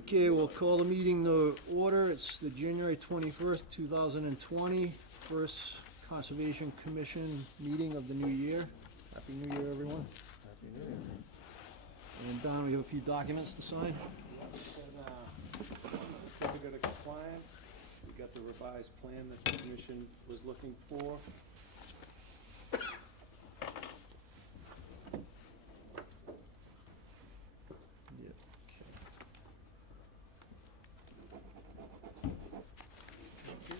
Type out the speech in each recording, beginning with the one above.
Okay, we'll call the meeting to order. It's the January 21st, 2020, first Conservation Commission meeting of the new year. Happy New Year, everyone. Happy New Year. And Don, we have a few documents to sign. Certificate of compliance, we got the revised plan that the commission was looking for. Yep, okay.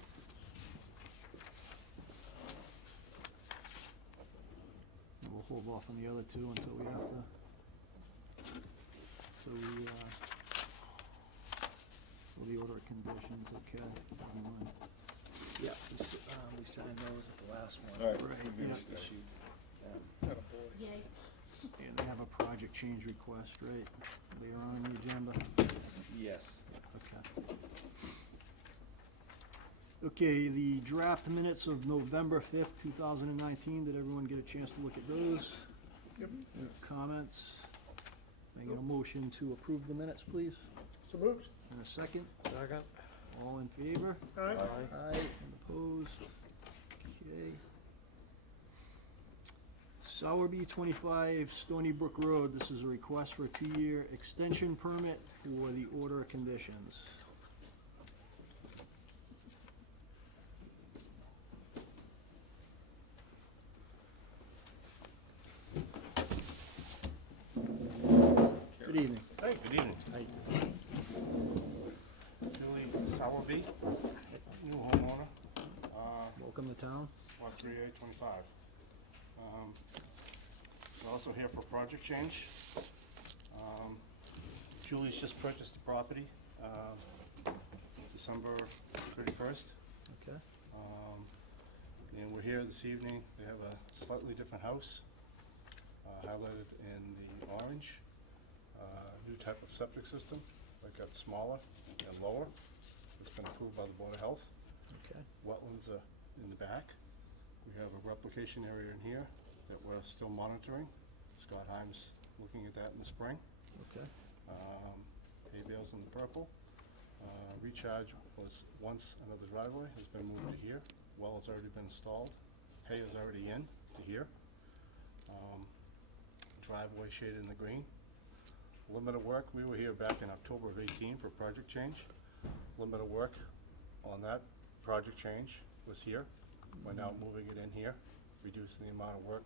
And we'll hold off on the other two until we have to, for the order of conditions, okay. Never mind. Yeah, we signed those at the last one. All right. Right, We yeah. just issued them. Yay. And they have a project change request, right, later on in the agenda? Yes. Okay. Okay, the draft minutes of November 5th, 2019, did everyone get a chance to look at those? Yep. Any comments? Can I get a motion to approve the minutes, please? So moved. And a second? Second. All in favor? Aye. Aye, and opposed? Okay. Sowerby 25 Stony Brook Road, this is a request for a 2-year extension permit for the order of conditions. Good evening. Hey, good evening. Hi. Julie Sowerby, new homeowner, Welcome to town. lot 3825. We're also here for project change. Julie's just purchased the property, December 31st. Okay. And we're here this evening. They have a slightly different house, highlighted in the orange. New type of septic system, like got smaller and lower. It's been approved by the Board of Health. Okay. Wetlands are in the back. We have a replication area in here that we're still monitoring. Scott Himes looking at that in the spring. Okay. Hay bales in the purple. Recharge was once another driveway, has been moved to here. Well has already been installed. Hay is already in to here. Driveway shaded in the green. Limit of work, we were here back in October of 18 for project change. Limit of work on that project change was here. We're now moving it in here, reducing the amount of work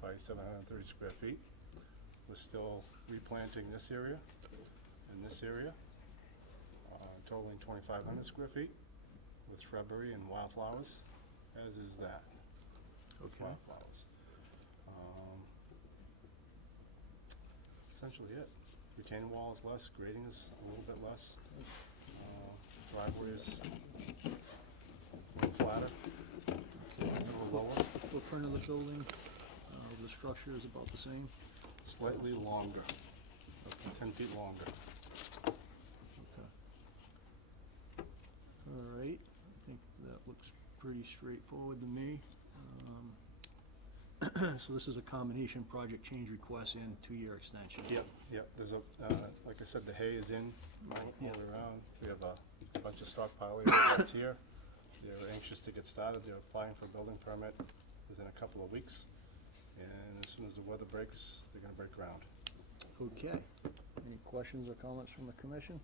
by 730 square feet. We're still replanting this area and this area, totaling 2,500 square feet with shrubbery and wildflowers, as is that. Okay. Wildflowers. Essentially it. Retaining wall is less, grading is a little bit less. Driveway is a little flatter, a little lower, Footprint of the building, the structure is about the same. slightly longer, 10 feet longer. Okay. All right, I think that looks pretty straightforward to me. So this is a combination project change request and 2-year extension. Yep, there's a, like I said, the hay is in all the way around. We have a bunch of stockpile area that's here. They're anxious to get started. They're applying for a building permit within a couple of weeks. And as soon as the weather breaks, they're gonna break ground. Okay, any questions or comments from the commission?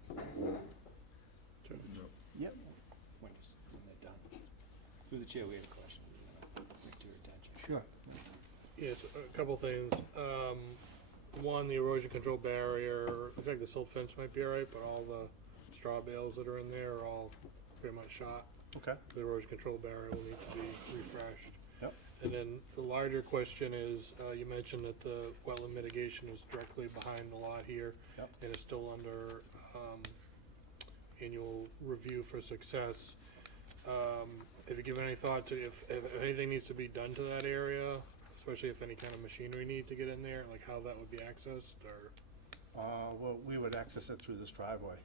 Yep. When they're done. Through the chair, we have a question. Bring to your attention. Sure. Yes, a couple things. One, the erosion control barrier, looks like the silt fence might be all right, but all the straw bales that are in there are all pretty much shot. Okay. The erosion control barrier will need to be refreshed. Yep. And then the larger question is, you mentioned that the wetland mitigation is directly behind the lot here. Yep. And is still under, annual review for success. Have you given any thought to if anything needs to be done to that area, especially if any kind of machinery need to get in there, like how that would be accessed, or? Well, we would access it through this driveway.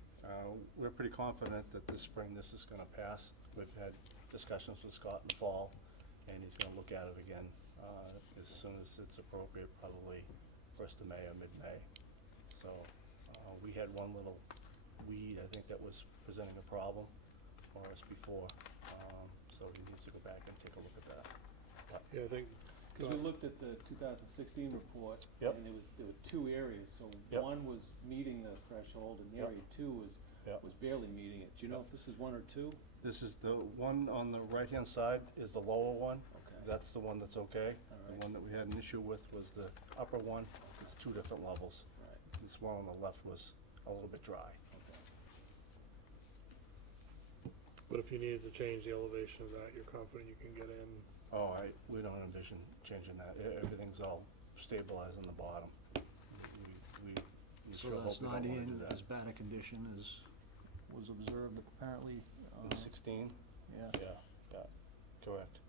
We're pretty confident that this spring this is gonna pass. We've had discussions with Scott in the fall, and he's gonna look at it again, as soon as it's appropriate, probably 1st of May or mid-May. So, we had one little weed, I think that was presenting a problem for us before. So he needs to go back and take a look at that. Yeah, I think, Cause we looked at the 2016 report. Yep. And there were two areas, so Yep. one was meeting the threshold and Yep. area two Yep. was barely meeting it. Do you know if this is one or two? This is the one on the right-hand side is the lower one. Okay. That's the one that's okay. All The right. one that we had an issue with was the upper one. It's two different levels. Right, This one on the left was a little bit dry. okay. but if you needed to change the elevation of that, you're confident you can get in? Oh, we don't envision changing that. Everything's all stabilized on the bottom. We So sure hope that's we not don't wanna do in that. as bad a condition as was observed apparently. In 16? Yeah. Yeah, correct.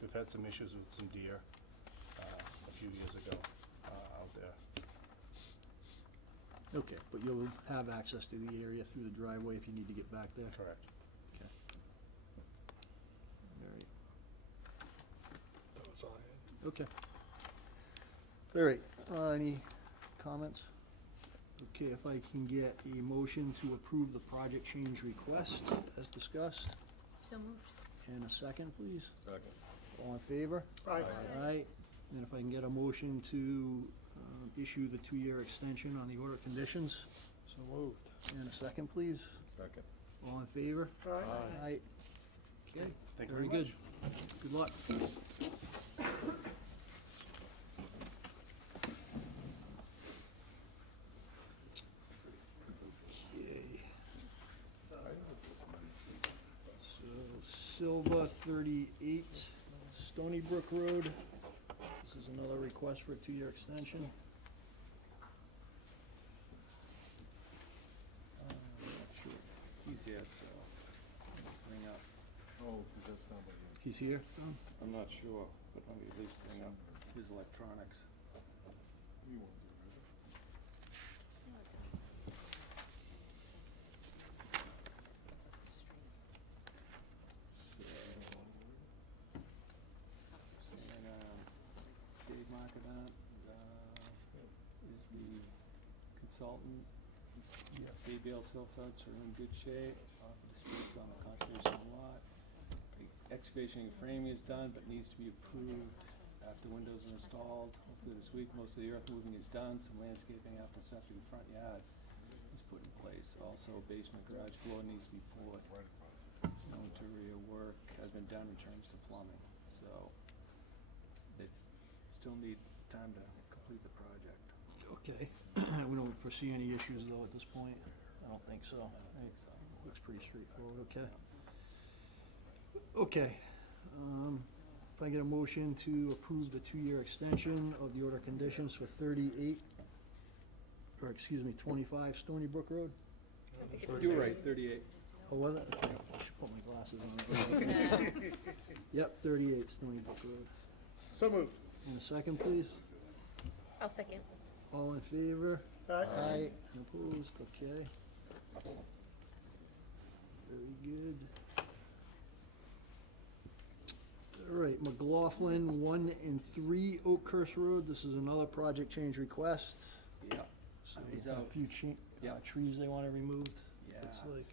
We've had some issues with some deer, a few years ago, out there. Okay, but you'll have access to the area through the driveway if you need to get back there? Correct. Okay. All right. That was all I had. Okay. All right, any comments? Okay, if I can get a motion to approve the project change request as discussed, So moved. and a second, please. Second. All in favor? Aye. Aye. And if I can get a motion to issue the 2-year extension on the order of conditions, So moved. and a second, please. Second. All in favor? Aye. Aye. Okay, Thank you very very good. much. Good luck. Okay. So Silva 38, Stony Brook Road. This is another request for a 2-year extension. I'm not sure. He's here, so bring up, Oh, because that's not what you. He's here, Tom? I'm not sure, but let me at least bring up his electronics. You won't do it. So, saying, Dave Markadant, is the consultant. Bay-Bale silt fence are in good shape, speak on the conservation lot. The excavation and framing is done, but needs to be approved after windows are installed. Hopefully this week, most of the earth moving is done, some landscaping after septic and front yard is put in place. Also, basement garage floor needs to be poured. No interior work has been done in terms of plumbing, so they still need time to complete the project. Okay. We don't foresee any issues though at this point? I don't think so. I don't think so. Looks pretty straightforward, okay. Okay, if I get a motion to approve the 2-year extension of the order of conditions for 25 Stony Brook Road? You're right, 38. Oh, was it? Okay, I should put my glasses on. Yep, 38 Stony Brook Road. So moved. And a second, please? I'll second. All in favor? Aye. Opposed, okay. Very good. All right, McLaughlin, 1 and 3 Oakhurst Road, this is another project change request. Yep, So He's we've got a out. few Yep. trees they want removed, yeah. looks like.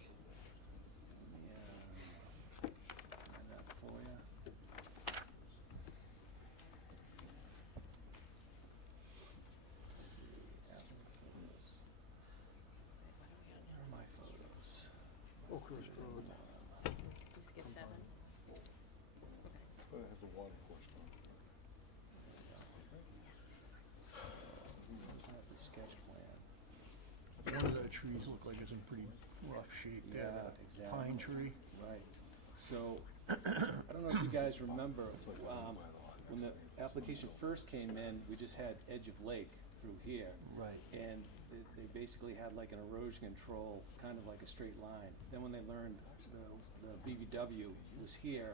Yeah. Find that for ya. Let's see, applicant photos. Where are my photos? Oakhurst Road. We skip 7. But it has a water course on it. That's a sketch plan. One of the trees look like it's in pretty rough shape there, Yeah, that exactly. pine tree. Right, so, I don't know if you guys remember, when the application first came in, we just had edge of lake through here. Right. And they basically had like an erosion control, kind of like a straight line. Then when they learned the BVW was here,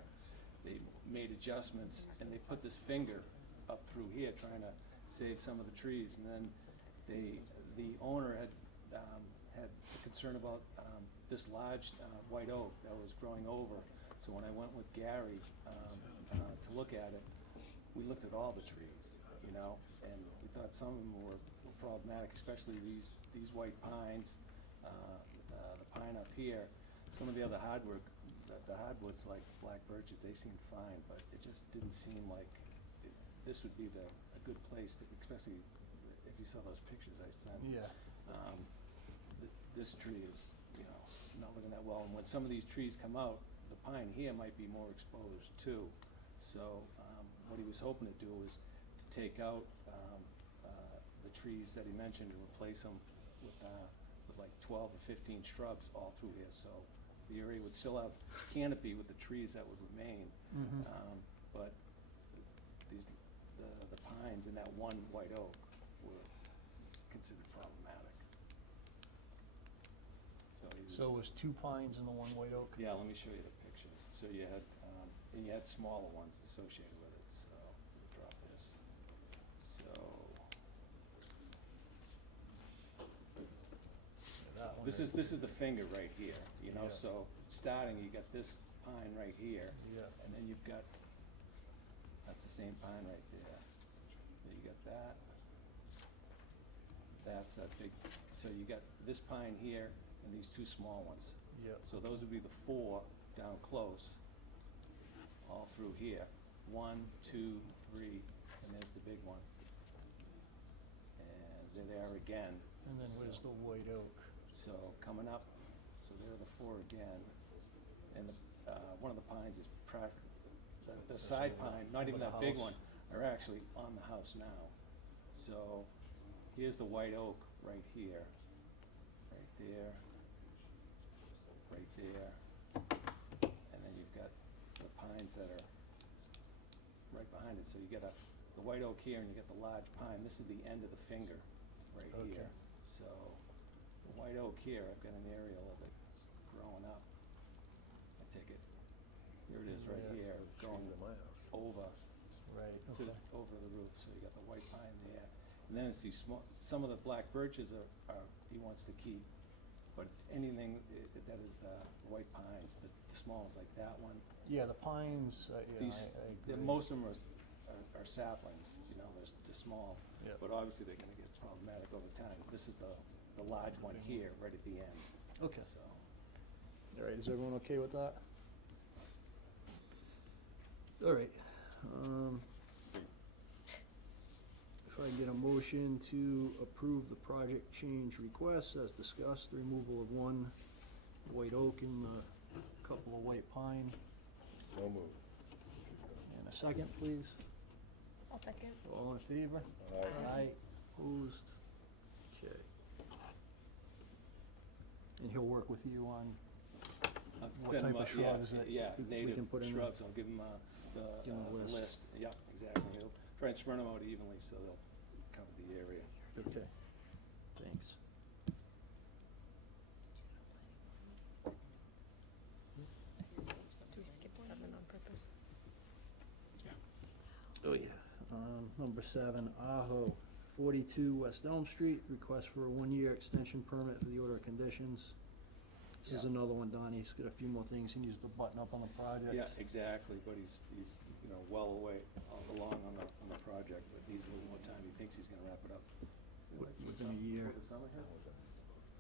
they made adjustments and they put this finger up through here trying to save some of the trees. And then the owner had concern about this large white oak that was growing over. So when I went with Gary to look at it, we looked at all the trees. you know, and we thought some of them were problematic, especially these white pines, the pine up here. Some of the other hardwood, the hardwoods like black birches, they seemed fine, but it just didn't seem like this would be a good place to, especially if you saw those pictures I sent. Yeah. This tree is, you know, not looking that well, and when some of these trees come out, the pine here might be more exposed too. So, what he was hoping to do was to take out, the trees that he mentioned and replace them with like 12 or 15 shrubs all through here, so the area would still have canopy with the trees that would remain. But the pines and that one white oak were considered problematic. So it was 2 pines and the 1 white oak? Yeah, let me show you the pictures. So you had, and you had smaller ones associated with it, so we'll drop this. So, That one this is- is the finger right here, you know, Yeah. so starting, you got this pine right here. Yeah. And then you've got, that's the same pine right there. So you got that. That's that big, so you got this pine here and these 2 small ones. Yeah. So those would be the 4 down close, all through here. 1, 2, 3, and there's the big one. And they're there again. And then where's the white oak? So coming up, so there are the 4 again. And one of the pines is the side pine, not even Over the that big house. one, are actually on the house now. So here's the white oak right here, right there, right there. And then you've got the pines that are right behind it. So you get the white oak here and you get the large pine. This is the end of the finger right Okay. here. So the white oak here, I've got an aerial of it growing up. I take it, here it is right Yeah. here, going over Right, to, okay. over the roof, so you got the white pine there. And then it's these small, some of the black birches are he wants to keep, but it's anything that is the white pines, the small ones like that one. Yeah, the pines, yeah, These, I agree. most of them are saplings, you know, they're small, Yeah. but obviously they're gonna get problematic over time. This is the large one here, right at the end, Okay. so. All right, is everyone okay with that? All right. If I get a motion to approve the project change request as discussed, the removal of 1 white oak and a couple of white pine, So moved. and a second, please. I'll second. All in favor? Aye, opposed? Okay. And he'll work with you on I'll what send 'em type of up, yeah, shrubs that yeah, we can native put in there. shrubs, I'll give them Give 'em a the list. list, yeah, exactly. He'll try and spread them out evenly so they'll cover the area. Okay, thanks. Do we skip 7 on purpose? Oh, yeah. Number 7, Aho, 42 West Elm Street, request for a 1-year extension permit for the order of conditions. This is Yeah. another one, Donnie's got a few more things he needs to button up on the project. Yeah, exactly, but he's, you know, well along on the project, but needs a little more time. He thinks he's gonna wrap it up. Within a year. Before the summer hits?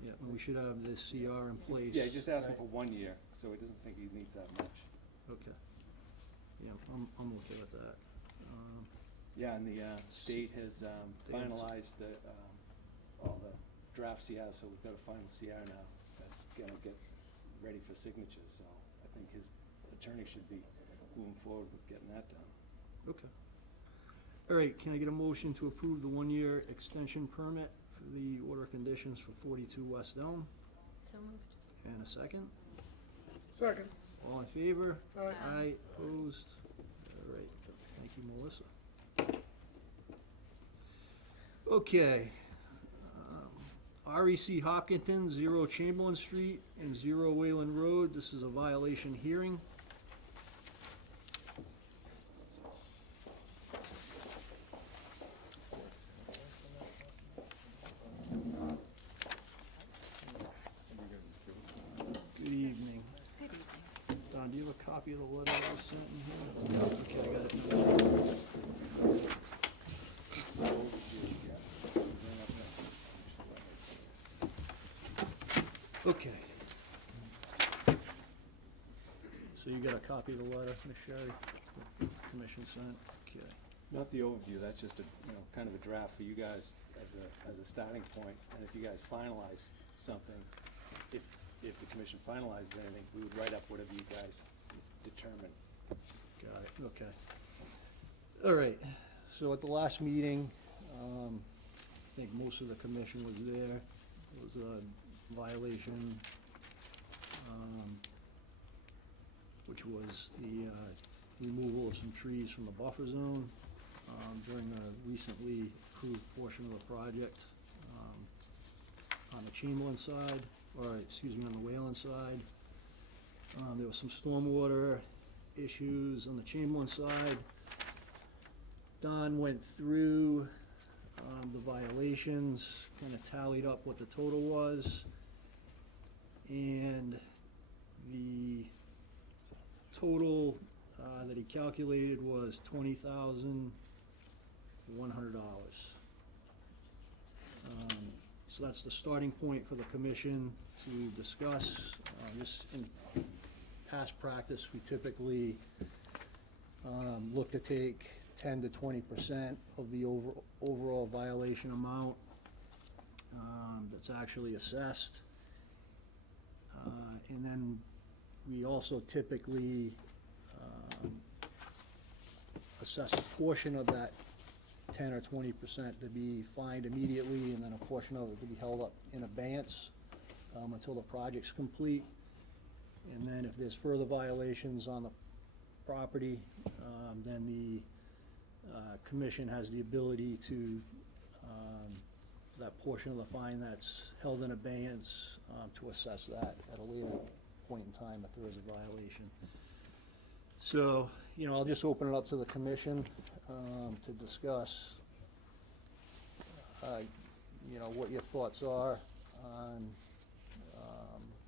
Yeah, and we should have this CR in place. Yeah, he's just asking right? for 1 year, so he doesn't think he needs that much. Okay. Yeah, I'm okay with that. Yeah, and the state has finalized all the draft CR, so we've got a final CR now that's gonna get ready for signatures, so I think his attorney should be moving forward with getting that done. Okay. All right, can I get a motion to approve the 1-year extension permit for the order of conditions for 42 West Elm? So moved. And a second? Second. All in favor? Aye. Aye, opposed? All right, thank you, Melissa. Okay. REC Hopkinton, 0 Chamberlain Street and 0 Wayland Road, this is a violation hearing. Good evening. Good evening. Don, do you have a copy of the letter that was sent in here? Okay, I got it. Okay. So you got a copy of the letter, Ms. Sherry? The Commission sent, okay. Not the overview, that's just a, kind of a draft for you guys as a starting point. And if you guys finalize something, if the commission finalizes anything, we would write up whatever you guys determine. Got it, okay. All right, so at the last meeting, I think most of the commission was there. It was a violation, which was the removal of some trees from the buffer zone during the recently approved portion of the project on the Chamberlain side, or excuse me, on the Whalen side. There was some stormwater issues on the Chamberlain side. Don went through the violations, kind of tallied up what the total was, and the total that he calculated was $20,100. So that's the starting point for the commission to discuss. Just in past practice, we typically look to take 10 to 20% of the overall violation amount that's actually assessed. And then we also typically assess a portion of that 10 or 20% to be fined immediately, and then a portion of it to be held up in abeyance until the project's complete. And then if there's further violations on the property, then the commission has the ability to, that portion of the fine that's held in abeyance, to assess that at a later point in time if there is a violation. So, I'll just open it up to the commission to discuss, what your thoughts are on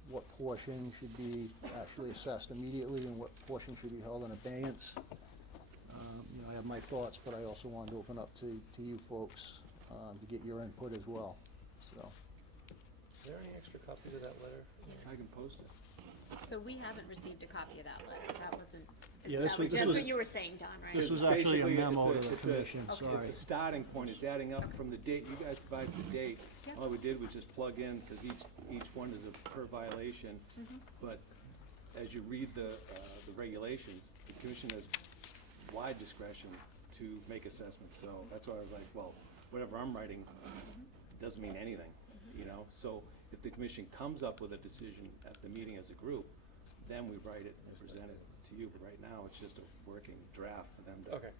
what portion should be actually assessed immediately and what portion should be held in abeyance. I have my thoughts, but I also wanted to open up to you folks to get your input as well, so. Is there any extra copies of that letter? I can post it. So we haven't received a copy of that letter, that wasn't, Yeah, this was- that's what you were saying, Don, right? This was It's actually a basically- memo to it's a- the it's a- commission, Okay. sorry. It's a starting point, it's adding up from the date, you guys provided the date. Yep. All we did was just plug in, because each one is a per violation. But as you read the regulations, the commission has wide discretion to make assessments. So that's why I was like, well, whatever I'm writing doesn't mean anything, So if the commission comes up with a decision at the meeting as a group, then we write it and present it to you. But right now, it's just a working draft for them to. Okay.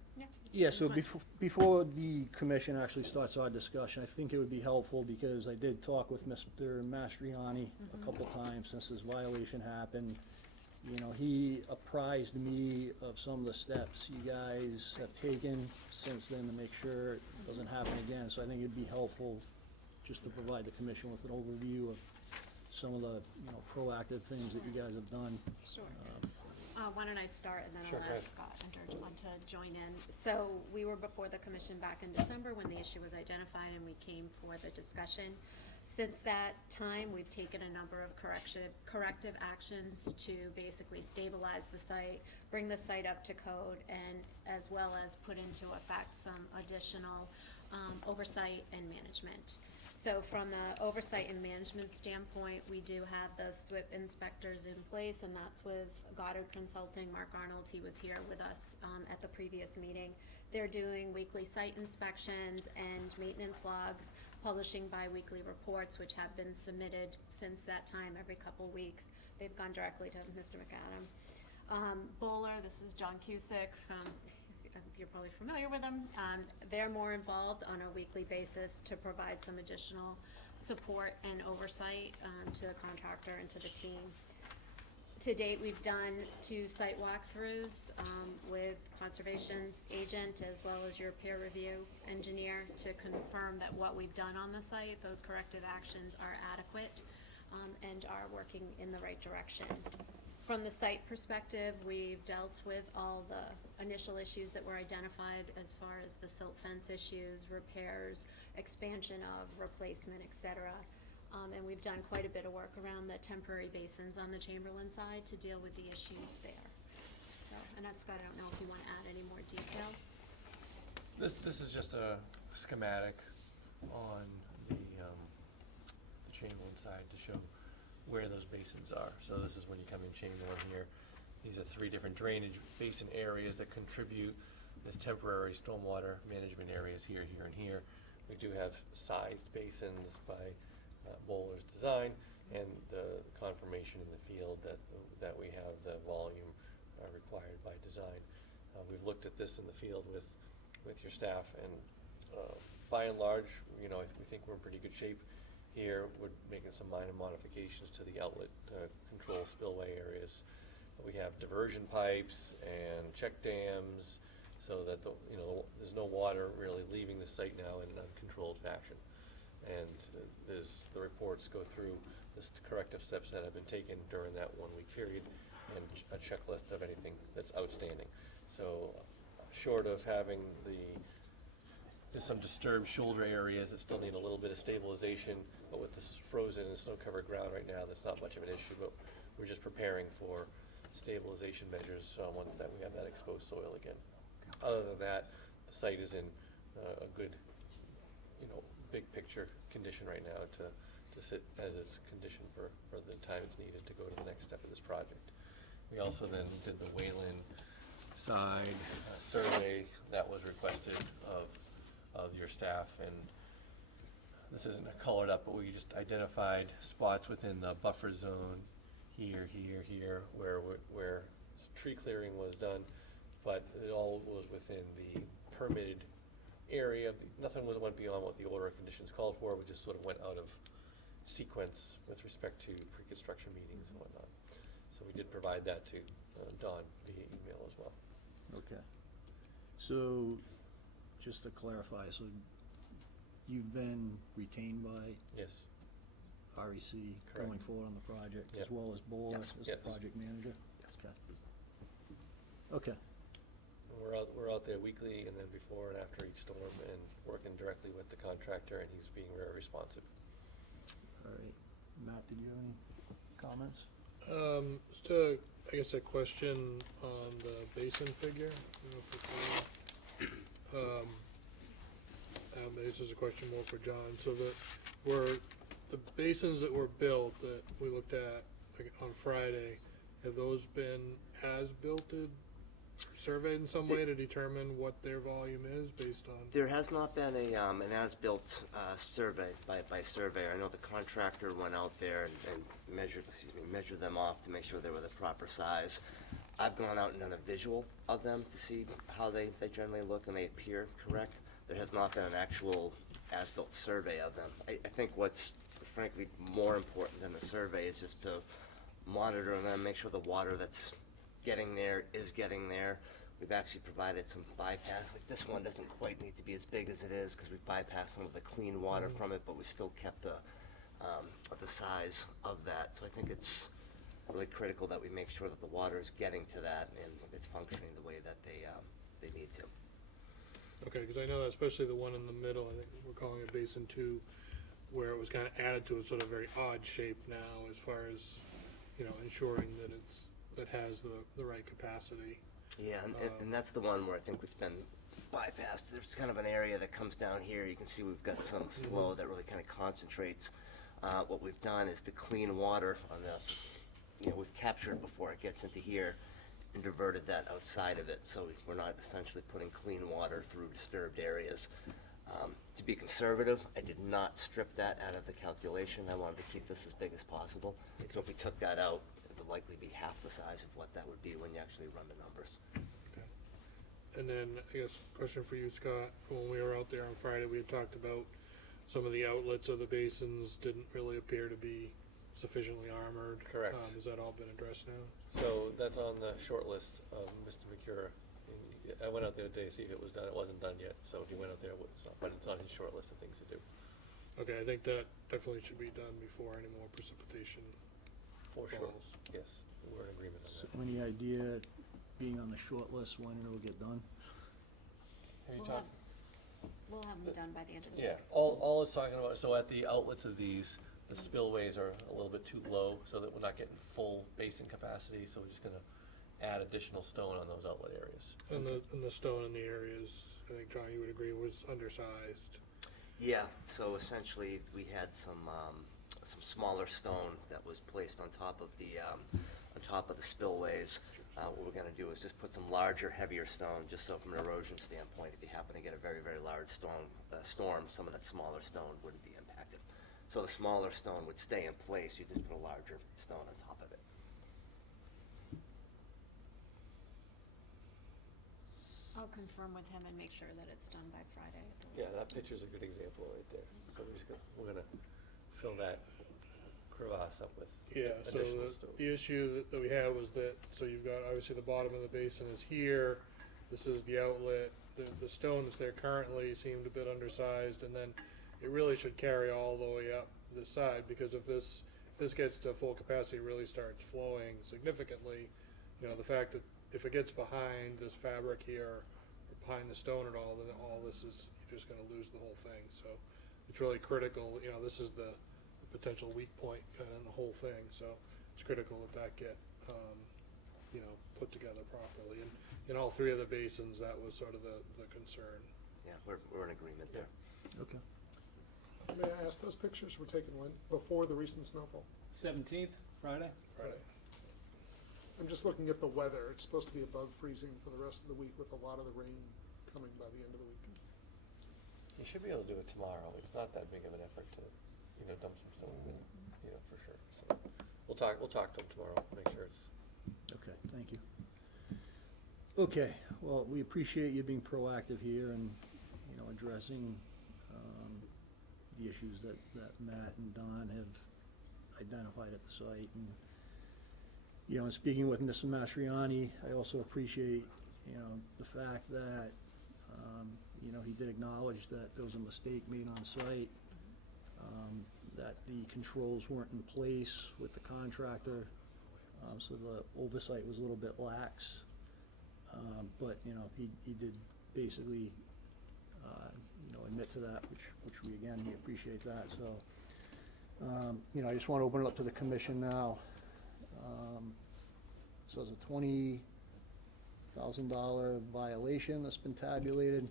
Yeah, so That's fine. before the commission actually starts our discussion, I think it would be helpful, because I did talk with Mr. Mastriani a couple times since this violation happened. He apprised me of some of the steps you guys have taken since then to make sure it doesn't happen again. So I think it'd be helpful just to provide the commission with an overview of some of the, proactive things that you guys have done. Sure. Why don't I start, and then Sure, I'll go ask Scott and George to join in. So we were before the commission back in December when the issue was identified, and we came for the discussion. Since that time, we've taken a number of corrective actions to basically stabilize the site, bring the site up to code, and as well as put into effect some additional oversight and management. So from the oversight and management standpoint, we do have the SWIP inspectors in place, and that's with Goddard Consulting. Mark Arnold, he was here with us at the previous meeting. They're doing weekly site inspections and maintenance logs, publishing bi-weekly reports, which have been submitted since that time every couple weeks. They've gone directly to Mr. McAdam. Bowler, this is John Cusick from, you're probably familiar with them. They're more involved on a weekly basis to provide some additional support and oversight to the contractor and to the team. To date, we've done 2 site walkthroughs with conservation's agent as well as your peer review engineer to confirm that what we've done on the site, those corrective actions are adequate and are working in the right direction. From the site perspective, we've dealt with all the initial issues that were identified as far as the silt fence issues, repairs, expansion of, replacement, etc. And we've done quite a bit of work around the temporary basins on the Chamberlain side to deal with the issues there. So, and that's Scott, I don't know if you wanna add any more detail. This is just a schematic on the Chamberlain side to show where those basins are. So this is when you come in Chamberlain here. These are 3 different drainage basin areas that contribute as temporary stormwater management areas here, here, and here. We do have sized basins by Bowler's design, and the confirmation in the field that we have the volume required by design. We've looked at this in the field with your staff, and by and large, you know, we think we're in pretty good shape here. We're making some minor modifications to the outlet control spillway areas. We have diversion pipes and check dams so that there's no water really leaving the site now in an uncontrolled fashion. And the reports go through the corrective steps that have been taken during that 1-week period and a checklist of anything that's outstanding. So short of having there's some disturbed shoulder areas that still need a little bit of stabilization, but with this frozen and snow-covered ground right now, that's not much of an issue, but we're just preparing for stabilization measures once that we have that exposed soil again. Other than that, the site is in a good, big picture condition right now to sit as its condition for the time it's needed to go to the next step of this project. We also then did the Wayland side survey that was requested of your staff, and this isn't colored up, but we just identified spots within the buffer zone here, where tree clearing was done, but it all was within the permitted area. Nothing went beyond what the order of conditions called for. We just sort of went out of sequence with respect to pre-construction meetings and whatnot. So we did provide that to Don via email as well. Okay. So, just to clarify, so you've been retained by Yes. REC Correct. going forward on the project, as Yep. well as Bowler Yes. as the Yes. project manager? Yes. Okay. Okay. We're out there weekly and then before and after each storm and working directly with the contractor, and he's being very responsive. All right. Matt, did you have any comments? Just I guess a question on the basin figure. I don't know if it's, this is a question more for John. So the basins that were built that we looked at on Friday, have those been as-builted, surveyed in some way to determine what their volume is based on? There has not been an as-built survey by surveyor. I know the contractor went out there and measured them off to make sure they were the proper size. I've gone out and done a visual of them to see how they generally look, and they appear correct. There has not been an actual as-built survey of them. I think what's frankly more important than the survey is just to monitor them, make sure the water that's getting there is getting there. We've actually provided some bypass, like this one doesn't quite need to be as big as it is because we've bypassed some of the clean water from it, but we've still kept the size of that. So I think it's really critical that we make sure that the water is getting to that and it's functioning the way that they need to. Okay, because I know that especially the one in the middle, I think we're calling it Basin 2, where it was kind of added to a sort of very odd shape now as far as, ensuring that that has the right capacity. Yeah, and that's the one where I think it's been bypassed. There's kind of an area that comes down here. You can see we've got some flow that really kind of concentrates. What we've done is the clean water on the, we've captured before it gets into here and diverted that outside of it. So we're not essentially putting clean water through disturbed areas. To be conservative, I did not strip that out of the calculation. I wanted to keep this as big as possible. So if we took that out, it would likely be half the size of what that would be when you actually run the numbers. Okay. And then, I guess, question for you, Scott. When we were out there on Friday, we had talked about some of the outlets of the basins didn't really appear to be sufficiently armored. Correct. Has that all been addressed now? So that's on the short list of Mr. McCura. I went out there today to see if it was done. It wasn't done yet, so if you went out there, but it's on his short list of things to do. Okay, I think that definitely should be done before any more precipitation For sure. falls. Yes, we're in agreement on So that. any idea, being on the short list, when it'll get done? We'll have them done by the end of the week. Yeah, all it's talking about, so at the outlets of these, The spillways are a little bit too low, so that we're not getting full basin capacity, so we're just gonna add additional stone on those outlet areas. And the stone in the areas, I think, John, you would agree, was undersized. Yeah, so essentially, we had some smaller stone that was placed on top of the spillways. What we're gonna do is just put some larger, heavier stone, just so from an erosion standpoint, if you happen to get a very, very large storm, some of that smaller stone wouldn't be impacted. So the smaller stone would stay in place, you just put a larger stone on top of it. I'll confirm with him and make sure that it's done by Friday at the Yeah, latest. that picture's a good example right there. So we're gonna fill that crevasse up with Yeah, so additional stone. the issue that we had was that, so you've got, obviously, the bottom of the basin is here, this is the outlet, the stone that's there currently seemed a bit undersized, and then it really should carry all the way up this side, because if this gets to full capacity, it really starts flowing significantly. You know, the fact that if it gets behind this fabric here, or behind the stone at all, then all this is, you're just gonna lose the whole thing, so it's really critical, you know, this is the potential weak point kind of in the whole thing, so it's critical that get, you know, put together properly, and in all three of the basins, that was sort of the concern. Yeah, we're in agreement there. Okay. May I ask, those pictures were taken when? Before the recent snowfall? 17th, Friday? Friday. I'm just looking at the weather. It's supposed to be above freezing for the rest of the week with a lot of the rain coming by the end of the week. You should be able to do it tomorrow. It's not that big of an effort to, dump some stone, for sure. So we'll talk to him tomorrow, make sure it's. Okay, thank you. Okay, well, we appreciate you being proactive here and, addressing the issues that Matt and Don have identified at the site. And, in speaking with Mr. Mastriani, I also appreciate, the fact that, he did acknowledge that there was a mistake made on site, that the controls weren't in place with the contractor, so the oversight was a little bit lax. But, he did basically, admit to that, which we appreciate that, so. I just want to open it up to the commission now. So it's a $20,000 violation that's been tabulated.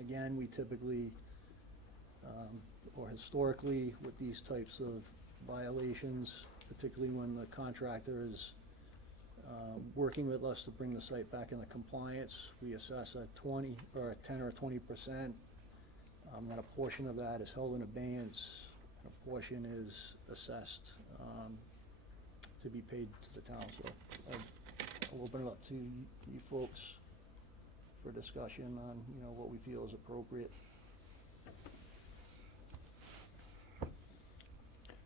Again, we typically, or historically, with these types of violations, particularly when the contractor is working with us to bring the site back into compliance, we assess a 10 or 20%. Then a portion of that is held in abeyance, and a portion is assessed to be paid to the town. So I'll open it up to you folks for discussion on, what we feel is appropriate.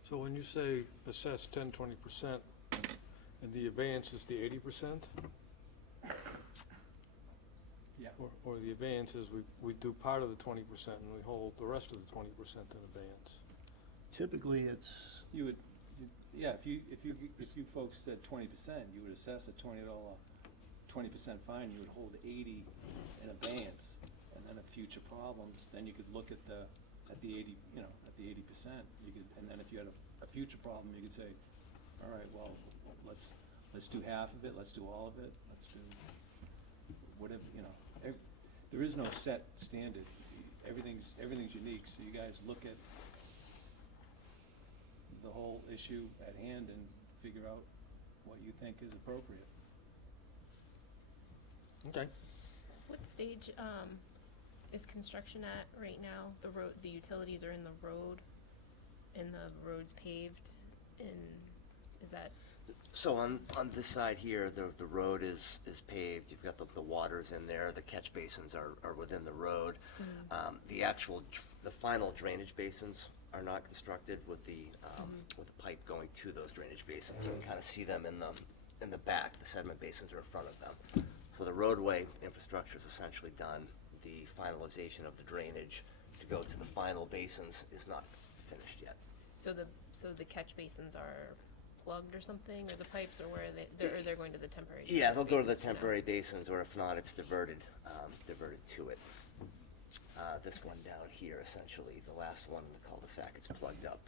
So when you say assess 10-20%, and the abeyance is the 80%? Yeah. Or the abeyance is we do part of the 20% and we hold the rest of the 20% in abeyance? Typically, it's, If you folks said 20%, you would assess a $20 20% fine, you would hold 80 in abeyance, and then if future problems, then you could look at the 80, at the 80%. You could, and then if you had a future problem, you could say, all right, well, let's do half of it, let's do all of it, let's do whatever, there is no set standard. Everything's unique, so you guys look at the whole issue at hand and figure out what you think is appropriate. Okay. What stage is construction at right now? The utilities are in the road, and the road's paved, and is that? So on this side here, the road is paved, you've got the waters in there, the catch basins are within the road. The final drainage basins are not constructed with the pipe going to those drainage basins. You can kind of see them in the back, the sediment basins are in front of them. So the roadway infrastructure is essentially done. The finalization of the drainage to go to the final basins is not finished yet. So the catch basins are plugged or something, or the pipes, or where are they're going to the temporary? Yeah, they'll go to the basins for now? temporary basins, or if not, it's diverted to it. This one down here, essentially, the last one in the cul-de-sac, it's plugged up.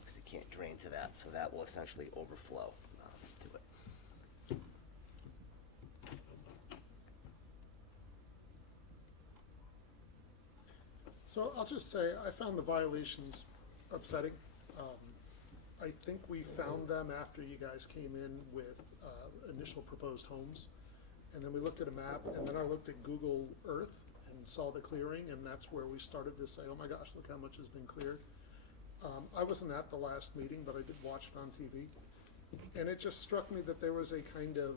because you can't drain to that, so that will essentially overflow to it. So I'll just say, I found the violations upsetting. I think we found them after you guys came in with initial proposed homes. And then we looked at a map, and then I looked at Google Earth and saw the clearing, and that's where we started to say, oh my gosh, look how much has been cleared. I wasn't at the last meeting, but I did watch it on TV. And it just struck me that there was a kind of,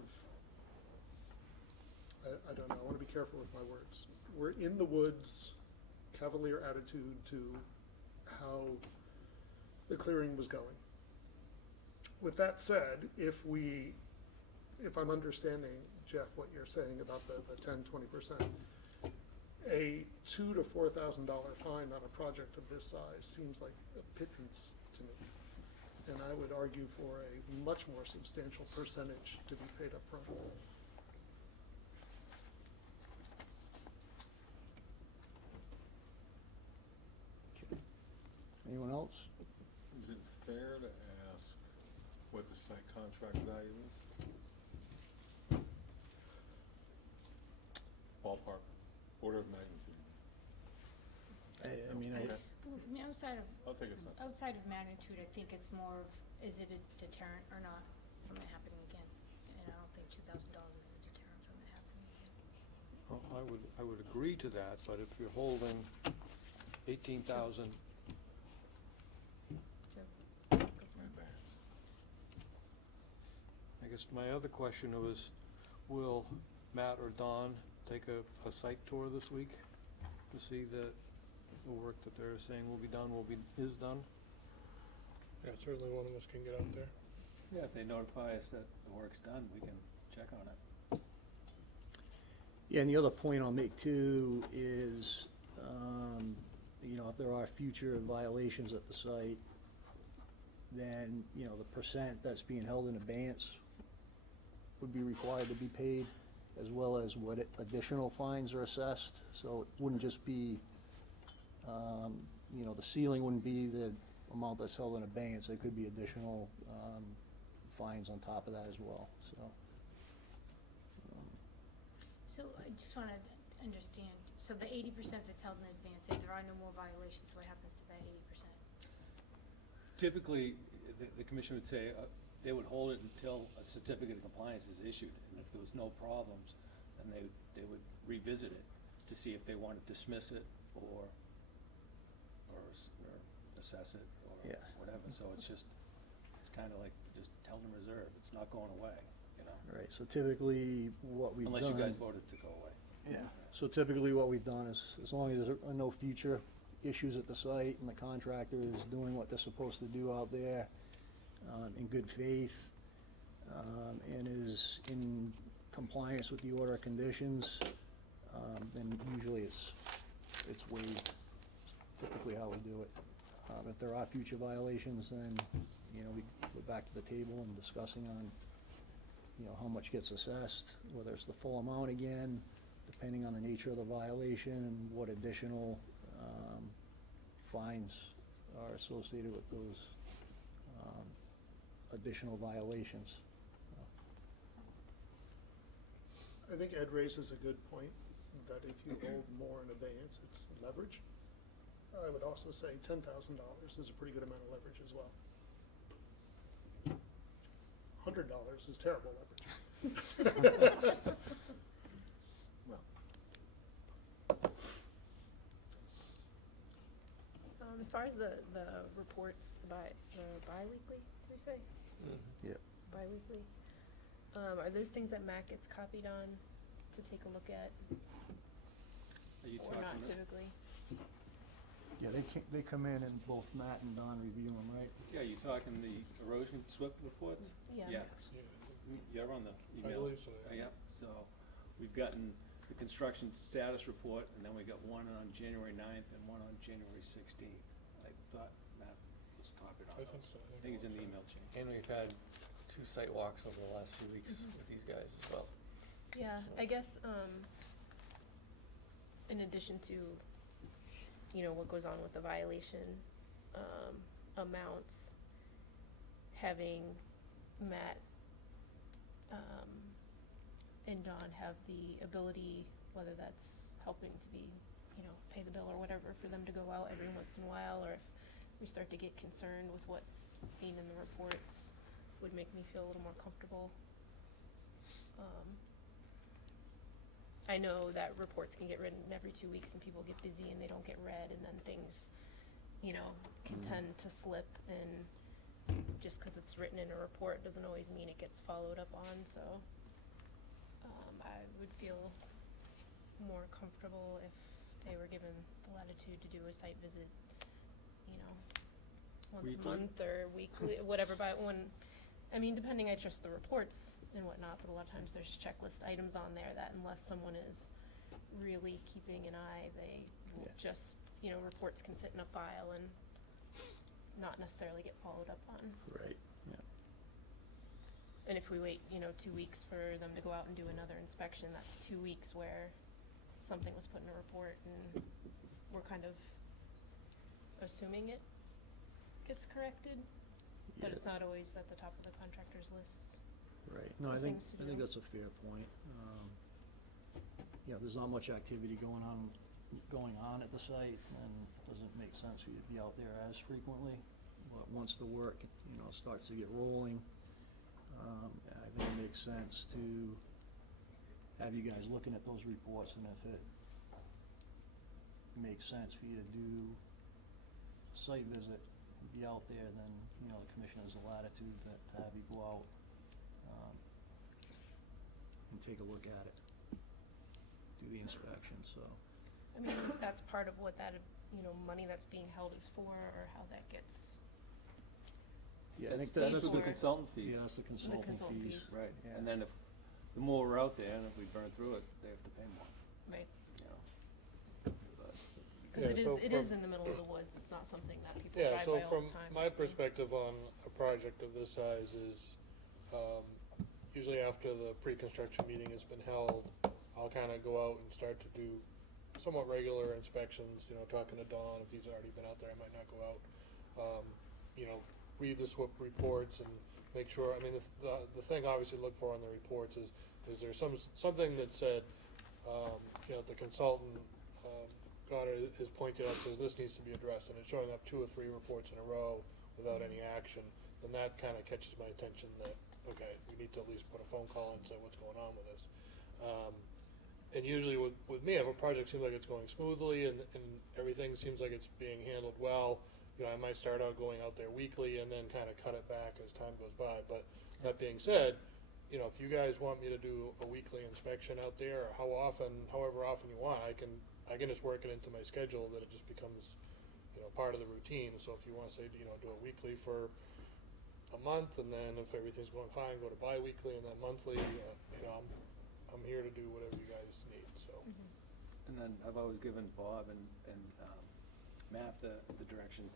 I don't know, I want to be careful with my words. We're in the woods, cavalier attitude to how the clearing was going. With that said, if I'm understanding, Jeff, what you're saying about the 10-20%, a $2,000 to $4,000 fine on a project of this size seems like a pittance to me. And I would argue for a much more substantial percentage to be paid up front. Anyone else? Is it fair to ask what the site contract value is? Ballpark, order of magnitude. I mean, Okay, I'll take a second. Outside of magnitude, I think it's more of, is it a deterrent or not from it happening again? And I don't think $2,000 is a deterrent from it happening again. Well, I would agree to that, but if you're holding 18,000, In advance. I guess my other question was, will Matt or Don take a site tour this week to see that the work that they're saying will be done is done? Yeah, certainly one of us can get out there. Yeah, if they notify us that the work's done, we can check on it. Yeah, and the other point I'll make too is, you know, if there are future violations at the site, then, you know, the percent that's being held in abeyance would be required to be paid, as well as what additional fines are assessed. So it wouldn't just be, you know, the ceiling wouldn't be the amount that's held in abeyance. There could be additional fines on top of that as well, so. So I just want to understand, so the 80% that's held in advance, if there are no more violations, what happens to that 80%? Typically, the commission would say, they would hold it until a certificate of compliance is issued, and if there was no problems, then they would revisit it to see if they want to dismiss it or assess it or Yeah. whatever. So it's kind of like just held in reserve. It's not going away, you know, Right, so typically what we've done. unless you guys voted to go away. Yeah, so typically what we've done is, as long as there are no future issues at the site and the contractor is doing what they're supposed to do out there, in good faith, and is in compliance with the order of conditions, then usually it's waived, typically how we do it. If there are future violations, then, you know, we go back to the table and discussing on, you know, how much gets assessed, whether it's the full amount again, depending on the nature of the violation and what additional fines are associated with those additional violations. I think Ed raises a good point, that if you hold more in abeyance, it's leverage. I would also say $10,000 is a pretty good amount of leverage as well. $100 is terrible leverage. As far as the reports, the bi-weekly, did we say? Yeah. Bi-weekly? Are those things that Matt gets copied on to take a look at, Are you or not talking, typically? Yeah, they come in and both Matt and Don review them, right? yeah, you talking the erosion SWIP reports? Yeah. Yes. You're on the I email. believe so, yeah. Yeah, so we've gotten the construction status report, and then we got one on January 9th and one on January 16th. I thought Matt was copied on I think those. so. I think he's in the email chain. And we've had 2 site walks over the last few weeks with these guys as well. Yeah, I guess, in addition to, you know, what goes on with the violation, amounts, having Matt, and Don have the ability, whether that's helping to be, you know, pay the bill or whatever, for them to go out every once in a while, or if we start to get concerned with what's seen in the reports, would make me feel a little more comfortable. I know that reports can get written every 2 weeks and people get busy and they don't get read, and then things, you know, can tend to slip, and just because it's written in a report doesn't always mean it gets followed up on, so I would feel more comfortable if they were given the latitude to do a site visit, you know, once a Weekly? month or weekly, whatever, by one, I mean, depending, I trust the reports and whatnot, but a lot of times there's checklist items on there that unless someone is really keeping an eye, they will Yeah. just, you know, reports can sit in a file and not necessarily get followed up on. Right, yeah. And if we wait, you know, 2 weeks for them to go out and do another inspection, that's 2 weeks where something was put in a report and we're kind of assuming it gets corrected, but Yeah. it's not always at the top of the contractor's list. Right, no, for I think things to do. that's a fair point. Yeah, there's not much activity going on at the site, and it doesn't make sense for you to be out there as frequently. But once the work, you know, starts to get rolling, I think it makes sense to have you guys looking at those reports, and if it makes sense for you to do a site visit, and be out there, then, you know, the commission has the latitude to have you go out, and take a look at it, do the inspection, so. I mean, if that's part of what that, you know, money that's being held is for, or how that gets, Yeah, I think That's that's for the, consultant yeah, that's the consulting consultant fees. fees. Right, Yeah. and then if, the more we're out there, and if we burn through it, they have to pay more, right? you know. But, Cause Yeah, it so is from- in the middle of the woods, it's not something that people Yeah, drive so by all from the time. my so- perspective on a project of this size is, usually after the pre-construction meeting has been held, I'll kinda go out and start to do somewhat regular inspections, you know, talking to Don, if he's already been out there, I might not go out. You know, read the SWIP reports and make sure, I mean, the thing obviously to look for on the reports is there something that said, you know, the consultant, Goddard has pointed out, says this needs to be addressed, and it's showing up 2 or 3 reports in a row without any action, then that kinda catches my attention that, okay, we need to at least put a phone call and say what's going on with this. And usually with me, if a project seems like it's going smoothly and everything seems like it's being handled well, you know, I might start out going out there weekly and then kinda cut it back as time goes by, but that being said, you know, if you guys want me to do a weekly inspection out there, or however often you want, I can just work it into my schedule that it just becomes, you know, part of the routine. So if you wanna say, you know, do it weekly for a month, and then if everything's going fine, go to bi-weekly, and then monthly, you know, I'm here to do whatever you guys need, so. and then I've always given Bob and Matt the direction.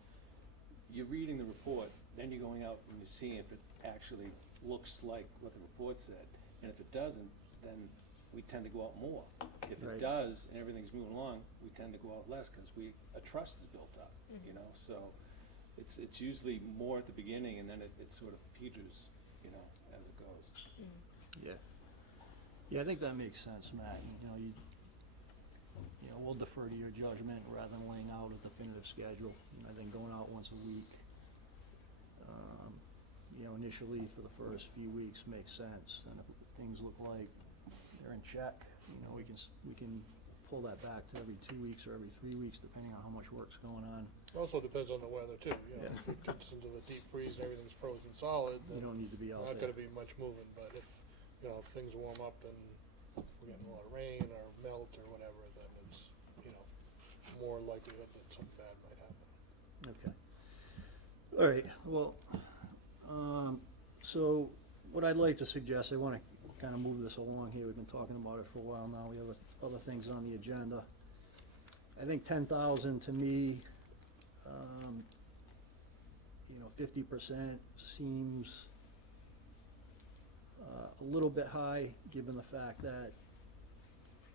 You're reading the report, then you're going out and you're seeing if it actually looks like what the report said. And if it doesn't, then we tend to go out more. If Right. it does and everything's moving along, we tend to go out less because a trust is built up, you know? So it's usually more at the beginning, and then it sort of peters, you know, as it goes. Yeah. Yeah, I think that makes sense, Matt. You know, we'll defer to your judgment rather than laying out a definitive schedule. I think going out once a week, you know, initially for the first few weeks makes sense. And if things look like they're in check, you know, we can pull that back to every 2 weeks or every 3 weeks, depending on how much work's going on. Also depends on the weather too, you know, Yeah. if it gets into the deep freeze and everything's frozen solid, You then don't need to be out not there. gonna be much moving, but if, you know, if things warm up and we're getting a lot of rain or melt or whatever, then it's, you know, more likelihood that something bad might happen. Okay. All right, well, so what I'd like to suggest, I wanna kinda move this along here, we've been talking about it for a while now, we have other things on the agenda. I think 10,000 to me, you know, 50% seems a little bit high, given the fact that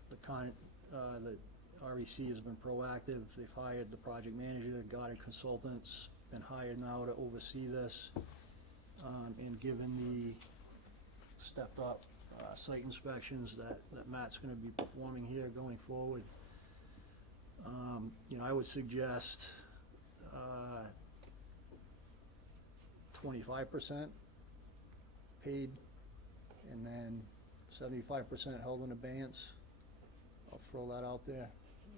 the REC has been proactive, they've hired the project manager, Goddard Consultants, been hired now to oversee this. And given the stepped up site inspections that Matt's gonna be performing here going forward, you know, I would suggest 25% paid, and then 75% held in abeyance. I'll throw that out there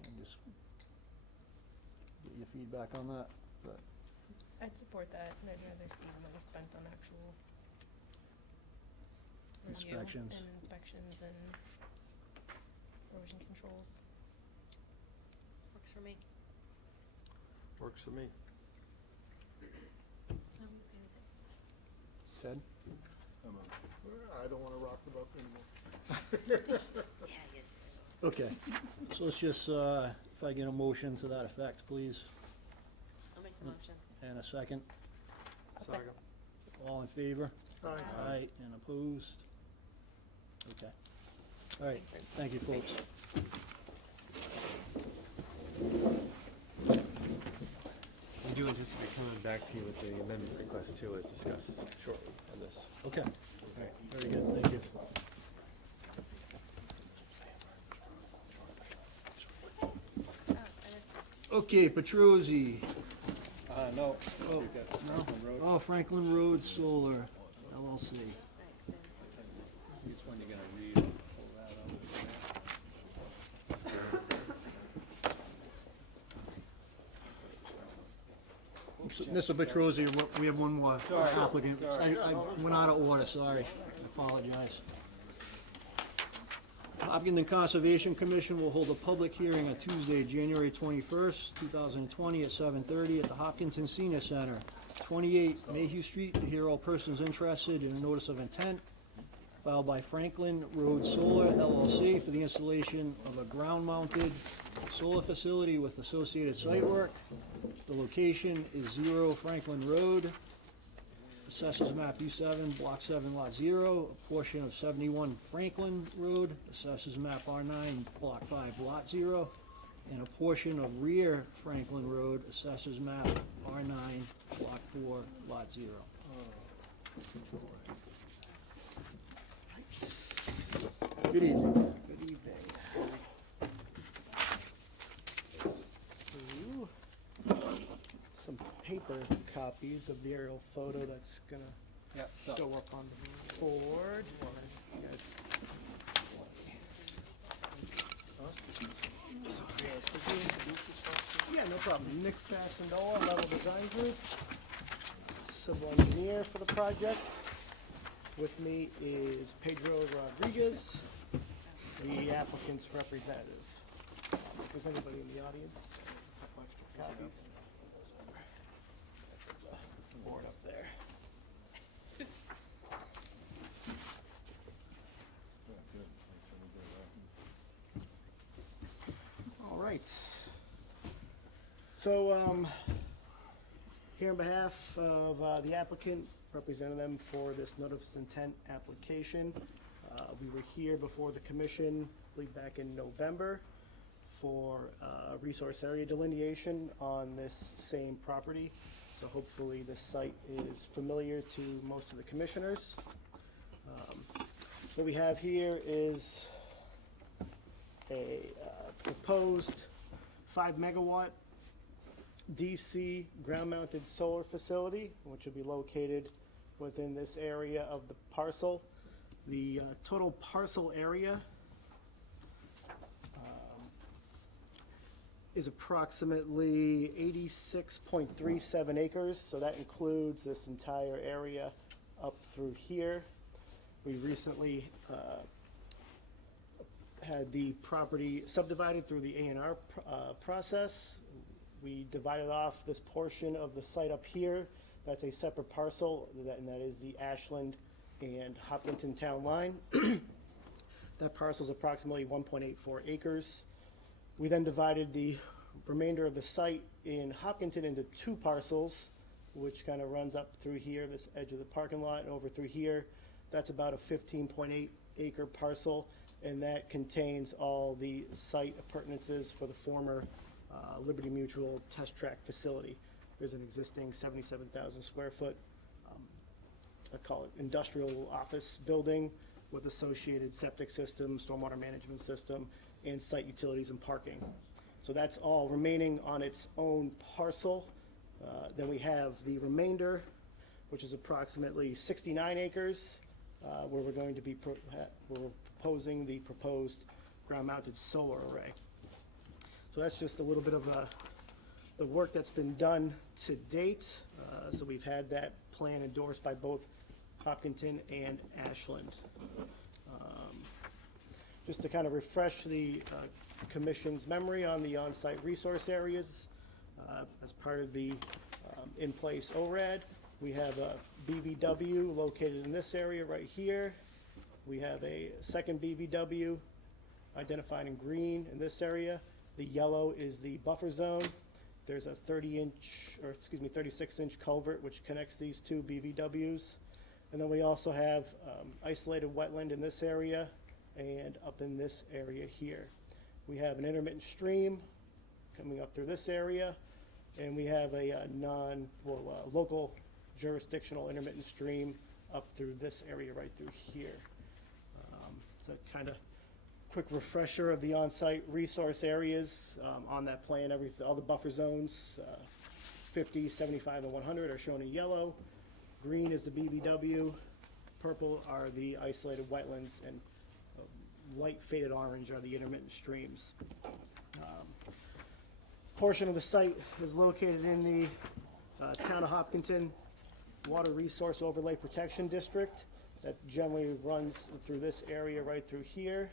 and just get your feedback on that, but I'd support that, and I'd rather see money spent on actual review Inspections. and inspections and erosion controls. Works for me. Works for me. I'm okay with it. Ted? I don't wanna rock the boat anymore. Okay, so let's just, if I get a motion to that effect, please, I'll make the motion. and a second. Second. All in favor? Aye. Aye, and opposed? Okay. All right, thank you, folks. We do anticipate coming back to you with the amendment request too, as discussed shortly on this. Okay, very good, thank you. Okay, Petrozzi. No. Oh, We've got no? Franklin Road. Oh, Franklin Road Solar LLC. Which one you gonna read? Pull that up. Mr. Petrozzi, we have one more Sorry, applicant. sorry. I went out of order, sorry. I apologize. Hopkinton Conservation Commission will hold a public hearing on Tuesday, January 21st, 2020 at 7:30 at the Hopkinton Senior Center, 28 Mayhew Street, to hear all persons interested in a notice of intent filed by Franklin Road Solar LLC for the installation of a ground-mounted solar facility with associated site work. The location is 0 Franklin Road, Assessors Map U7, Block 7, Lot 0, a portion of 71 Franklin Road, Assessors Map R9, Block 5, Lot 0, and a portion of rear Franklin Road, Assessors Map R9, Block 4, Lot 0. Good evening. Good evening. Ooh. Some paper copies of the aerial photo that's gonna Yeah, so, go up on the board. You guys- Yeah, no problem. Nick Fasandola, Level Design Group, civil engineer for the project. With me is Pedro Rodriguez, the applicant's representative. If there's anybody in the audience, a couple extra copies. That's the board up there. Yeah, good. Thanks, everybody. All right. So, here on behalf of the applicant, representing them for this notice of intent application, we were here before the commission, I believe back in November, for resource area delineation on this same property. So hopefully this site is familiar to most of the commissioners. What we have here is a proposed 5 megawatt DC ground-mounted solar facility, which will be located within this area of the parcel. The total parcel area is approximately 86.37 acres, so that includes this entire area up through here. We recently had the property subdivided through the A&R process. We divided off this portion of the site up here. That's a separate parcel, and that is the Ashland and Hopkinton Town Line. That parcel is approximately 1.84 acres. We then divided the remainder of the site in Hopkinton into 2 parcels, which kind of runs up through here, this edge of the parking lot, and over through here. That's about a 15.8 acre parcel, and that contains all the site appurtenances for the former Liberty Mutual Test Track facility. There's an existing 77,000 square foot, I call it industrial office building with associated septic system, stormwater management system, and site utilities and parking. So that's all remaining on its own parcel. Then we have the remainder, which is approximately 69 acres, where we're going to be, we're proposing the proposed ground-mounted solar array. So that's just a little bit of the work that's been done to date. So we've had that plan endorsed by both Hopkinton and Ashland. Just to kind of refresh the commission's memory on the on-site resource areas, as part of the in-place ORAD, we have a BVW located in this area right here. We have a second BVW identified in green in this area. The yellow is the buffer zone. There's a 36-inch culvert which connects these two BVWs. And then we also have isolated wetland in this area and up in this area here. We have an intermittent stream coming up through this area, and we have a local jurisdictional intermittent stream up through this area right through here. So kind of quick refresher of the on-site resource areas on that plan. All the buffer zones, 50, 75, and 100 are shown in yellow. Green is the BVW. Purple are the isolated wetlands, and light faded orange are the intermittent streams. Portion of the site is located in the Town of Hopkinton Water Resource Overlay Protection District that generally runs through this area right through here.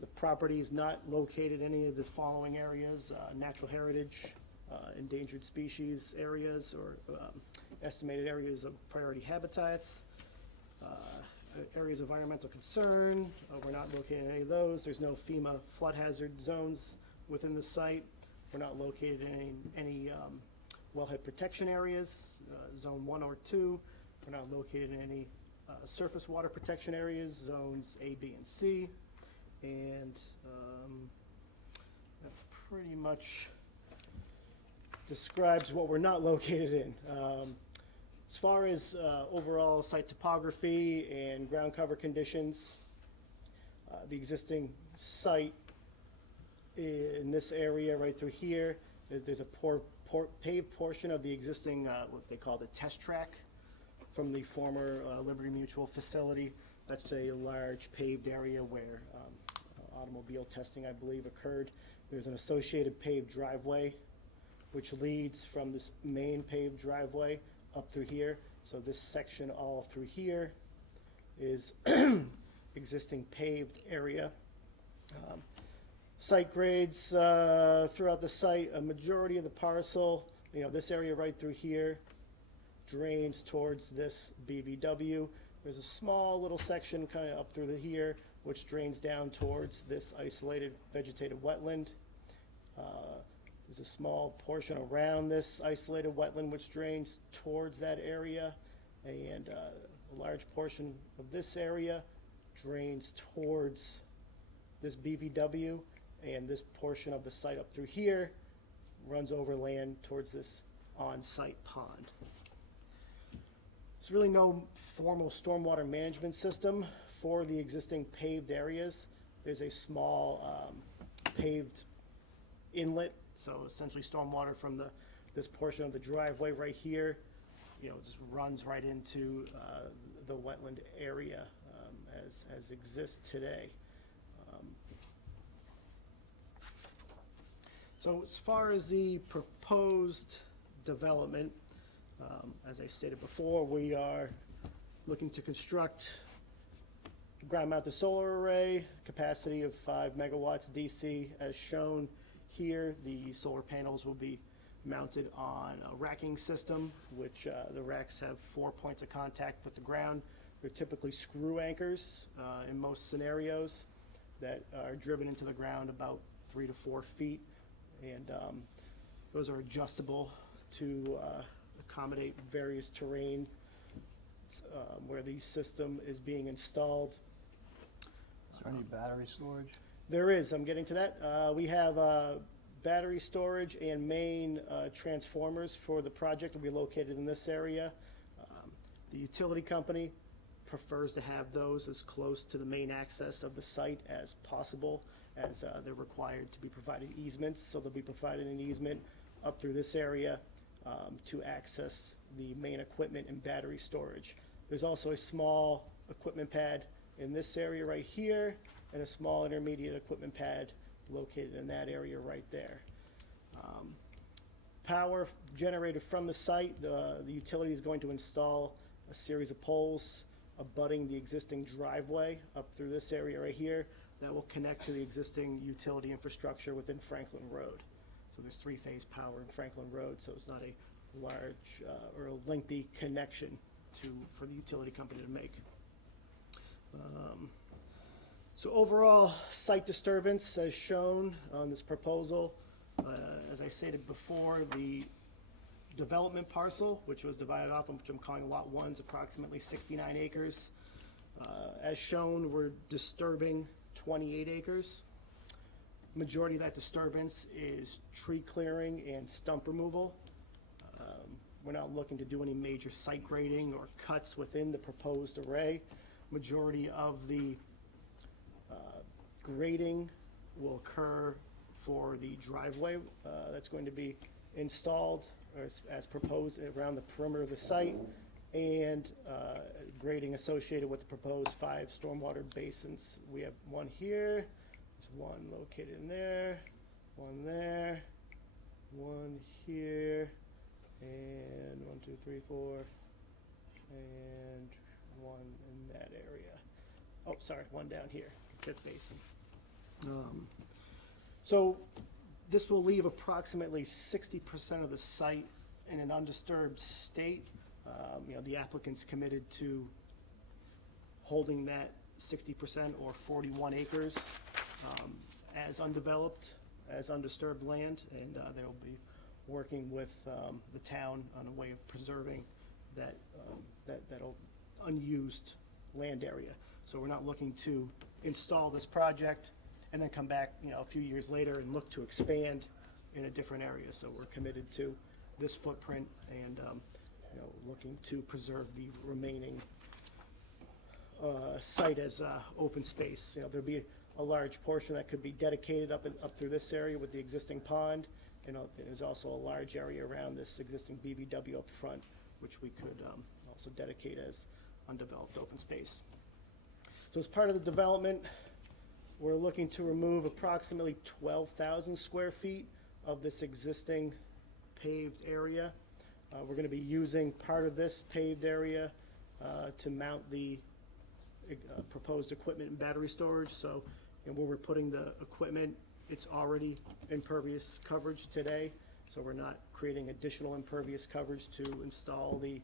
The property is not located in any of the following areas: natural heritage, endangered species areas, or estimated areas of priority habitats, areas of environmental concern. We're not located in any of those. There's no FEMA flood hazard zones within the site. We're not located in any wellhead protection areas, zone 1 or 2. We're not located in any surface water protection areas, zones A, B, and C. And that pretty much describes what we're not located in. As far as overall site topography and ground cover conditions, the existing site in this area right through here, there's a paved portion of the existing, what they call the test track from the former Liberty Mutual facility. That's a large paved area where automobile testing, I believe, occurred. There's an associated paved driveway which leads from this main paved driveway up through here. So this section all through here is existing paved area. Site grades throughout the site, a majority of the parcel, this area right through here drains towards this BVW. There's a small little section kind of up through here which drains down towards this isolated vegetated wetland. There's a small portion around this isolated wetland which drains towards that area, and a large portion of this area drains towards this BVW, and this portion of the site up through here runs overland towards this on-site pond. There's really no formal stormwater management system for the existing paved areas. There's a small paved inlet, so essentially stormwater from this portion of the driveway right here, just runs right into the wetland area as exists today. So as far as the proposed development, as I stated before, we are looking to construct a ground-mounted solar array, capacity of 5 megawatts DC as shown here. The solar panels will be mounted on a racking system, which the racks have 4 points of contact with the ground. They're typically screw anchors in most scenarios that are driven into the ground about 3 to 4 feet. And those are adjustable to accommodate various terrain where the system is being installed. Is there any battery storage? There is. I'm getting to that. We have battery storage and main transformers for the project will be located in this area. The utility company prefers to have those as close to the main access of the site as possible, as they're required to be provided easements. So they'll be providing an easement up through this area to access the main equipment and battery storage. There's also a small equipment pad in this area right here, and a small intermediate equipment pad located in that area right there. Power generated from the site, the utility is going to install a series of poles abutting the existing driveway up through this area right here that will connect to the existing utility infrastructure within Franklin Road. So there's three-phase power in Franklin Road, so it's not a large or a lengthy connection for the utility company to make. So overall, site disturbance as shown on this proposal, as I stated before, the development parcel, which was divided off, which I'm calling Lot 1, is approximately 69 acres. As shown, we're disturbing 28 acres. Majority of that disturbance is tree clearing and stump removal. We're not looking to do any major site grading or cuts within the proposed array. Majority of the grading will occur for the driveway that's going to be installed or as proposed around the perimeter of the site, and grading associated with the proposed 5 stormwater basins. We have one here, there's one located in there, one there, one here, and 1, 2, 3, 4, and one in that area. Oh, sorry, one down here, fifth basin. So this will leave approximately 60% of the site in an undisturbed state. The applicant's committed to holding that 60% or 41 acres as undeveloped, as undisturbed land, and they'll be working with the town on a way of preserving that unused land area. So we're not looking to install this project and then come back, a few years later and look to expand in a different area. So we're committed to this footprint and, looking to preserve the remaining site as open space. There'll be a large portion that could be dedicated up through this area with the existing pond. There's also a large area around this existing BBW up front, which we could also dedicate as undeveloped open space. So as part of the development, we're looking to remove approximately 12,000 square feet of this existing paved area. We're going to be using part of this paved area to mount the proposed equipment and battery storage. So where we're putting the equipment, it's already impervious coverage today. So we're not creating additional impervious coverage to install the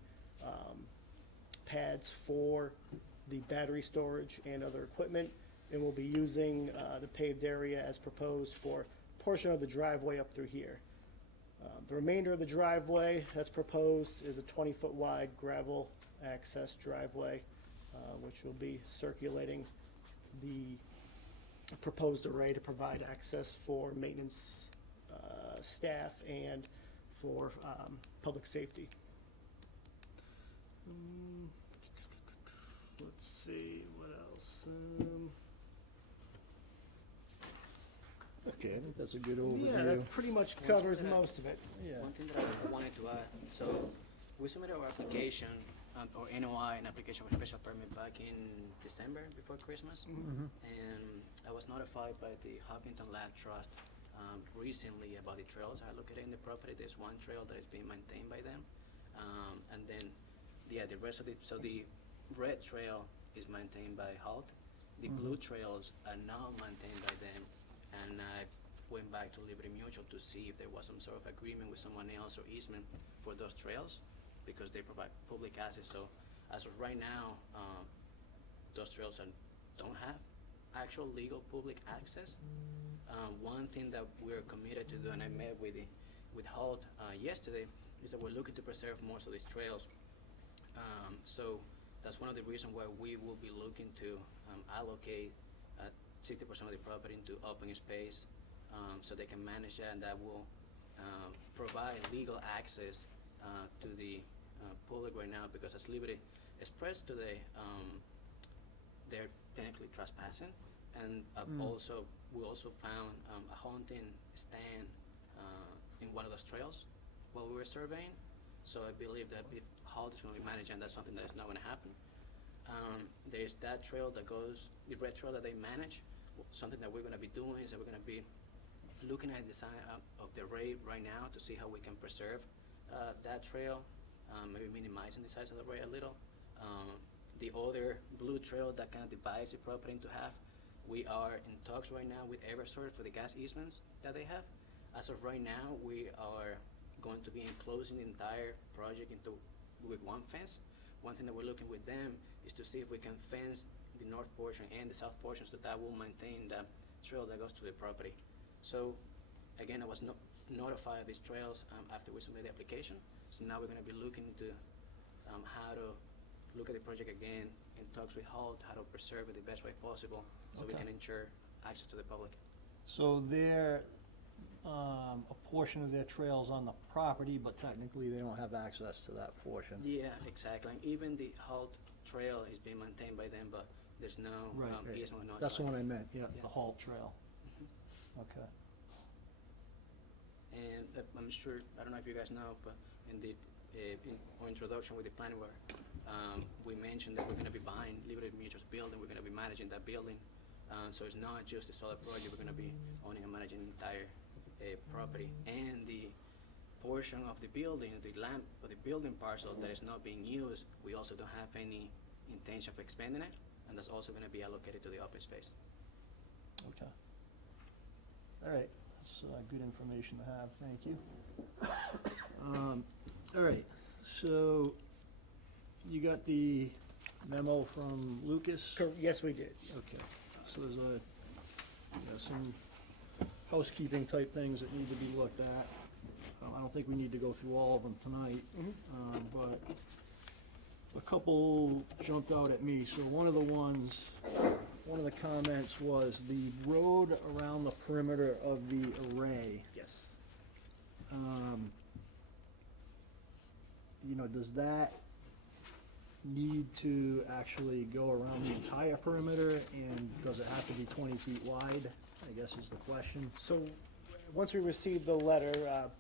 pads for the battery storage and other equipment. And we'll be using the paved area as proposed for a portion of the driveway up through here. The remainder of the driveway that's proposed is a 20-foot wide gravel access driveway, which will be circulating the proposed array to provide access for maintenance staff and for public safety. Let's see, what else? Okay, I think that's a good Yeah, overview. that pretty much covers most of it. Yeah. One thing that I wanted to add, so we submitted our application, or NOI, an application for special permit back in December before Christmas. And I was notified by the Hopkinton Land Trust recently about the trails that are located in the property. There's one trail that is being maintained by them. And then, the rest of so the red trail is maintained by HALT. The blue trails are now maintained by them. And I went back to Liberty Mutual to see if there was some sort of agreement with someone else or easement for those trails, because they provide public access. So as of right now, those trails don't have actual legal public access. One thing that we're committed to do, and I met with HALT yesterday, is that we're looking to preserve most of these trails. So that's one of the reasons why we will be looking to allocate 60% of the property into open space so they can manage that, and that will provide legal access to the public right now, because as Liberty expressed today, they're technically trespassing, and we also found a hunting stand in one of those trails while we were surveying. So I believe that if HALT is going to be managing, that's something that is not going to happen. There's that trail that goes, the red trail that they manage. Something that we're going to be doing is that we're going to be looking at the design of the array right now to see how we can preserve that trail, maybe minimizing the size of the array a little. The other blue trail that kind of divides the property into half, we are in talks right now with Eversource for the gas easements that they have. As of right now, we are going to be enclosing the entire project with one fence. One thing that we're looking with them is to see if we can fence the north portion and the south portion, so that will maintain the trail that goes to the property. So again, I was notified of these trails after we submitted the application. So now we're going to be looking into how to look at the project again in talks with HALT, how to preserve it the best way possible, so we Okay. can ensure access to the public. So they're, a portion of their trails on the property, but technically they don't have access to that portion. Yeah, exactly. And even the HALT trail is being maintained by them, but there's no Right, easement or no. that's the one I meant, yeah, Yeah. the Halt Trail. Mhm. Okay. And I'm sure, I don't know if you guys know, but in the in our introduction with the planning board, we mentioned that we're going to be buying Liberty Mutual's building. We're going to be managing that building. So it's not just a solar project. We're going to be owning and managing the entire property. And the portion of the building, the land or the building parcel that is not being used, we also don't have any intention of expanding it. And that's also going to be allocated to the open space. Okay. All right, that's good information to have, thank you. All right, so you got the memo from Lucas? Yes, we did. Okay, so there's some housekeeping type things that need to be looked at. I don't think we need to go through all of them tonight, but a couple jumped out at me. So one of the comments was the road around the perimeter of the array. Yes. Does that need to actually go around the entire perimeter, and does it have to be 20 feet wide, I guess is the question. So, once we received the letter,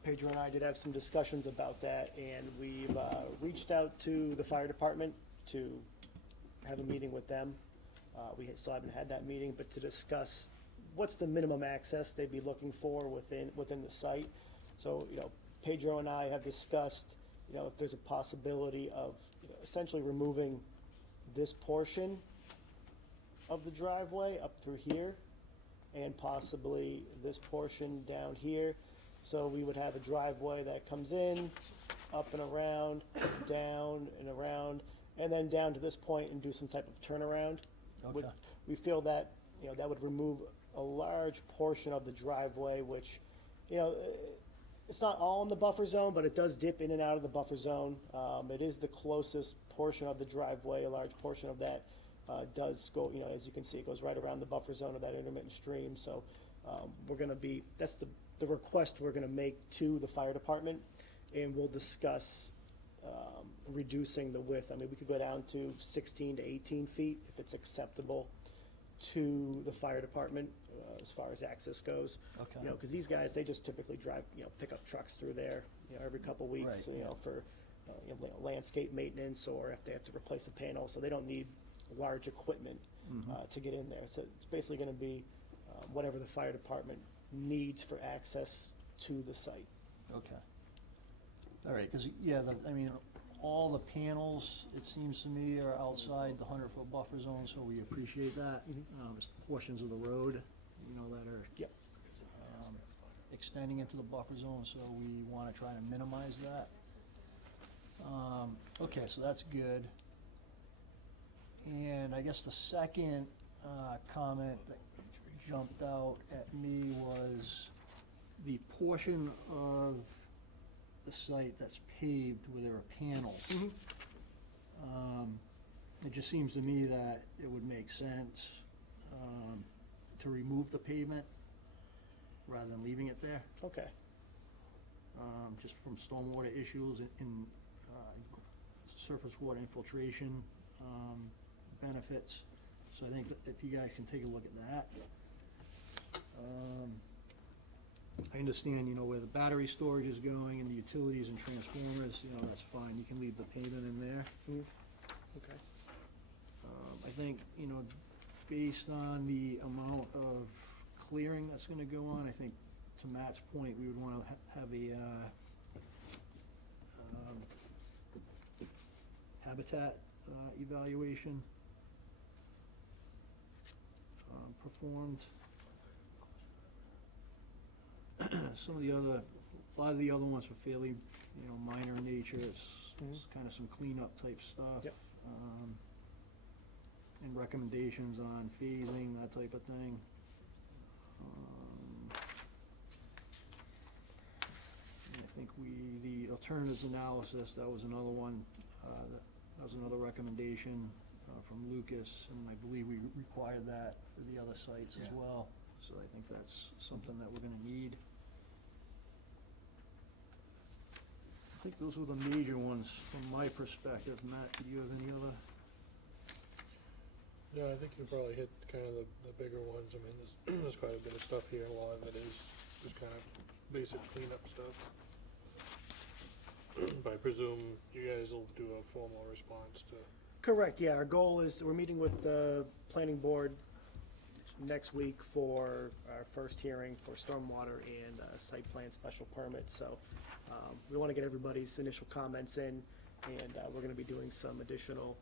Pedro and I did have some discussions about that, and we've reached out to the fire department to have a meeting with them. We still haven't had that meeting, but to discuss what's the minimum access they'd be looking for within the site. So, Pedro and I have discussed, if there's a possibility of essentially removing this portion of the driveway up through here, and possibly this portion down here. So we would have a driveway that comes in, up and around, down and around, and then down to this point and do some type of turnaround. Okay. We feel that, that would remove a large portion of the driveway, which, it's not all in the buffer zone, but it does dip in and out of the buffer zone. It is the closest portion of the driveway. A large portion of that does go, as you can see, it goes right around the buffer zone of that intermittent stream. So that's the request we're gonna make to the fire department, and we'll discuss reducing the width. I mean, we could go down to 16 to 18 feet if it's acceptable to the fire department as far as access goes. Okay. Because these guys, they just typically drive, pickup trucks through there, every couple weeks, Right, yeah. for landscape maintenance, or if they have to replace a panel, so they don't need large equipment to get in there. So it's basically going to be whatever the fire department needs for access to the site. Okay. All right, because, all the panels, it seems to me, are outside the 100-foot buffer zone, so we appreciate that. There's portions of the road, that are Yep. extending into the buffer zone, so we want to try to minimize that. Okay, so that's good. And I guess the second comment that jumped out at me was the portion of the site that's paved where there are panels. It just seems to me that it would make sense to remove the pavement rather than leaving it there, Okay. just from stormwater issues and surface water infiltration benefits. So I think that if you guys can take a look at that. I understand, you know, where the battery storage is going and the utilities and transformers, you know, that's fine, you can leave the pavement in there. Okay. I think, you know, based on the amount of clearing that's gonna go on, I think, to Matt's point, we would wanna have a, habitat, evaluation, performed. Some of the other, a lot of the other ones were fairly, you know, minor in nature, it's kind of some cleanup type stuff. Yep. And recommendations on phasing, that type of thing. And I think the alternatives analysis, that was another one, that was another recommendation from Lucas, and I believe we required that for the other sites as Yeah. well. So I think that's something that we're gonna need. I think those were the major ones from my perspective. Matt, do you have any other? No, I think you probably hit kind of the bigger ones. I mean, there's quite a bit of stuff here. A lot of it is just kind of basic cleanup stuff. But I presume you guys will do a formal response to. Correct, yeah, our goal is, we're meeting with the planning board next week for our first hearing for stormwater and site plan special permit, so we want to get everybody's initial comments in, and we're going to be doing some additional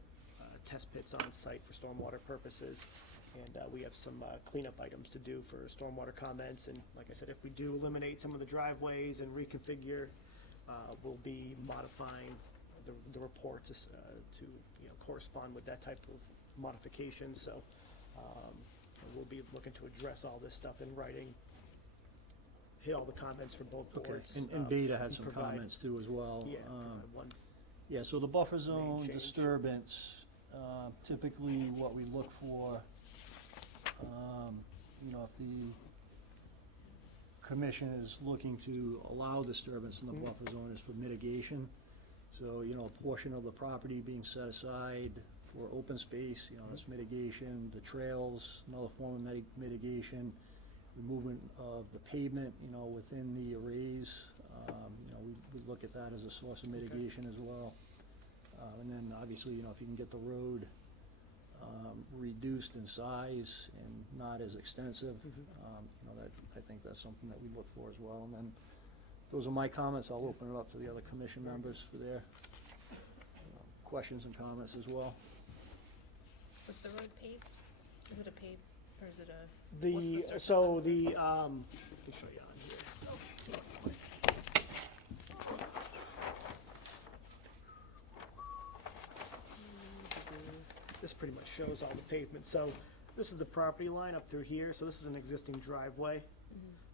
test pits on site for stormwater purposes, and we have some cleanup items to do for stormwater comments, and like I said, if we do eliminate some of the driveways and reconfigure, we'll be modifying the reports to, you know, correspond with that type of modification, so we'll be looking to address all this stuff in writing, hit all the comments from both boards. And Beta had some provide- comments too as well. Yeah, provide one. Yeah, so the buffer zone change. disturbance, typically what we look for, you know, if the commission is looking to allow disturbance in the buffer zone is for mitigation. So, you know, a portion of the property being set aside for open space, you know, that's mitigation. The trails, another form of mitigation. Removement of the pavement, you know, within the arrays, you know, we look at that as a source of mitigation as well. And then obviously, you know, if you can get the road reduced in size and not as extensive, you know, that, I think that's something that we look for as well. And then, those are my comments, I'll open it up to the other commission members for their questions and comments as well. Was the road paved? Is it a paved, or is it a? what's The, surface so of it? the, I can show you on here. This pretty much shows all the pavement. So this is the property line up through here. So this is an existing driveway.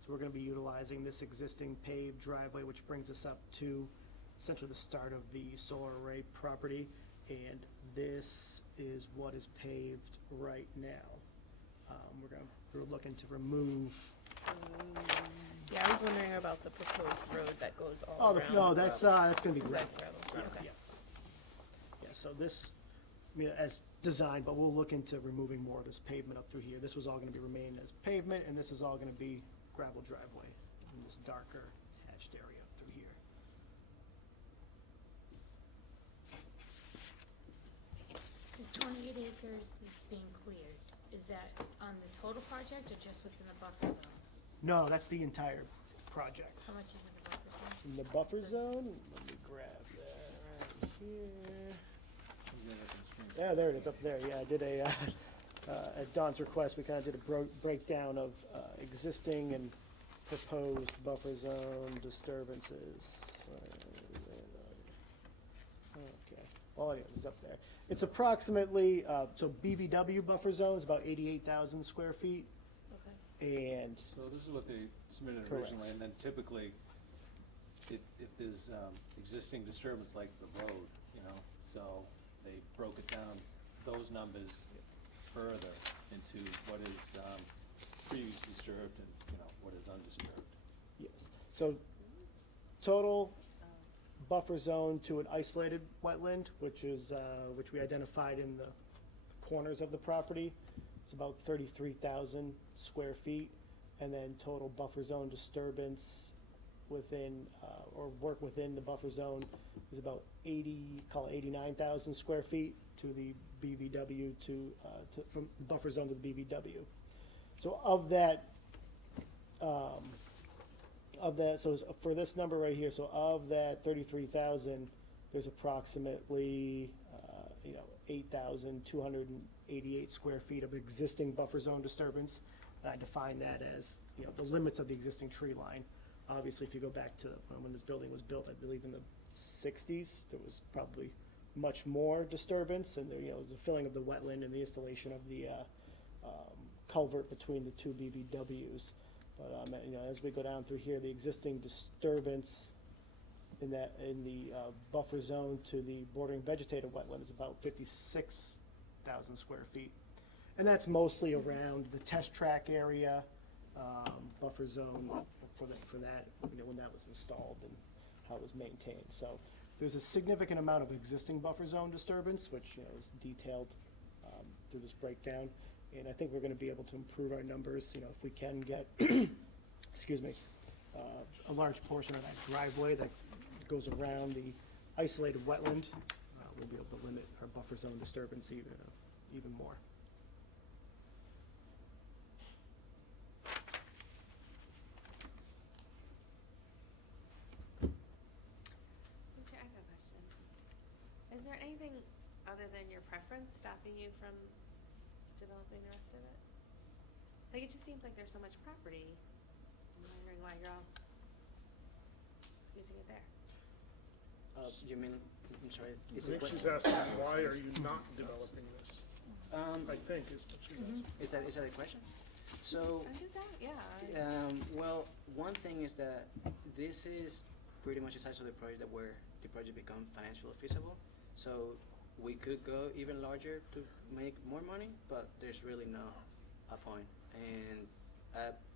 So we're gonna be utilizing this existing paved driveway, which brings us up to essentially the start of the solar array property. And this is what is paved right now. We're looking to remove. Yeah, I was wondering about the proposed road that goes all Oh, around. no, that's gonna be Is gravel. that gravel? Okay. Yeah. Yeah, so this, I mean, as designed, but we'll look into removing more of this pavement up through here. This was all gonna be remain as pavement, and this is all gonna be gravel driveway in this darker hatched area up through here. The 28 acres that's being cleared, is that on the total project or just what's in the buffer zone? No, that's the entire project. How much is in the buffer zone? In the buffer zone, let me grab that right here. Yeah, there it is, up there. Yeah, I did a, at Don's request, we kind of did a breakdown of existing and proposed buffer zone disturbances. Okay, oh yeah, it's up there. It's approximately, so BVW buffer zone is about 88,000 square feet, Okay. and So this is what they submitted Correct. originally, and then typically, if there's, existing disturbance like the road, you know, so they broke it down, those numbers further into what is, previously disturbed and, you know, what is undisturbed. Yes. So total buffer zone to an isolated wetland, which we identified in the corners of the property, it's about 33,000 square feet. And then total buffer zone disturbance within, or work within the buffer zone is about 89,000 square feet to the BVW from the buffer zone to the BVW. So for this number right here, so of that 33,000, there's approximately, 8,288 square feet of existing buffer zone disturbance. And I define that as, the limits of the existing tree line. Obviously, if you go back to when this building was built, I believe in the 60s, there was probably much more disturbance, and there, was the filling of the wetland and the installation of the culvert between the two BVWs. But as we go down through here, the existing disturbance in the buffer zone to the bordering vegetative wetland is about 56,000 square feet. And that's mostly around the test track area, buffer zone for that, when that was installed and how it was maintained. So there's a significant amount of existing buffer zone disturbance, which, is detailed through this breakdown. And I think we're gonna be able to improve our numbers, if we can get, excuse me, a large portion of that driveway that goes around the isolated wetland, we'll be able to limit our buffer zone disturbance even more. I have a question. Is there anything other than your preference stopping you from developing the rest of it? Like, it just seems like there's so much property. I'm wondering why you're all squeezing it there. You mean, I'm sorry, I is think it she's asking, why are you not developing this? I think is what she's asking. Is that a question? So, I'm just out, yeah. well, one thing is that this is pretty much the size of the project where the project become financially feasible. So we could go even larger to make more money, but there's really no point. And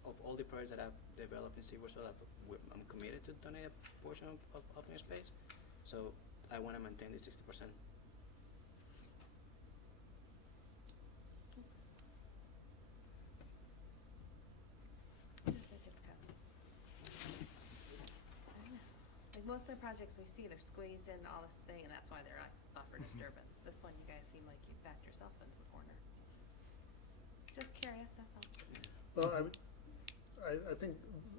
of all the projects that I've developed in Seaworth, I'm committed to donate a portion of open space. So I want to maintain the 60%. I just think it's kind of, I don't know. Like, most of the projects we see, they're squeezed into all this thing, and that's why they're not buffer disturbance. This one, you guys seem like you backed yourself into the corner. Just curious, that's all. Well, I think,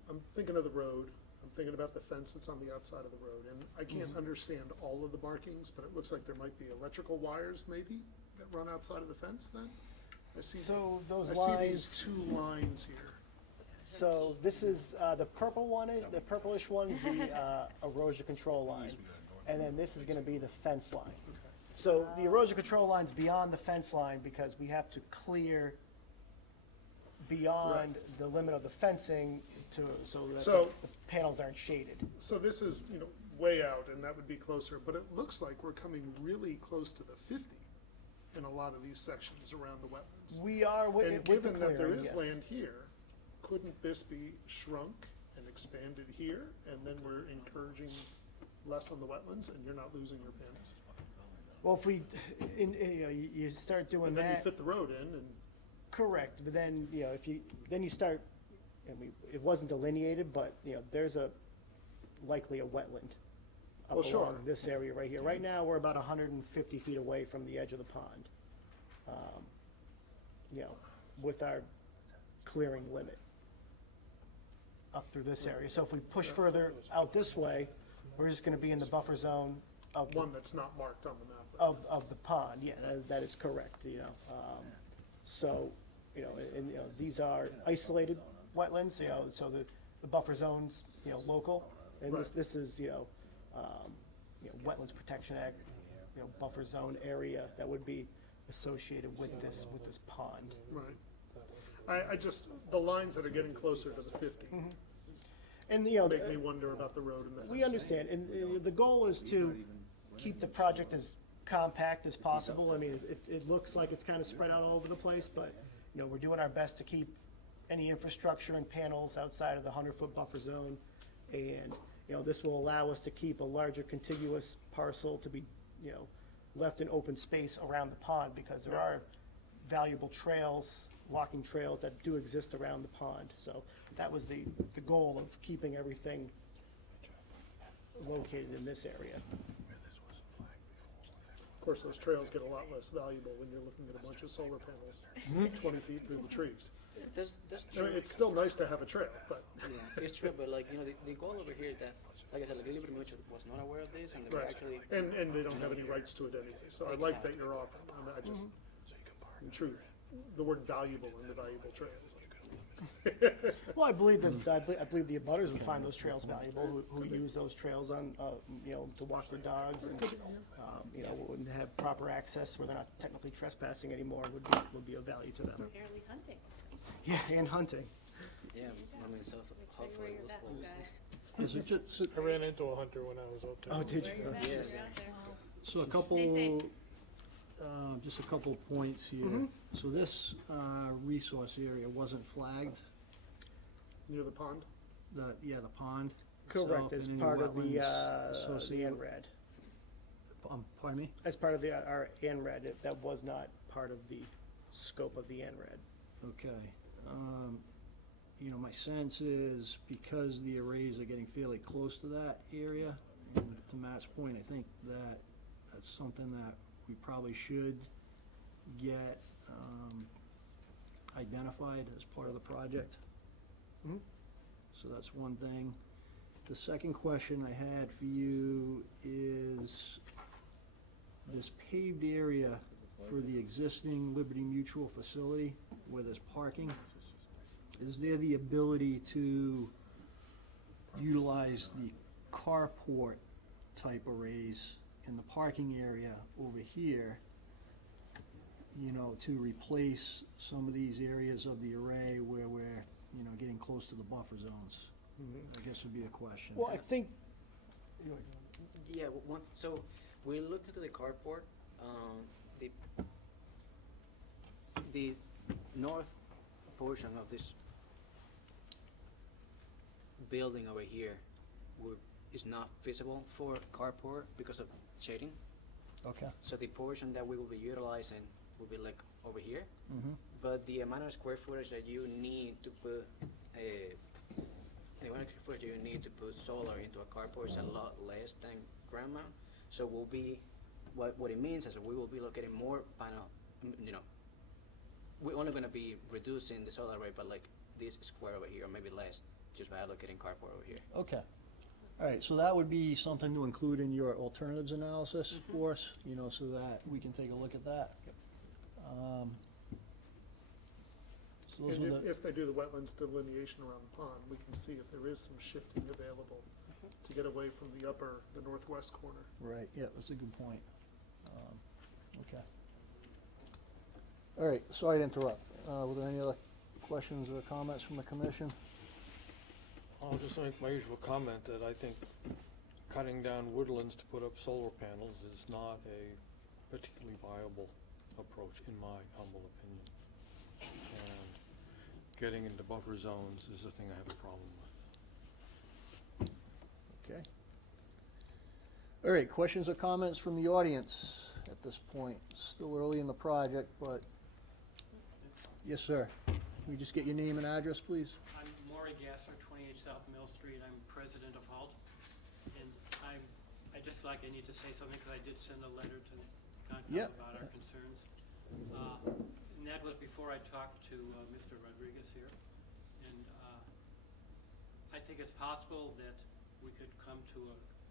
I'm thinking of the road, I'm thinking about the fence that's on the outside of the road, and I can't understand all of the markings, but it looks like there might be electrical wires maybe that run outside of the fence then? I see. So those I see lines, these two lines here. so this is, the purple one, the purplish one's the erosion control line. And then this is gonna be the fence line. So the erosion control line's beyond the fence line because we have to clear beyond the limit of the fencing so that the panels aren't shaded. So this is, way out, and that would be closer, but it looks like we're coming really close to the 50 in a lot of these sections around the wetlands. We are with And with the given that there clearing, is yes. land here, couldn't this be shrunk and expanded here, and then we're encouraging less on the wetlands, and you're not losing your panels? Well, if we, you start doing And then you that, fit the road in, and correct, but then, then you start, it wasn't delineated, but, there's likely a wetland up Well, sure. along this area right here. Right now, we're about 150 feet away from the edge of the pond, with our clearing limit up through this area. So if we push further out this way, we're just gonna be in the buffer zone of, one that's not marked on the map. of the pond, yeah, that is correct, So, these are isolated wetlands, so the buffer zone's, local. And Right. this is, Wetlands Protection Act, buffer zone area that would be associated with this pond. Right. I just, the lines that are getting closer to the 50 And, make me wonder about the road and the fence. we understand, and the goal is to keep the project as compact as possible. I mean, it looks like it's kind of spread out all over the place, but, we're doing our best to keep any infrastructure and panels outside of the 100-foot buffer zone. And, this will allow us to keep a larger contiguous parcel to be, left in open space around the pond, because there are valuable trails, walking trails that do exist around the pond. So that was the goal of keeping everything located in this area. Of course, those trails get a lot less valuable when you're looking at a bunch of solar panels 20 feet through the trees. That's I true. mean, it's still nice to have a trail, but Yeah, it's true, but like, the goal over here is that, like I said, like Liberty Mutual was not aware of this, and they were right. actually, And they don't have any rights to it anyway. So I like that you're offering. I mean, I just, in truth, the word valuable in the valuable trails. Well, I believe that, I believe the abutters would find those trails valuable, who use those trails on, to walk their dogs, and, wouldn't have proper access where they're not technically trespassing anymore, would be of value to them. Apparently hunting. Yeah, and hunting. yeah, I mean, so hopefully we'll see. Is it just, I ran into a hunter when I was out there. Oh, did you? Yes. so a couple, Stay just a couple points here. So this, resource area wasn't flagged, Near the pond? the pond Correct, itself as and any part of the, wetlands the associated. ANRAD. Pardon me? As part of our ANRAD, that was not part of the scope of the ANRAD. Okay. My sense is because the arrays are getting fairly close to that area, and to Matt's point, I think that's something that we probably should get identified as part of the project. Mhm. So that's one thing. The second question I had for you is this paved area for the existing Liberty Mutual facility where there's parking, is there the ability to utilize the carport type arrays in the parking area over here, to replace some of these areas of the array where we're, getting close to the buffer zones? I guess would be the question. Well, I think, Yeah, so we looked into the carport, the north portion of this building over here is not feasible for carport because of shading. Okay. So the portion that we will be utilizing will be like over here. Mm-hmm. But the amount of square footage that you need to put solar into a carport is a lot less than ground mount. So we'll be, what it means is that we will be locating more panel, we're only gonna be reducing the solar array by like this square over here, or maybe less, just by allocating carport over here. Okay. All right, so that would be something to include in your alternatives analysis for us, so that we can take a look at that. So those And were the, if they do the wetlands delineation around the pond, we can see if there is some shifting available to get away from the northwest corner. right, yeah, that's a good point. Okay. All right, sorry to interrupt. Were there any other questions or comments from the commission? I'll just make my usual comment that I think cutting down woodlands to put up solar panels is not a particularly viable approach, in my humble opinion. And getting into buffer zones is the thing I have a problem with. Okay. All right, questions or comments from the audience at this point? Still early in the project, but, yes, sir. Can we just get your name and address, please? I'm Maury Gasser, 28 South Mill Street. I'm president of HALT. And I just like, I need to say something because I did send a letter to Concom Yep. about our concerns. And that was before I talked to Mr. Rodriguez here. And I think it's possible that we could come to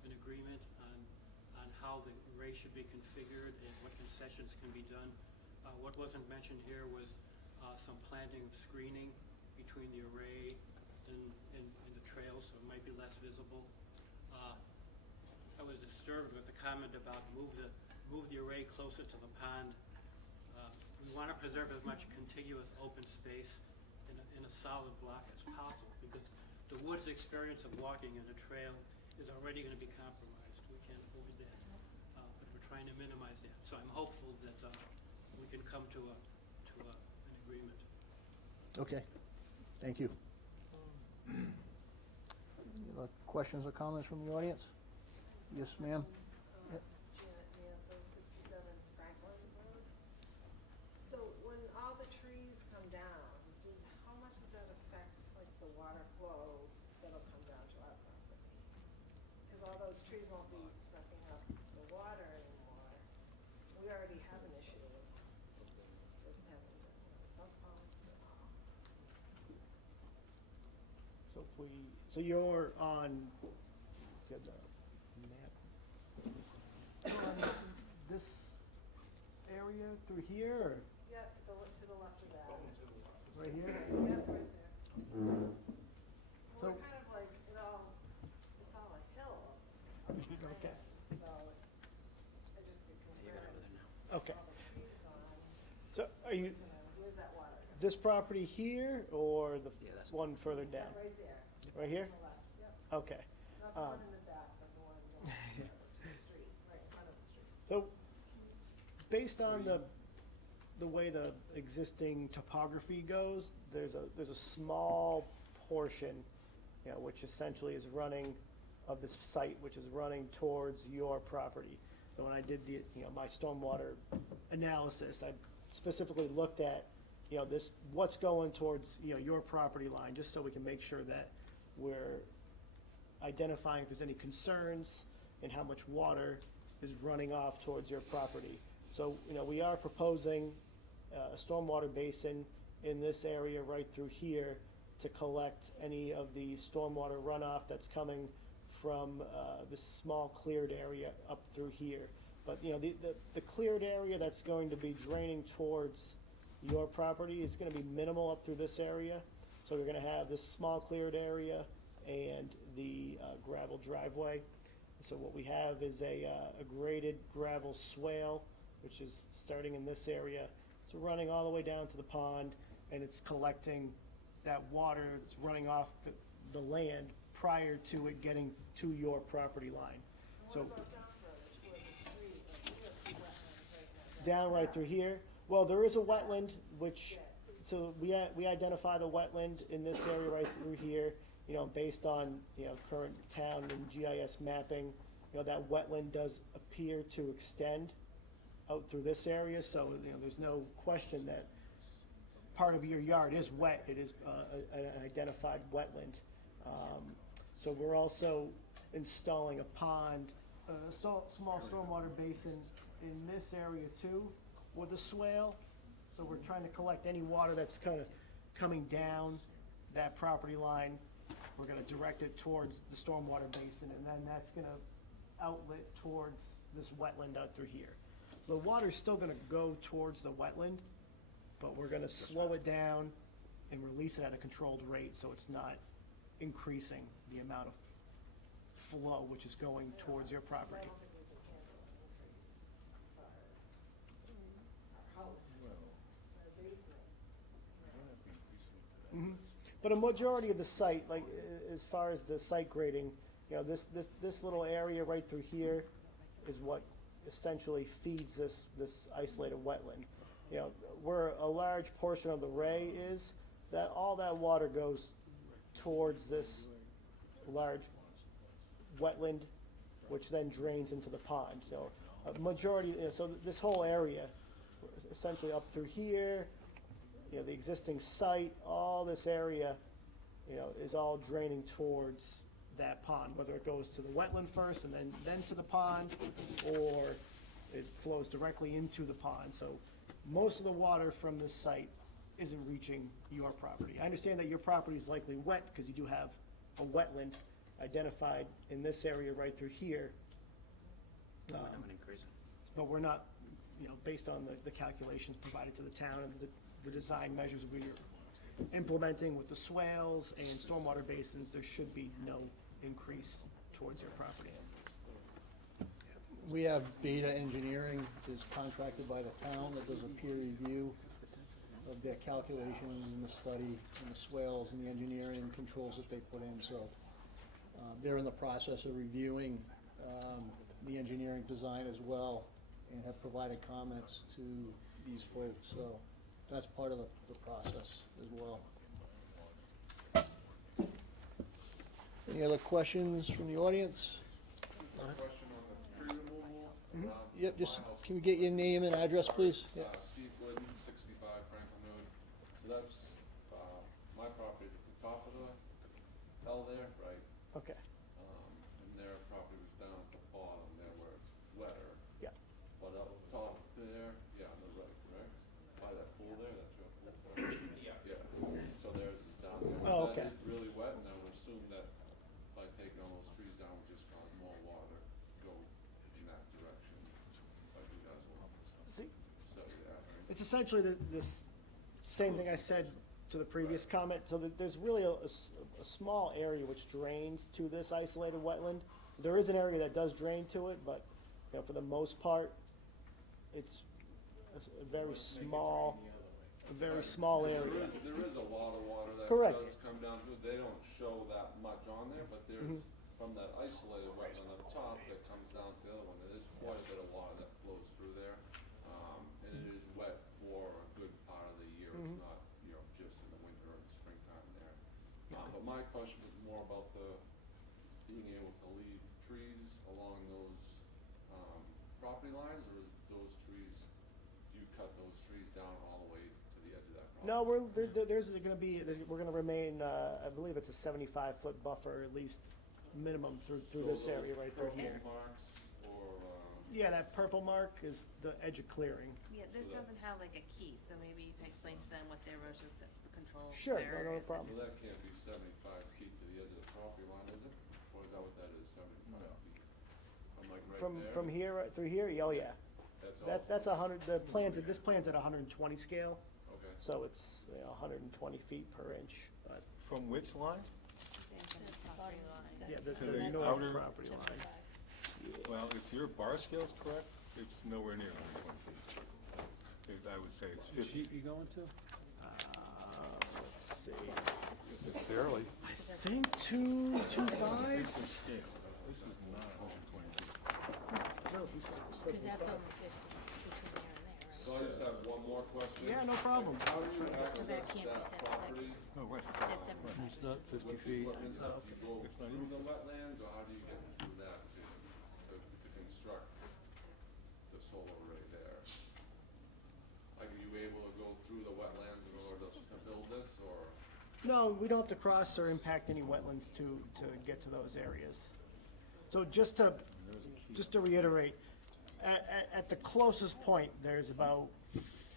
an agreement on how the array should be configured and what concessions can be done. What wasn't mentioned here was some planting of screening between the array and the trail, so it might be less visible. I was disturbed with the comment about move the array closer to the pond. We want to preserve as much contiguous open space in a solid block as possible, because the woods experience of walking in a trail is already going to be compromised. We can't avoid that, but we're trying to minimize that. So I'm hopeful that we can come to an agreement. Okay. Thank you. Any other questions or comments from the audience? Yes, ma'am? Yep. Janet Manso, 67 Franklin Road. So when all the trees come down, how much does that affect, like, the water flow that'll come down to our property? Because all those trees won't be sucking up the water anymore. We already have an issue with having, sump pumps and all. So if we, so you're on, get the map. You're on this area through here, or Yeah, to the left of that. right here? Yeah, right there. Well, So- we're kind of like, it's all a hill. Okay. So I just get concerned. Okay. All the trees gone, So are you, where's that water? this property here, or the Yeah, that's- one further Yeah, down? right there. Right here? On the left, yep. Okay. Not the one in the back, but the one to the street, right in front of the street. So, based on the way the existing topography goes, there's a small portion, which essentially is running, of this site, which is running towards your property. So when I did my stormwater analysis, I specifically looked at, this, what's going towards, your property line, just so we can make sure that we're identifying if there's any concerns and how much water is running off towards your property. So, we are proposing a stormwater basin in this area right through here to collect any of the stormwater runoff that's coming from this small cleared area up through here. But, the cleared area that's going to be draining towards your property is gonna be minimal up through this area. So we're gonna have this small cleared area and the gravel driveway. So what we have is a graded gravel swale, which is starting in this area. It's running all the way down to the pond, and it's collecting that water that's running off the land prior to it getting to your property line. So What about down further toward the street, like, we have two wetlands right now. down right through here, well, there is a wetland, which, so we identify the wetland in this area right through here, based on, current town and GIS mapping, that wetland does appear to extend out through this area, so, there's no question that part of your yard is wet, it is an identified wetland. So we're also installing a pond, a small stormwater basin in this area too, with a swale. So we're trying to collect any water that's kind of coming down that property line. We're gonna direct it towards the stormwater basin, and then that's gonna outlet towards this wetland out through here. So the water's still gonna go towards the wetland, but we're gonna slow it down and release it at a controlled rate, so it's not increasing the amount of flow which is going towards your I property. don't think we can handle an increase as far as our house, our basements. Mhm. But a majority of the site, like, as far as the site grading, this little area right through here is what essentially feeds this isolated wetland. Where a large portion of the ray is, that all that water goes towards this large wetland, which then drains into the pond. So a majority, so this whole area, essentially up through here, the existing site, all this area, is all draining towards that pond, whether it goes to the wetland first and then to the pond, or it flows directly into the pond. So most of the water from this site isn't reaching your property. I understand that your property is likely wet because you do have a wetland identified in this area right through here. We're not increasing. But we're not, based on the calculations provided to the town and the design measures we're implementing with the swales and stormwater basins, there should be no increase towards your property. We have Beta Engineering is contracted by the town that does a peer review of their calculations and the study and the swales and the engineering controls that they put in, so they're in the process of reviewing the engineering design as well and have provided comments to these folks, so that's part of the process as well. Any other questions from the audience? Question on the tree removal around Yep, my just, house. can we get your name and address, please? Yeah. Steve Glidden, 65 Franklin Road. So that's, my property is at the top of the hill there, right? Okay, And their property was down at the bottom there where it's wetter. yeah. But up top there, yeah, on the right, correct? By that pool there, that's your pool? Yeah. Yeah, so theirs is down there. Oh, So okay. that is really wet, and I would assume that by taking all those trees down, we just got more water go in that direction. But you guys will See, study that, right? it's essentially this same thing I said to the previous comment, so that there's really a small area which drains to this isolated wetland. There is an area that does drain to it, but, you know, for the most part, it's a very small, area. There is a lot of water that Correct. does come down through, they don't show that much on there, but there's, from that isolated wetland up top that comes down to the other one, there is quite a bit of water that flows through there. And it is wet for a good part of the year, it's not, you know, just in the winter and springtime there. But my question was more about being able to leave trees along those, property lines, or is those trees, do you cut those trees down all the way to the edge of that property? No, we're gonna remain, I believe it's a 75-foot buffer, at least minimum through this area right through here. Purple marks or, Yeah, that purple mark is the edge of clearing. Yeah, this doesn't have like a key, so maybe you can explain to them what the erosion control Sure, barrier no is. problem. well, that can't be 75 feet to the edge of the property line, is it? Or is that what that is, 75 feet? I'm like right there? From here, right through here, oh yeah. That's That's 100, this plan's at 120 scale, Okay. so it's, 120 feet per inch. But, From which line? yeah, this is To the the north outer- property line. Well, if your bar scale's correct, it's nowhere near 120 feet. I would say it's What 50. sheet you going to? Let's see, Barely. I think 225? This is not 120 feet. No, he said it was Cause that's 75. over 50 between there and there, So I just have one more question. Yeah, no problem. How do you that access can't be that set, that property? Oh, right. right? Said 75. It's not which is- 50 feet. Equipment stuff, you go It's not through even- the wetlands, or how do you get through that to construct the solar array there? Like, are you able to go through the wetlands in order to build this, or? No, we don't have to cross or impact any wetlands to get to those areas. So just to reiterate, at the closest point, there's about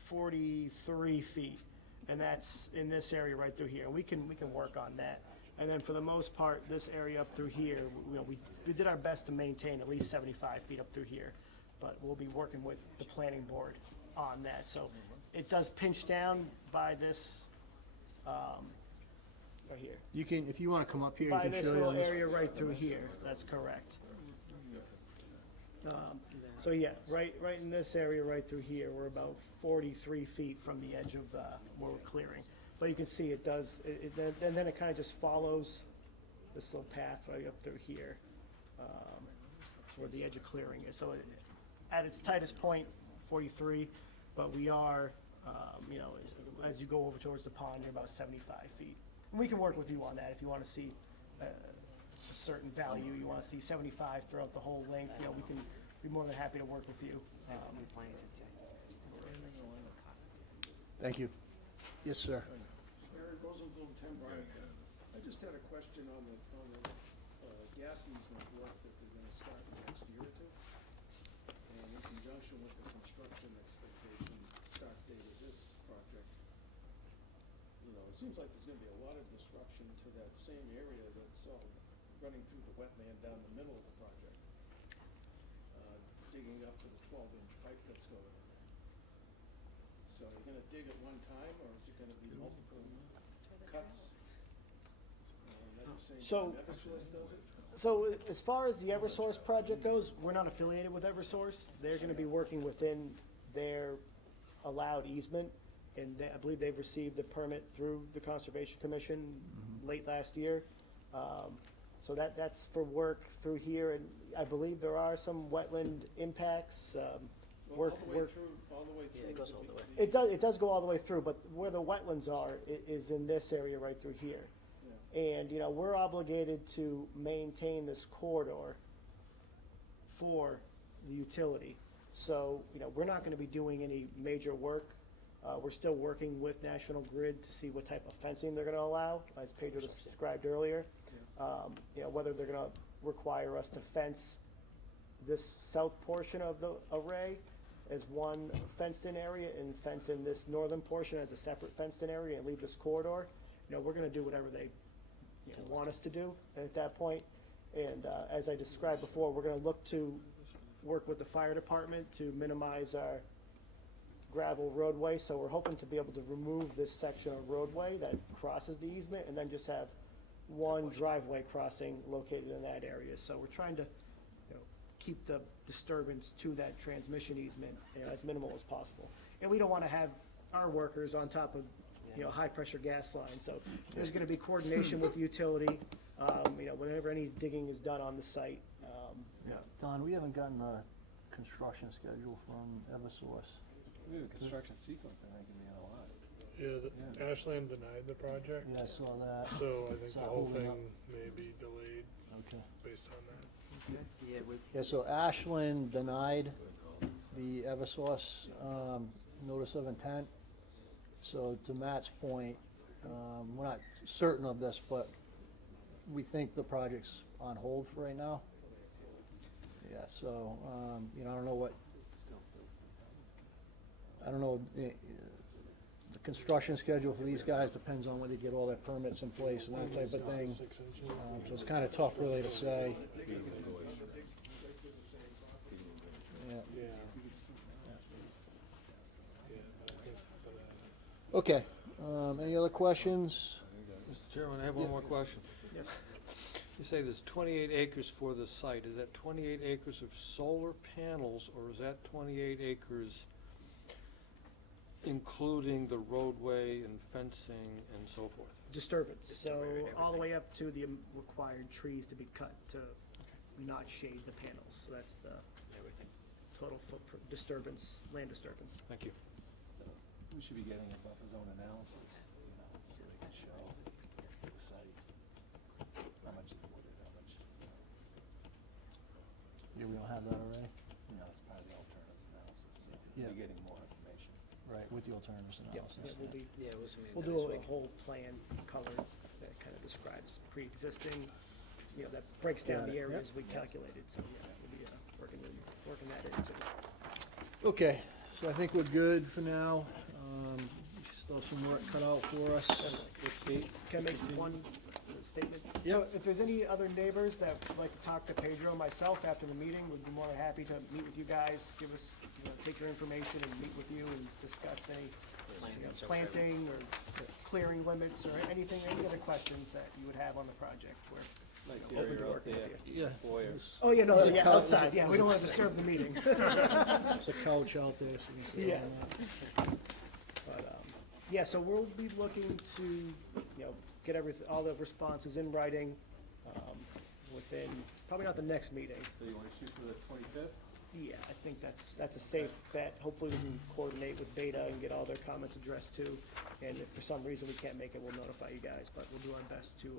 43 feet, and that's in this area right through here. We can work on that. And then for the most part, this area up through here, we did our best to maintain at least 75 feet up through here. But we'll be working with the planning board on that. So it does pinch down by this, right here. You can, if you wanna come up here, you By can this show you little on this. area right through here, that's correct. So yeah, right in this area right through here, we're about 43 feet from the edge of, where we're clearing. But you can see it does, and then it kinda just follows this little path right up through here, where the edge of clearing is. So at its tightest point, 43, but we are, as you go over towards the pond, you're about 75 feet. And we can work with you on that if you wanna see a certain value, you wanna see 75 throughout the whole length, we can be more than happy to work with you. Thank you. Yes, sir. Aaron Rosenblum, 10 Bryan. I just had a question on the gas easement work that they're gonna start in the next year or two. And in conjunction with the construction expectation start date of this project, it seems like there's gonna be a lot of disruption to that same area that's running through the wetland down the middle of the project. Digging up to the 12-inch pipe that's going in there. So are you gonna dig at one time, or is it gonna be multiple cuts? Like the same So- time Eversource does it? So as far as the Eversource project goes, we're not affiliated with Eversource. They're gonna be working within their allowed easement. And I believe they've received the permit through the Conservation Commission late last year. So that's for work through here, and I believe there are some wetland impacts, Well, work. all the way through. Yeah, it goes all the way. It does go all the way through, but where the wetlands are is in this area right through here. And, you know, we're obligated to maintain this corridor for the utility. So, you know, we're not gonna be doing any major work. We're still working with National Grid to see what type of fencing they're gonna allow, as Pedro described earlier. You know, whether they're gonna require us to fence this south portion of the array as one fenced-in area and fence in this northern portion as a separate fenced-in area and leave this corridor. You know, we're gonna do whatever they, you know, want us to do at that point. And, as I described before, we're gonna look to work with the fire department to minimize our gravel roadway, so we're hoping to be able to remove this section of roadway that crosses the easement and then just have one driveway crossing located in that area. So we're trying to, you know, keep the disturbance to that transmission easement, you know, as minimal as possible. And we don't wanna have our workers on top of, you know, high-pressure gas lines. So there's gonna be coordination with the utility, you know, whenever any digging is done on the site. Yeah. Don, we haven't gotten a construction schedule from Eversource. We have a construction sequence, I think, in the NOI. Yeah, the Ashland denied the project. Yeah, I saw that. So I think So the whole holding thing up. may be delayed Okay. based on that. Yeah, we, Yeah, so Ashland denied the Eversource, notice of intent. So to Matt's point, we're not certain of this, but we think the project's on hold for right now. Yeah, so, you know, I don't know what, I don't know, the construction schedule for these guys depends on when they get all their permits in place and that type of thing. So it's kinda tough really to say. Yeah. Okay, any other questions? Mr. Chairman, I have one more question. Yes. You say there's 28 acres for the site. Is that 28 acres of solar panels, or is that 28 acres including the roadway and fencing and so forth? Disturbance, so all the way up to the required trees to be cut to not shade the panels. So that's the total footprint, disturbance, land disturbance. Thank you. We should be getting a buffer zone analysis, you know, so they can show the site, how much is wooded, how much, Yeah, we don't have that already? you know, it's part of the alternatives analysis, so Yeah. you're getting more information. Right, with the alternatives analysis. Yeah, we'll be, yeah, we'll submit we'll that do this a week. whole plan colored that kind of describes pre-existing, you know, that breaks down Got the it, areas we calculated. So, yeah, we'll be working that into. Okay, so I think we're good for now. Still some work cut out for us. Can I make one statement? Yeah. So if there's any other neighbors that would like to talk to Pedro and myself after the meeting, we'd be more than happy to meet with you guys, give us, you know, take your information and meet with you and discuss any, you know, planting or clearing limits or anything, any other questions that you would have on the project. We're Nice open to area out working there. with you. Yeah. Foyer. Oh, yeah, no, There's a yeah, couch- outside, yeah, we there's don't a- wanna disturb the meeting. There's a couch out there, so you can sit Yeah. on that. But, yeah, so we'll be looking to, you know, get all the responses in writing, within, probably not the next meeting. So you wanna shoot for the 25th? Yeah, I think that's a safe bet. Hopefully we can coordinate with Beta and get all their comments addressed too. And if for some reason we can't make it, we'll notify you guys, but we'll do our best to,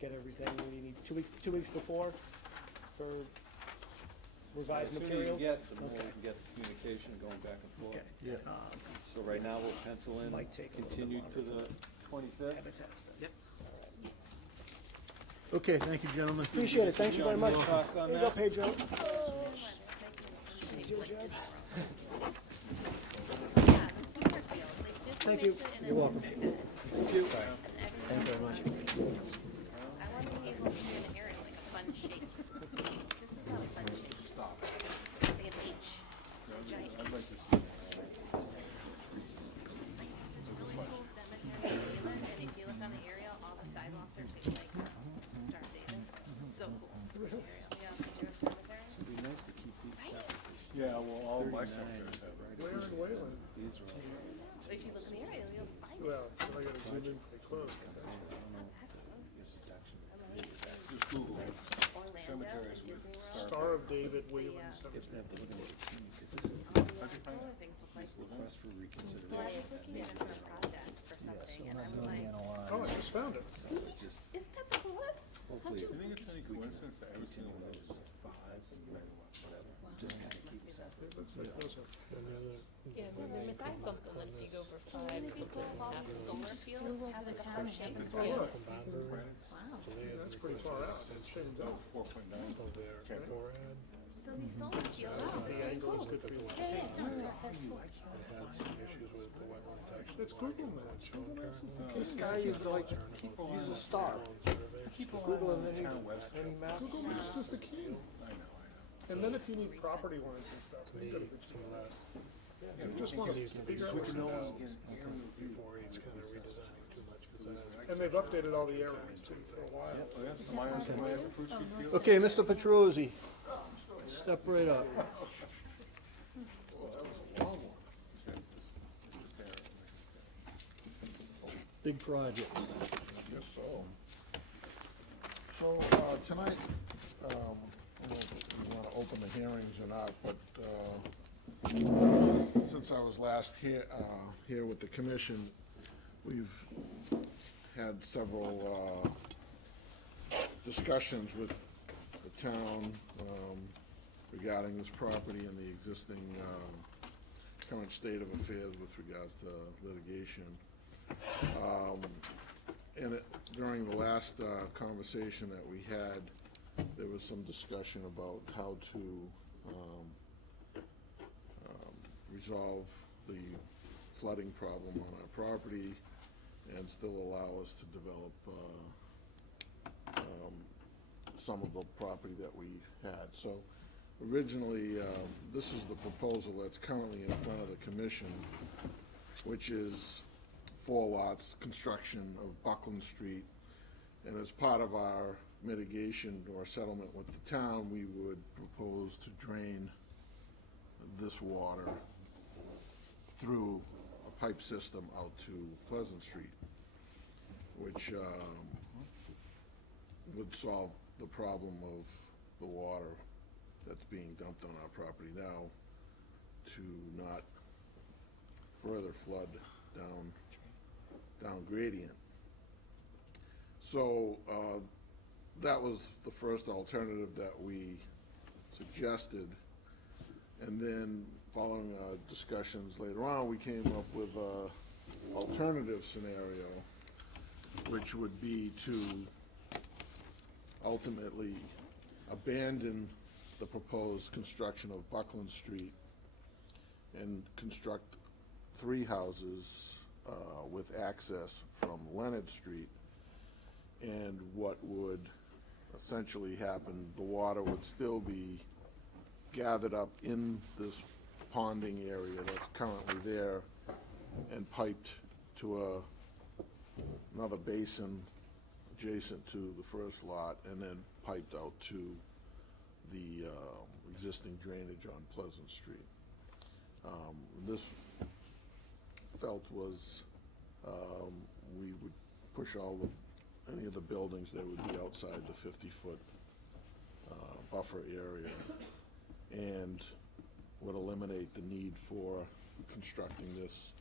get everything we need 2 weeks before for revised materials. The sooner you get, the more we Okay. can get the communication going back and forth. Okay. Yeah. So right now, we'll pencil in, Might take a little bit continue to longer. the 25th. Habitat study. Yep. Okay, thank you, gentlemen. Appreciate it. Thank you very much. Talk on There you go, that. Pedro. It's your job. Thank you. You're welcome. Thank you. Thank you very much. I want to be able to do an area like a fun shape. This is not a fun shape. Like an H. Giant H. I'd like to see Like this is really cool cemetery in Wheeler, and if you look on the aerial, all the sidewalks are shaped like Darth Vader. So cool. Yeah, Jewish cemetery. It'd be nice to keep these separate. Yeah, well, all my 39 cemeteries have right Where in Wayland? These are all. If you look in the aerial, you'll find it. Well, I gotta zoom in pretty close. Just Google Orlando, cemeteries Disney with World. Star of David Wayland Yeah. Cemetery. If they're looking at it, because this is All the solar things look like. request for Well, I reconsideration. was looking at it for a project for something, and I was like, Oh, I just found it. Just How'd you- Do you think it's any coincidence that every single one of those files, whatever, just kind of keeps separate? Yeah, no, there must be something that if you go over five, something half the solar Just field flew over has the like a town heart and shape. everything. Oh, Yeah. look, Wow. that's pretty far out, it's changed out. 4.9. So these solar fields, The angle is good for you. Yeah, yeah, no, that's cool. It's Google Maps, Google Maps is the This king. guy used to like, use a star. Google and then any map. Google Maps is the king. And then if you need property lines and stuff, then you go to the GPS. If you just wanna figure out what's the bounds. And they've updated all the areas too for a while. Okay, Mr. Petrozzi, step right up. Big project. Guess so. So, tonight, I don't know if you wanna open the hearings or not, but, since I was last here with the commission, we've had several, discussions with the town, regarding this property and the existing, current state of affairs with regards to litigation. And during the last conversation that we had, there was some discussion about how to resolve the flooding problem on our property and still allow us to develop some of the property that we had. So originally, this is the proposal that's currently in front of the commission, which is 4 lots, construction of Buckland Street. And as part of our mitigation or settlement with the town, we would propose to drain this water through a pipe system out to Pleasant Street, which would solve the problem of the water that's being dumped on our property now to not further flood down gradient. So that was the first alternative that we suggested. And then following discussions later on, we came up with a alternative scenario, which would be to ultimately abandon the proposed construction of Buckland Street and construct 3 houses with access from Leonard Street. And what would essentially happen, the water would still be gathered up in this ponding area that's currently there and piped to another basin adjacent to the first lot, and then piped out to the existing drainage on Pleasant Street. This felt was we would push any of the buildings that would be outside the 50-foot buffer area, and would eliminate the need for constructing this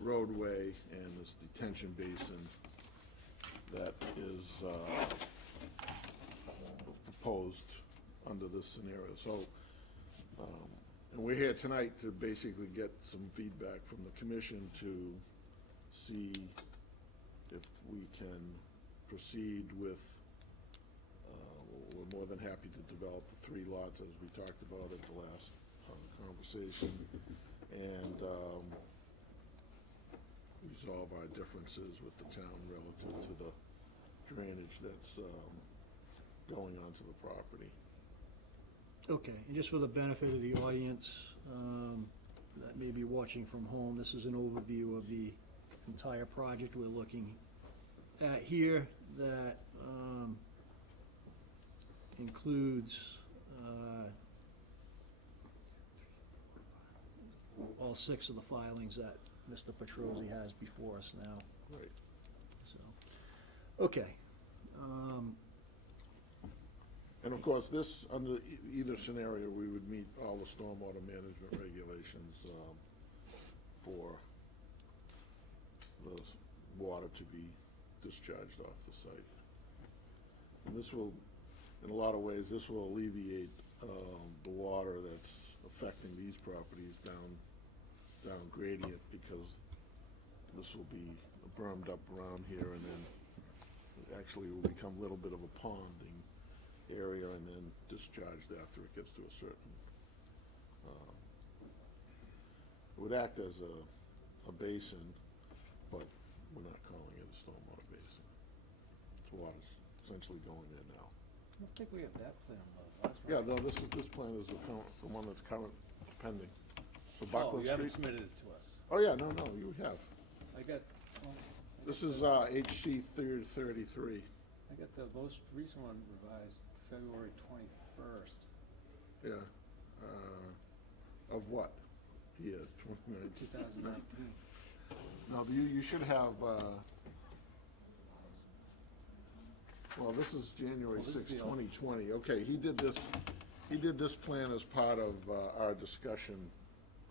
roadway and this detention basin that is proposed under this scenario. So, and we're here tonight to basically get some feedback from the commission to see if we can proceed with, we're more than happy to develop the 3 lots as we talked about at the last conversation, and resolve our differences with the town relative to the drainage that's going onto the property. Okay, and just for the benefit of the audience that may be watching from home, this is an overview of the entire project we're looking at here that includes all 6 of the filings that Mr. Petrozzi has before us now. Right. So, okay. And of course, this, under either scenario, we would meet all the stormwater management regulations for the water to be discharged off the site. And this will, in a lot of ways, this will alleviate, the water that's affecting these properties down gradient, because this will be bermed up around here, and then it actually will become a little bit of a ponding area, and then discharged after it gets to a certain, it would act as a basin, but we're not calling it a stormwater basin. The water's essentially going there now. I don't think we have that plan, last Yeah, no, this plan is the one that's current, pending, for Oh, Buckland you haven't Street. submitted it to us. Oh, yeah, no, you have. I got, This is, HC 33. I got the most recent one revised February 21st. Yeah, of what? Yeah, 2019. 2019. No, you should have, well, this is January Well, this is 6, the old- 2020. Okay, he did this plan as part of, our discussion.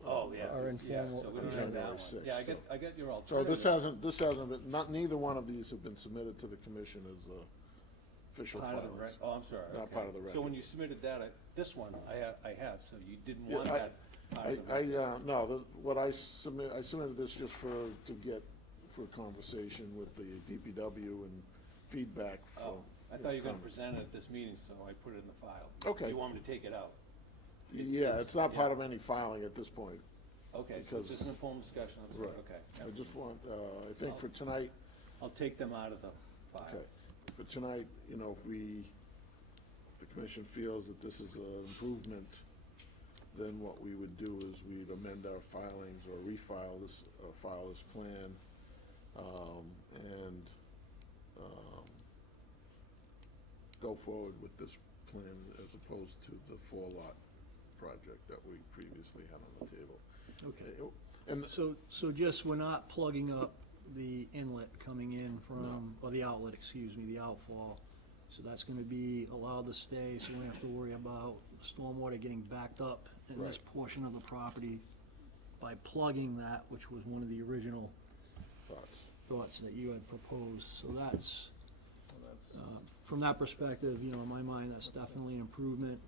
Oh, yeah. Our Yeah, informal- so we on don't have that January one. 6th, Yeah, so- I got your So alternative. this hasn't been, neither one of these have been submitted to the commission as, official Part of the filings. oh, I'm sorry. Not okay. part of the So when record. you submitted that, this one, I have, so you didn't Yeah, want that part of the record. No, what I submitted this just for conversation with the DPW and feedback from. Oh, I thought you were gonna comments. present it at this meeting, so I put it in the file. Okay. You want me to take it out? Yeah, it's not part yeah. of any filing at this point. Okay, so it's just an because- informal discussion, I'm sorry, Right. okay. I just want, I think for tonight, I'll take them out of the file. okay, for tonight, if the commission feels that this is an improvement, then what we would do is we'd amend our filings or refile this, file this plan, and, go forward with this plan as opposed to the 4-lot project that we previously had on the table. Okay. And So just, we're not plugging up the inlet coming in from, or the outlet, excuse me, the outfall. So that's gonna be allowed to stay, so we don't have to worry about stormwater getting backed up in this Right. portion of the property by plugging that, which was one of the original thoughts that you had proposed. So that's, from that perspective, in my mind, that's definitely an improvement.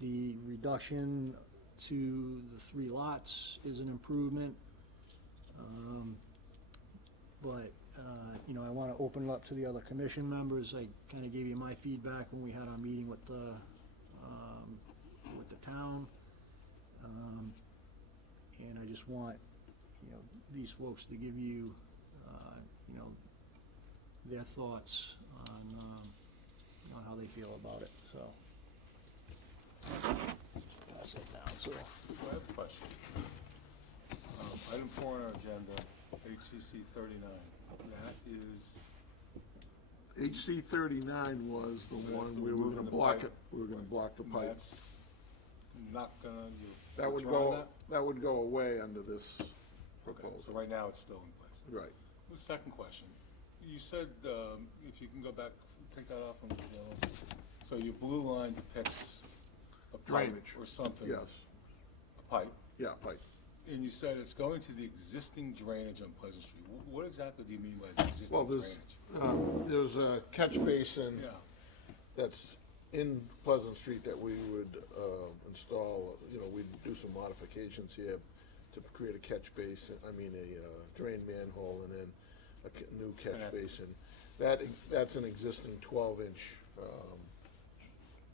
The reduction to the 3 lots is an improvement. But, I want to open it up to the other commission members. I kind of gave you my feedback when we had our meeting with the town. And I just want, these folks to give you, their thoughts on how they feel about it, so. Pass it down, so. I have a question. Item 4 on our agenda, HCC 39, that is, HC 39 was the That's one the we were removing gonna the block pipe. it, we were gonna block the pipe. that's not gonna, That would that would go away under this Okay, proposal. so right now it's still in place. Right. The second question, you said, if you can go back, take that off on the yellow. So your blue line depicts a pipe Drainage. or something. Yes. A pipe. Yeah, pipe. And you said it's going to the existing drainage on Pleasant Street. What exactly do you mean by the existing Well, drainage? there's a catch basin Yeah. that's in Pleasant Street that we would, install, we'd do some modifications here to create a catch basin, a drain manhole and then a new catch And that- basin. That's an existing 12-inch,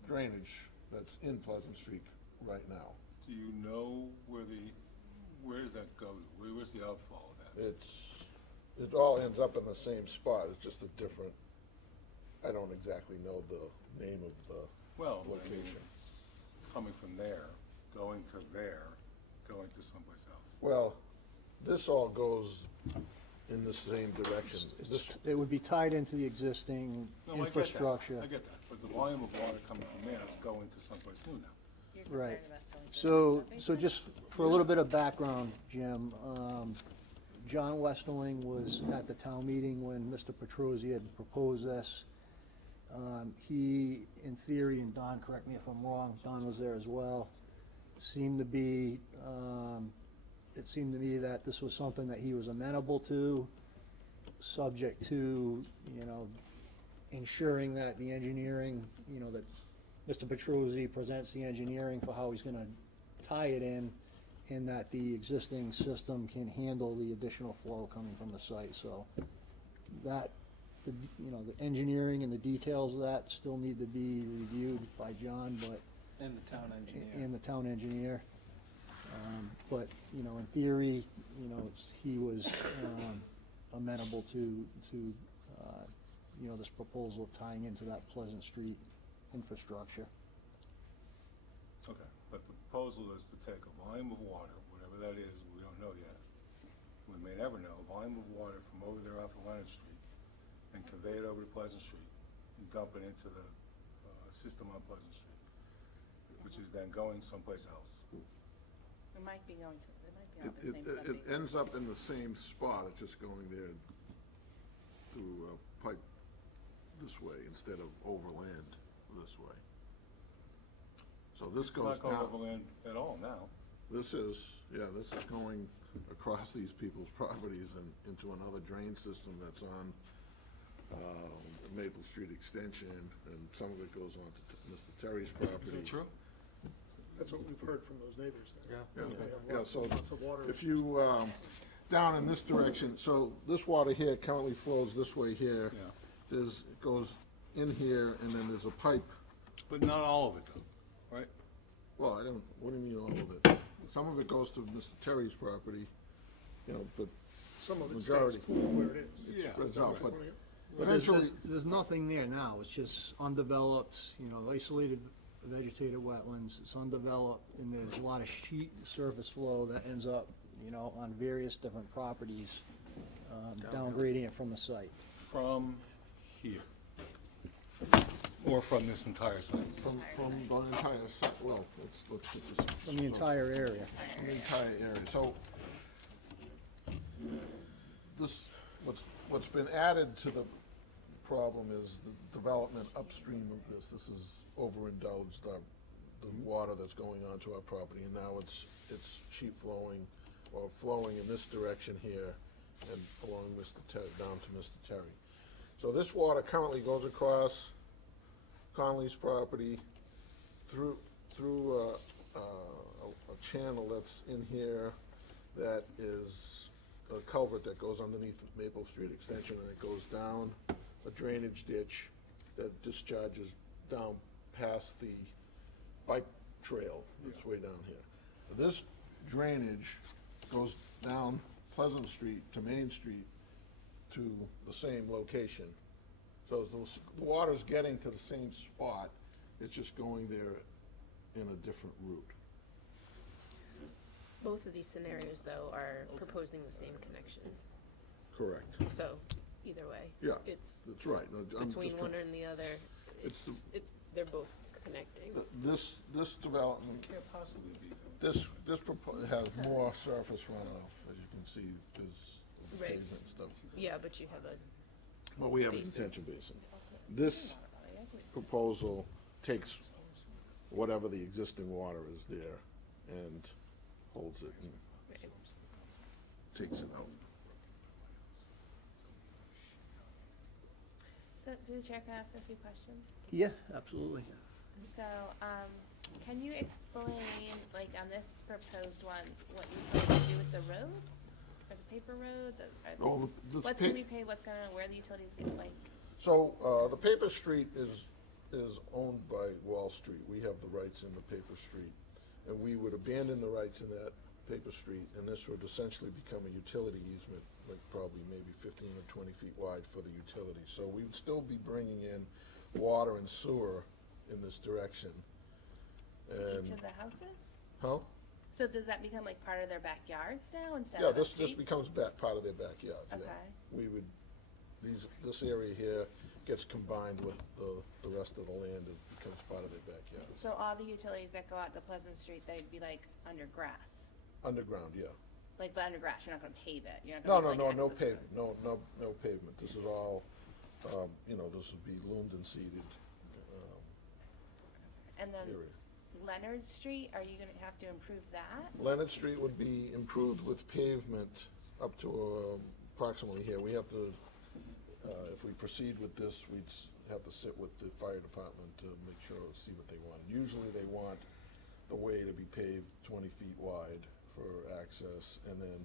drainage that's in Pleasant Street right now. Do you know where does that go? Where's the outfall of that? It all ends up in the same spot, it's just a different, I don't exactly know the name of the Well, I mean, location. it's coming from there, going to there, going to someplace else. Well, this all goes in the same direction. This, It would be tied into the existing No, I get that. infrastructure. I get that, but the volume of water coming from there is going to someplace new now. Right. So just for a little bit of background, Jim, John Westerling was at the town meeting when Mr. Petrosi had proposed this. He, in theory, and Don, correct me if I'm wrong, Don was there as well, seemed to be, it seemed to me that this was something that he was amenable to, subject to, ensuring that the engineering, you know, that Mr. Petruzzi presents the engineering for how he's gonna tie it in, and that the existing system can handle the additional flow coming from the site, so that, you know, the engineering and the details of that still need to be reviewed by John, but And the town engineer. and the town engineer. But, you know, in theory, you know, he was amenable to, you know, this proposal of tying into that Pleasant Street infrastructure. Okay, but the proposal is to take a volume of water, whatever that is, we don't know yet. We may never know, a volume of water from over there off of Leonard Street and convey it over to Pleasant Street and dump it into the system on Pleasant Street, which is then going someplace else. It might be going to, it might be It, on the same it subbasin. ends up in the same spot, it's just going there through a pipe this way instead of overland this way. So this It's goes not going down. overland at all now. This is going across these people's properties and into another drain system that's on Maple Street Extension, and some of it goes on to Mr. Terry's property. Is that true? That's what we've heard from those neighbors there. Yeah. Yeah, so Lots of water. if you, down in this direction, so this water here currently flows this way here. Yeah. It goes in here, and then there's a pipe. But not all of it though, right? Well, what do you mean all of it? Some of it goes to Mr. Terry's property, you know, but Some of it stays majority. pooled where it is. It spreads out, but But there's, eventually, there's nothing there now, it's just undeveloped, you know, isolated vegetated wetlands, it's undeveloped, and there's a lot of sheet surface flow that ends up, you know, on various different properties, down gradient from the site. From here. Or from this entire site. from the entire, well, let's get this. From the entire area. From the entire area, so this, what's been added to the problem is the development upstream of this. This has overindulged the water that's going onto our property, and now it's sheet flowing, or flowing in this direction here, and along down to Mr. Terry. So this water currently goes across Conley's property through a channel that's in here that is a culvert that goes underneath Maple Street Extension, and it goes down a drainage ditch that discharges down past the bike trail that's way down here. This drainage goes down Pleasant Street to Main Street to the same location. So the water's getting to the same spot, it's just going there in a different route. Both of these scenarios, though, are proposing the same connection, Correct. so either way. Yeah, It's that's right. No, I'm between just one trying- and the other, It's it's, they're both connecting. This development, Can't possibly be. this has more surface runoff, as you can see, because of the Right. pavement and stuff. Yeah, but you have a, Well, we have a Basin. detention basin. This proposal takes whatever the existing water is there and holds it and takes it out. So, through the chair, can I ask a few questions? Yeah, absolutely. So, can you explain, like, on this proposed one, what you plan to do with the roads? Or the paper roads? Oh, the What's gonna be paid, what's gonna, where the utilities get, like, So, the paper street is owned by Wall Street. We have the rights in the paper street. And we would abandon the rights in that paper street, and this would essentially become a utility easement, like probably maybe 15 or 20 feet wide for the utility. So we would still be bringing in water and sewer in this direction. to And, each of the houses? huh? So does that become like part of their backyards now instead Yeah, of a this street? becomes part of their backyard, yeah. Okay. We would, this area here gets combined with the rest of the land, it becomes part of their backyard. So all the utilities that go out to Pleasant Street, they'd be like under grass? Underground, yeah. Like, but under grass, you're not gonna pave it, you're not No, gonna no, do, no, like, no access pavement, no pavement. This is all, this would be loomed and seeded, road. And then area. Leonard Street, are you gonna have to improve that? Leonard Street would be improved with pavement up to approximately here. We have to, if we proceed with this, have to sit with the fire department to make sure, see what they want. Usually they want the way to be paved 20 feet wide for access, and then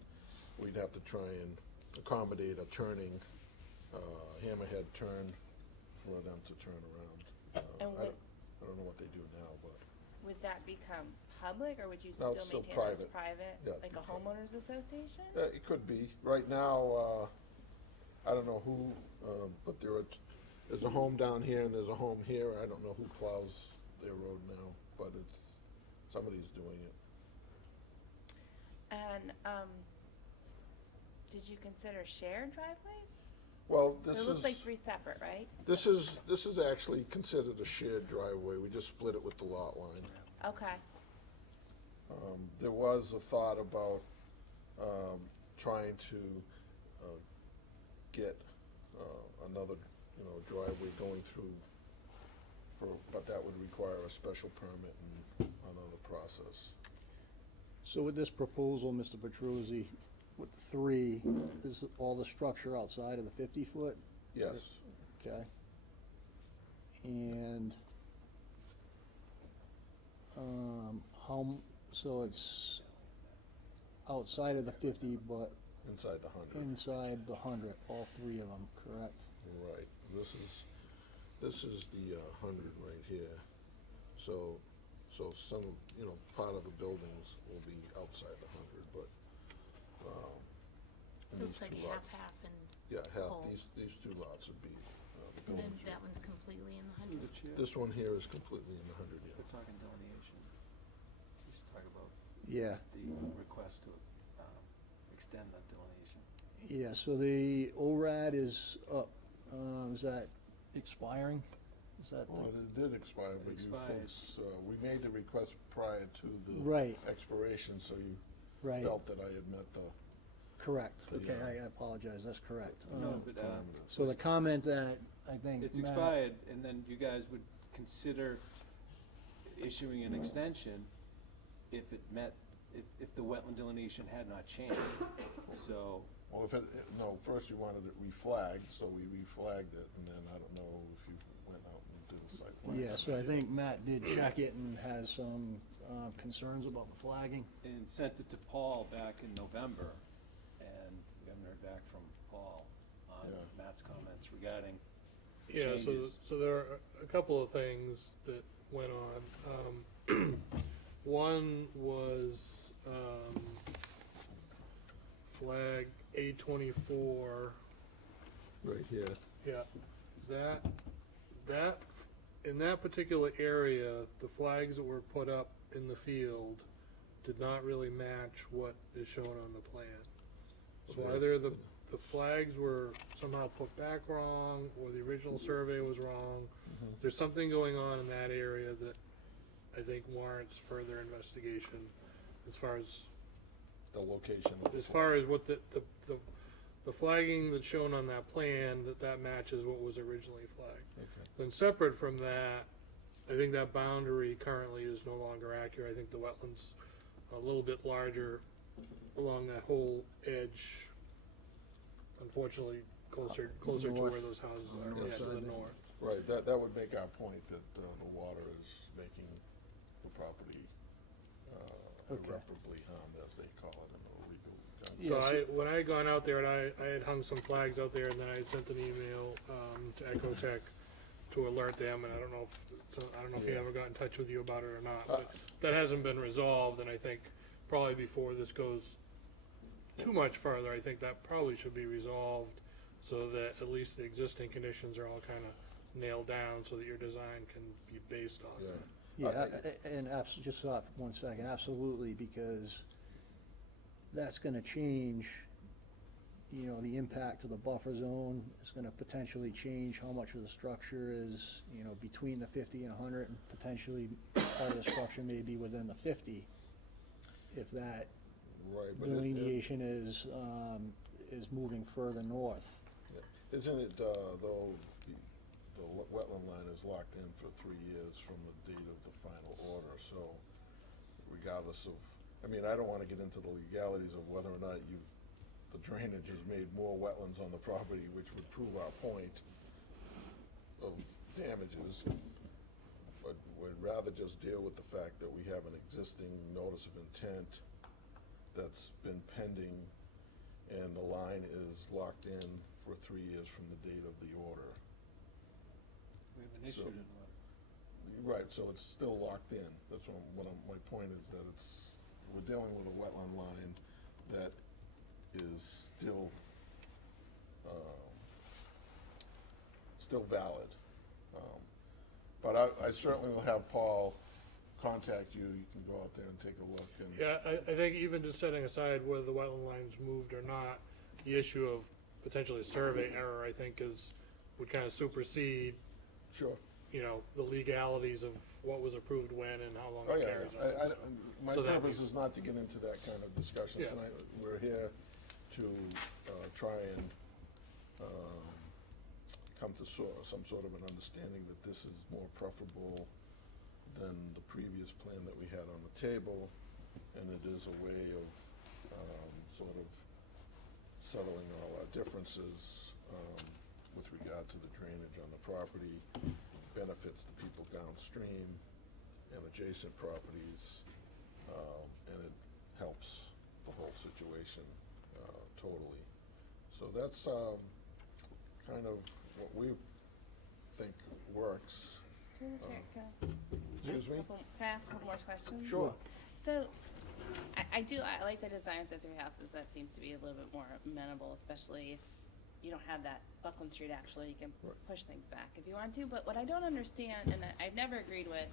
we'd have to try and accommodate a turning, hammerhead turn for them to turn around. And I don't know what they do now, but would that become public, or would you No, still it's still maintain it as private. private? Yeah, Like a homeowners association? it could be. Right now, I don't know who, but there's a home down here and there's a home here. I don't know who plows their road now, but somebody's doing it. And, did you consider shared driveways? Well, this It is. looks like 3 separate, right? This is actually considered a shared driveway. We just split it with the lot line. Okay. There was a thought about trying to get another, driveway going through, but that would require a special permit and another process. So with this proposal, Mr. Petruzzi, with the 3, is all the structure outside of the 50-foot? Yes. Okay. And, so it's outside of the 50, but Inside the 100. inside the 100, all 3 of them, correct? Right. This is the 100 right here. So some, part of the buildings will be outside the 100, but, and Looks these like two lots. half and Yeah, half, whole. these 2 lots would be, the And then buildings. that one's completely in the Through hundred. the chair. This one here is completely in the 100, yeah. We're talking delineation. We should talk about Yeah. the request to extend that delineation. Yeah, so the ORAD is up. Is that expiring? Is that? Well, it did expire, but you Expired. folks, we made the request prior to the Right. expiration, so you Right. felt that I had met the Correct. Okay, Yeah. I apologize, that's correct. No, but, parameters. So the comment that I think it's Matt- expired, and then you guys would consider issuing an extension if it met, if the wetland delineation had not changed. So, Well, no, first you wanted it reflagged, so we reflagged it, and then I don't know if you went out and did a site plan. Yeah, so I think Matt did check it and has some concerns about the flagging. and sent it to Paul back in November, and we haven't heard back from Paul on Yeah. Matt's comments regarding Yeah, changes. so there are a couple of things that went on. One was, flag A24. Right here. Yeah, in that particular area, the flags that were put up in the field did not really match what is shown on the plan. So Okay. either the flags were somehow put back wrong, or the original survey was wrong. There's something going on in that area that I think warrants further investigation as far as The location of the as far as what the flagging that's shown on that plan, that matches what was originally flagged. Okay. Then separate from that, I think that boundary currently is no longer accurate. I think the wetland's a little bit larger along that whole edge. Unfortunately, closer to where North. those houses are, North yeah, to the side. north. Right, that would make our point, that the water is making the property Okay. irreparably harmed, as they call it in the legal terms. Yeah, So when I had gone out there and I had hung some flags out there, and then I had sent an email, to Ecotech to alert them, and I don't know if he Yeah. ever got in touch with you about it or not, but that hasn't been resolved, and I think probably before this goes too much further, I think that probably should be resolved, so that at least the existing conditions are all kinda nailed down, so that your design can be based on Yeah. it. Yeah, and just stop for 1 second, absolutely, because that's gonna change, the impact of the buffer zone. It's gonna potentially change how much of the structure is, between the 50 and 100, and potentially part of the structure may be within the 50. If that Right, but delineation is moving further north. Isn't it, though, the wetland line is locked in for 3 years from the date of the final order, so regardless of, I don't wanna get into the legalities of whether or not the drainage has made more wetlands on the property, which would prove our point. of damages, but we'd rather just deal with the fact that we have an existing notice of intent that's been pending, and the line is locked in for 3 years from the date of the order. We haven't issued So- an order. Right, so it's still locked in. That's my point is that we're dealing with a wetland line that is still valid. But I certainly will have Paul contact you. You can go out there and take a look and. Yeah, I think even just setting aside whether the wetland line's moved or not, the issue of potentially survey error, I think would kind of supersede, Sure. you know, the legalities of what was approved when and how long Oh, it yeah, carries yeah. on. My So that'd purpose be- is not to get into that kind of discussion Yeah. tonight. We're here to try and come to some sort of an understanding that this is more preferable than the previous plan that we had on the table, and it is a way of sort of settling all our differences with regard to the drainage on the property, benefits the people downstream and adjacent properties, and it helps the whole situation totally. So that's kind of what we think works. Through the chair, can I- Excuse me? Can I ask a couple more questions? Sure. So, I like the design of the three houses. That seems to be a little bit more amenable, especially if you don't have that Buckland Street actually, you can push things back if you want to. But what I don't understand, and I've never agreed with,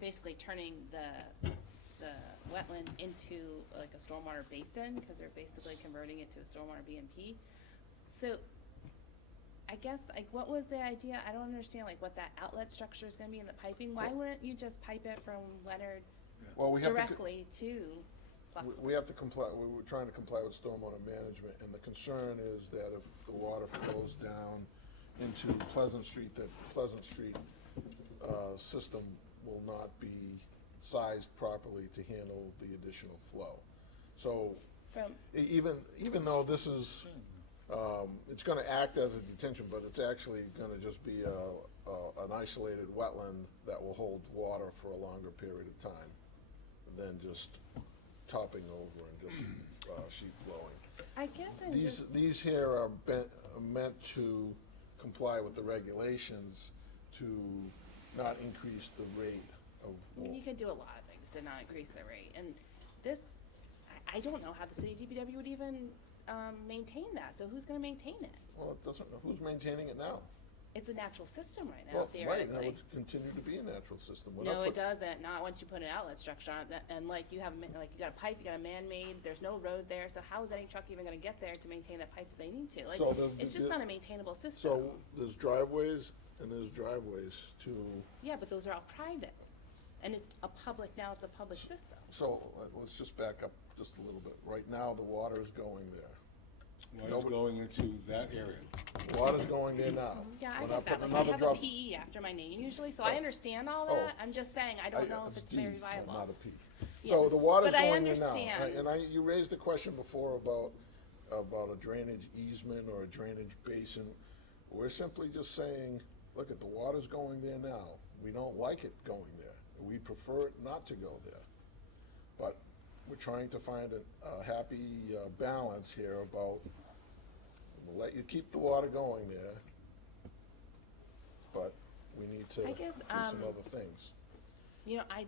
basically turning the wetland into like a stormwater basin, because they're basically converting it to a stormwater BMP. So, I guess, like, what was the idea? I don't understand, like, what that outlet structure is gonna be in the piping. Why wouldn't you just pipe it from Leonard Well, we have to. directly to We have to comply, we're trying to comply with stormwater management, and the concern is that if the water flows down into Pleasant Street, that Pleasant Street system will not be sized properly to handle the additional flow. So, from, even though this is, it's gonna act as a detention, but it's actually gonna just be an isolated wetland that will hold water for a longer period of time than just topping over and just sheet flowing. I guess I'm just, These here are meant to comply with the regulations to not increase the rate of. I mean, you could do a lot of things to not increase the rate, and this, I don't know how the city DPW would even, maintain that, so who's gonna maintain it? Well, it doesn't, who's maintaining it now? It's a natural system right now, Well, right, and theoretically. it would continue to be a natural system. We're No, not it put- doesn't, not once you put an outlet structure on it, and like you have, like you got a pipe, you got a man-made, there's no road there, so how is any truck even gonna get there to maintain that pipe if they need to? Like, So it's just not a maintainable system. So there's driveways and there's driveways to, Yeah, but those are all private, and it's a public, now it's a public system. so let's just back up just a little bit. Right now, the water is going there. Water's going into that area. Water's going there now. Yeah, I We're get not that, putting but I another have a drop. PE after my name usually, so I Oh. understand all Oh. that, I'm just saying, I don't know if it's D, very viable. Not a P. Yeah, So the water's but I going there now. understand. You raised the question before about a drainage easement or a drainage basin. We're simply just saying, look, the water's going there now. We don't like it going there. We prefer it not to go there. But we're trying to find a happy balance here about, we'll let you keep the water going there, but we need to I do guess, some other things. You know, I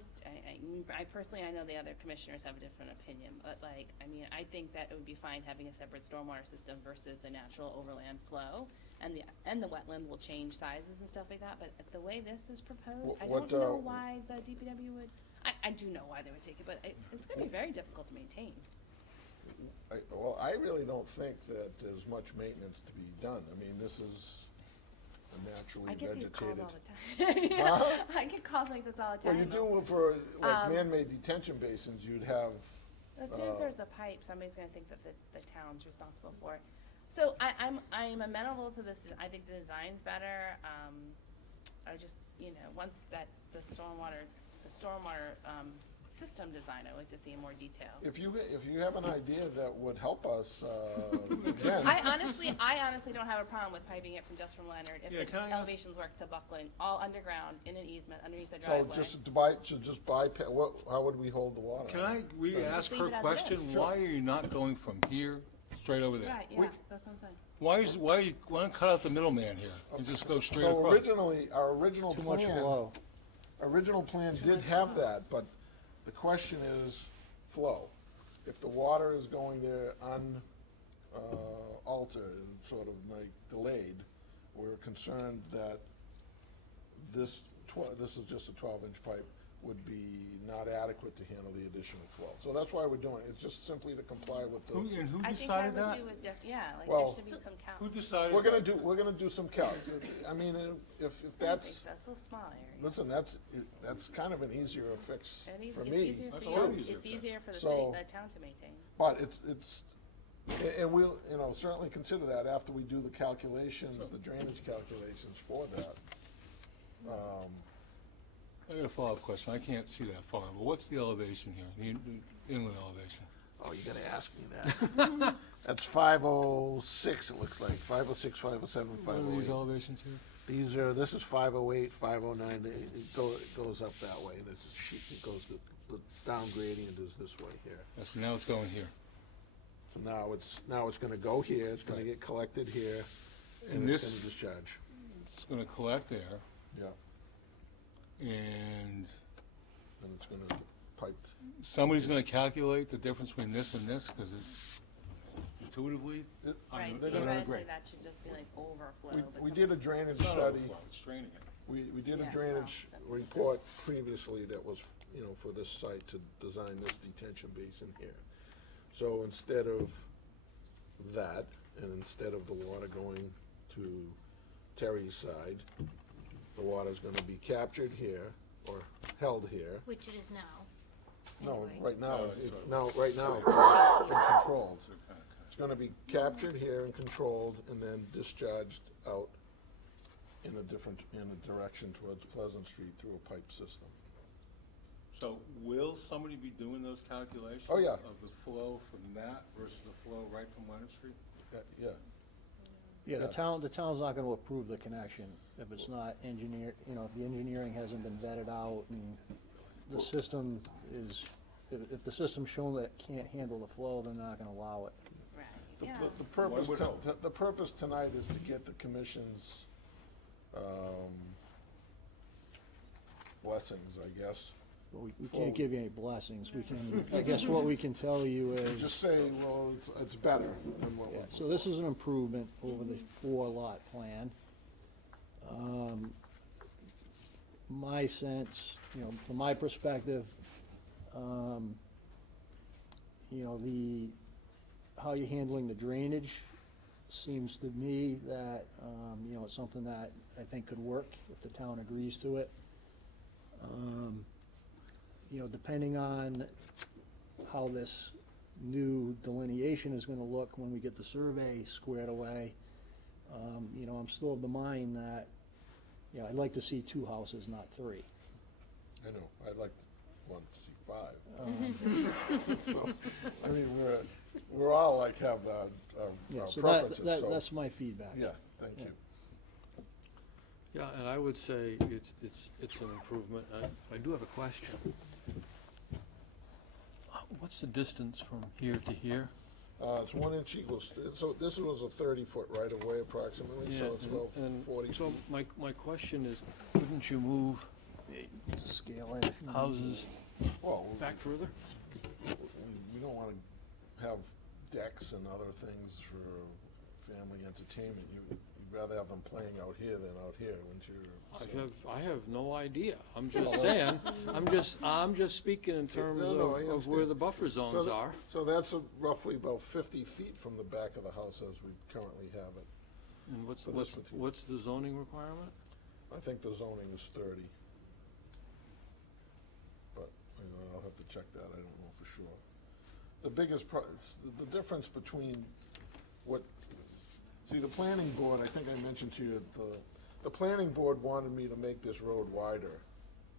personally, I know the other commissioners have a different opinion, but like, I mean, I think that it would be fine having a separate stormwater system versus the natural overland flow. And the wetland will change sizes and stuff like that, but the way this is proposed, I What, don't know why the DPW would, I do know why they would take it, but it's gonna be very difficult to maintain. Well, I really don't think that there's much maintenance to be done. I mean, this is a naturally I get these vegetated. calls all the time. Huh? I get calls like this all the Well, time. you do for like Um, man-made detention basins, you'd have. As soon as there's the pipe, somebody's gonna think that the town's responsible for it. So I'm amenable to this, I think the design's better, I just, you know, once that the stormwater, system design, I'd like to see in more detail. If you have an idea that would help us, again. I honestly don't have a problem with piping it from Leonard, Yeah, if can I the ask- elevations work to Buckland, all underground, in an easement, underneath the So driveway. just bypass, how would we hold the water? Can I re-ask leave her it as it question? is. Why are you not going from here straight over there? Right, yeah, that's what I'm saying. Why don't cut out the middleman here and just go straight So across? originally, our original Too much plan, flow. original plan did have that, but the question is flow. If the water is going there unaltered and sort of like delayed, we're concerned that this is just a 12-inch pipe, would be not adequate to handle the additional flow. So that's why we're doing it. It's just simply to comply with the. And who I think decided that would that? do with yeah, like Well- there should be some count. Who decided We're gonna that? we're gonna do some calcs. I mean, if I don't that's, think so. It's a small area. listen, that's kind of an easier fix And for it's me. easier That's for a lot you, easier it's fix. easier for the So- city, the town to maintain. But and we'll, certainly consider that after we do the calculations, the drainage calculations for that. I got a follow-up question. I can't see that far, but what's the elevation here, the inland elevation? Oh, you gotta ask me that. That's 506, it looks like, 506, 507, What are these 508. elevations here? This is 508, 509, it goes up that way, and it's a sheet, the down gradient is this way here. So now it's going here. So now it's gonna go here, it's gonna get collected here, and And it's this- gonna discharge. It's gonna collect there, Yeah, and and it's gonna piped. somebody's gonna calculate the difference between this and this, because intuitively, Right, they're gonna theoretically, agree. that should just be like overflow. but We some- did a drainage It's not study. overflow, it's draining it. We did a Yeah, drainage well, that's report previously that was, for this site to design this detention basin here. So instead of that, and instead of the water going to Terry's side, the water's gonna be captured here, or held here. Which it is now. No, Anyway. right now, No, it's sort of- right now, it's controlled. It's gonna be captured here and controlled, and then discharged out in a direction towards Pleasant Street through a pipe system. So will somebody be doing those calculations? Oh, yeah. Of the flow from that versus the flow right from Leonard Street? Yeah, Yeah, the Yeah. town's not gonna approve the connection if it's not engineered, if the engineering hasn't been vetted out and the system is, if the system's shown that it can't handle the flow, they're not gonna allow it. Right, The- yeah. The purpose, would hope. the purpose tonight is to get the commission's, blessings, I guess. But we Full. can't give you any blessings. We can, I guess what we can tell you is. Just say, well, it's better than what Yeah, we're. so this is an improvement over the 4-lot plan. My sense, from my perspective, how you're handling the drainage seems to me that, it's something that I think could work if the town agrees to it. Depending on how this new delineation is gonna look when we get the survey squared away, I'm still of the mind that, I'd like to see 2 houses, not 3. I know, I'd like to see 5. So, I mean, we're all like have Yeah, our so preferences, so. that's my feedback. Yeah, thank Yeah. you. Yeah, and I would say it's an improvement. I do have a question. What's the distance from here to here? It's 1 inch equals, so this was a 30-foot right of way approximately, so it's about 40 So feet. my question is, wouldn't you move Scale it. houses Well, back further? we don't wanna have decks and other things for family entertainment. You'd rather have them playing out here than out here, wouldn't you? I have no idea. I'm just saying, I'm just speaking in terms No, I of where understand. the buffer zones are. So that's roughly about 50 feet from the back of the house as we currently have it. And what's For this particular- what's the zoning requirement? I think the zoning is 30. But, I'll have to check that, I don't know for sure. The biggest the difference between the planning board, I think I mentioned to you, the planning board wanted me to make this road wider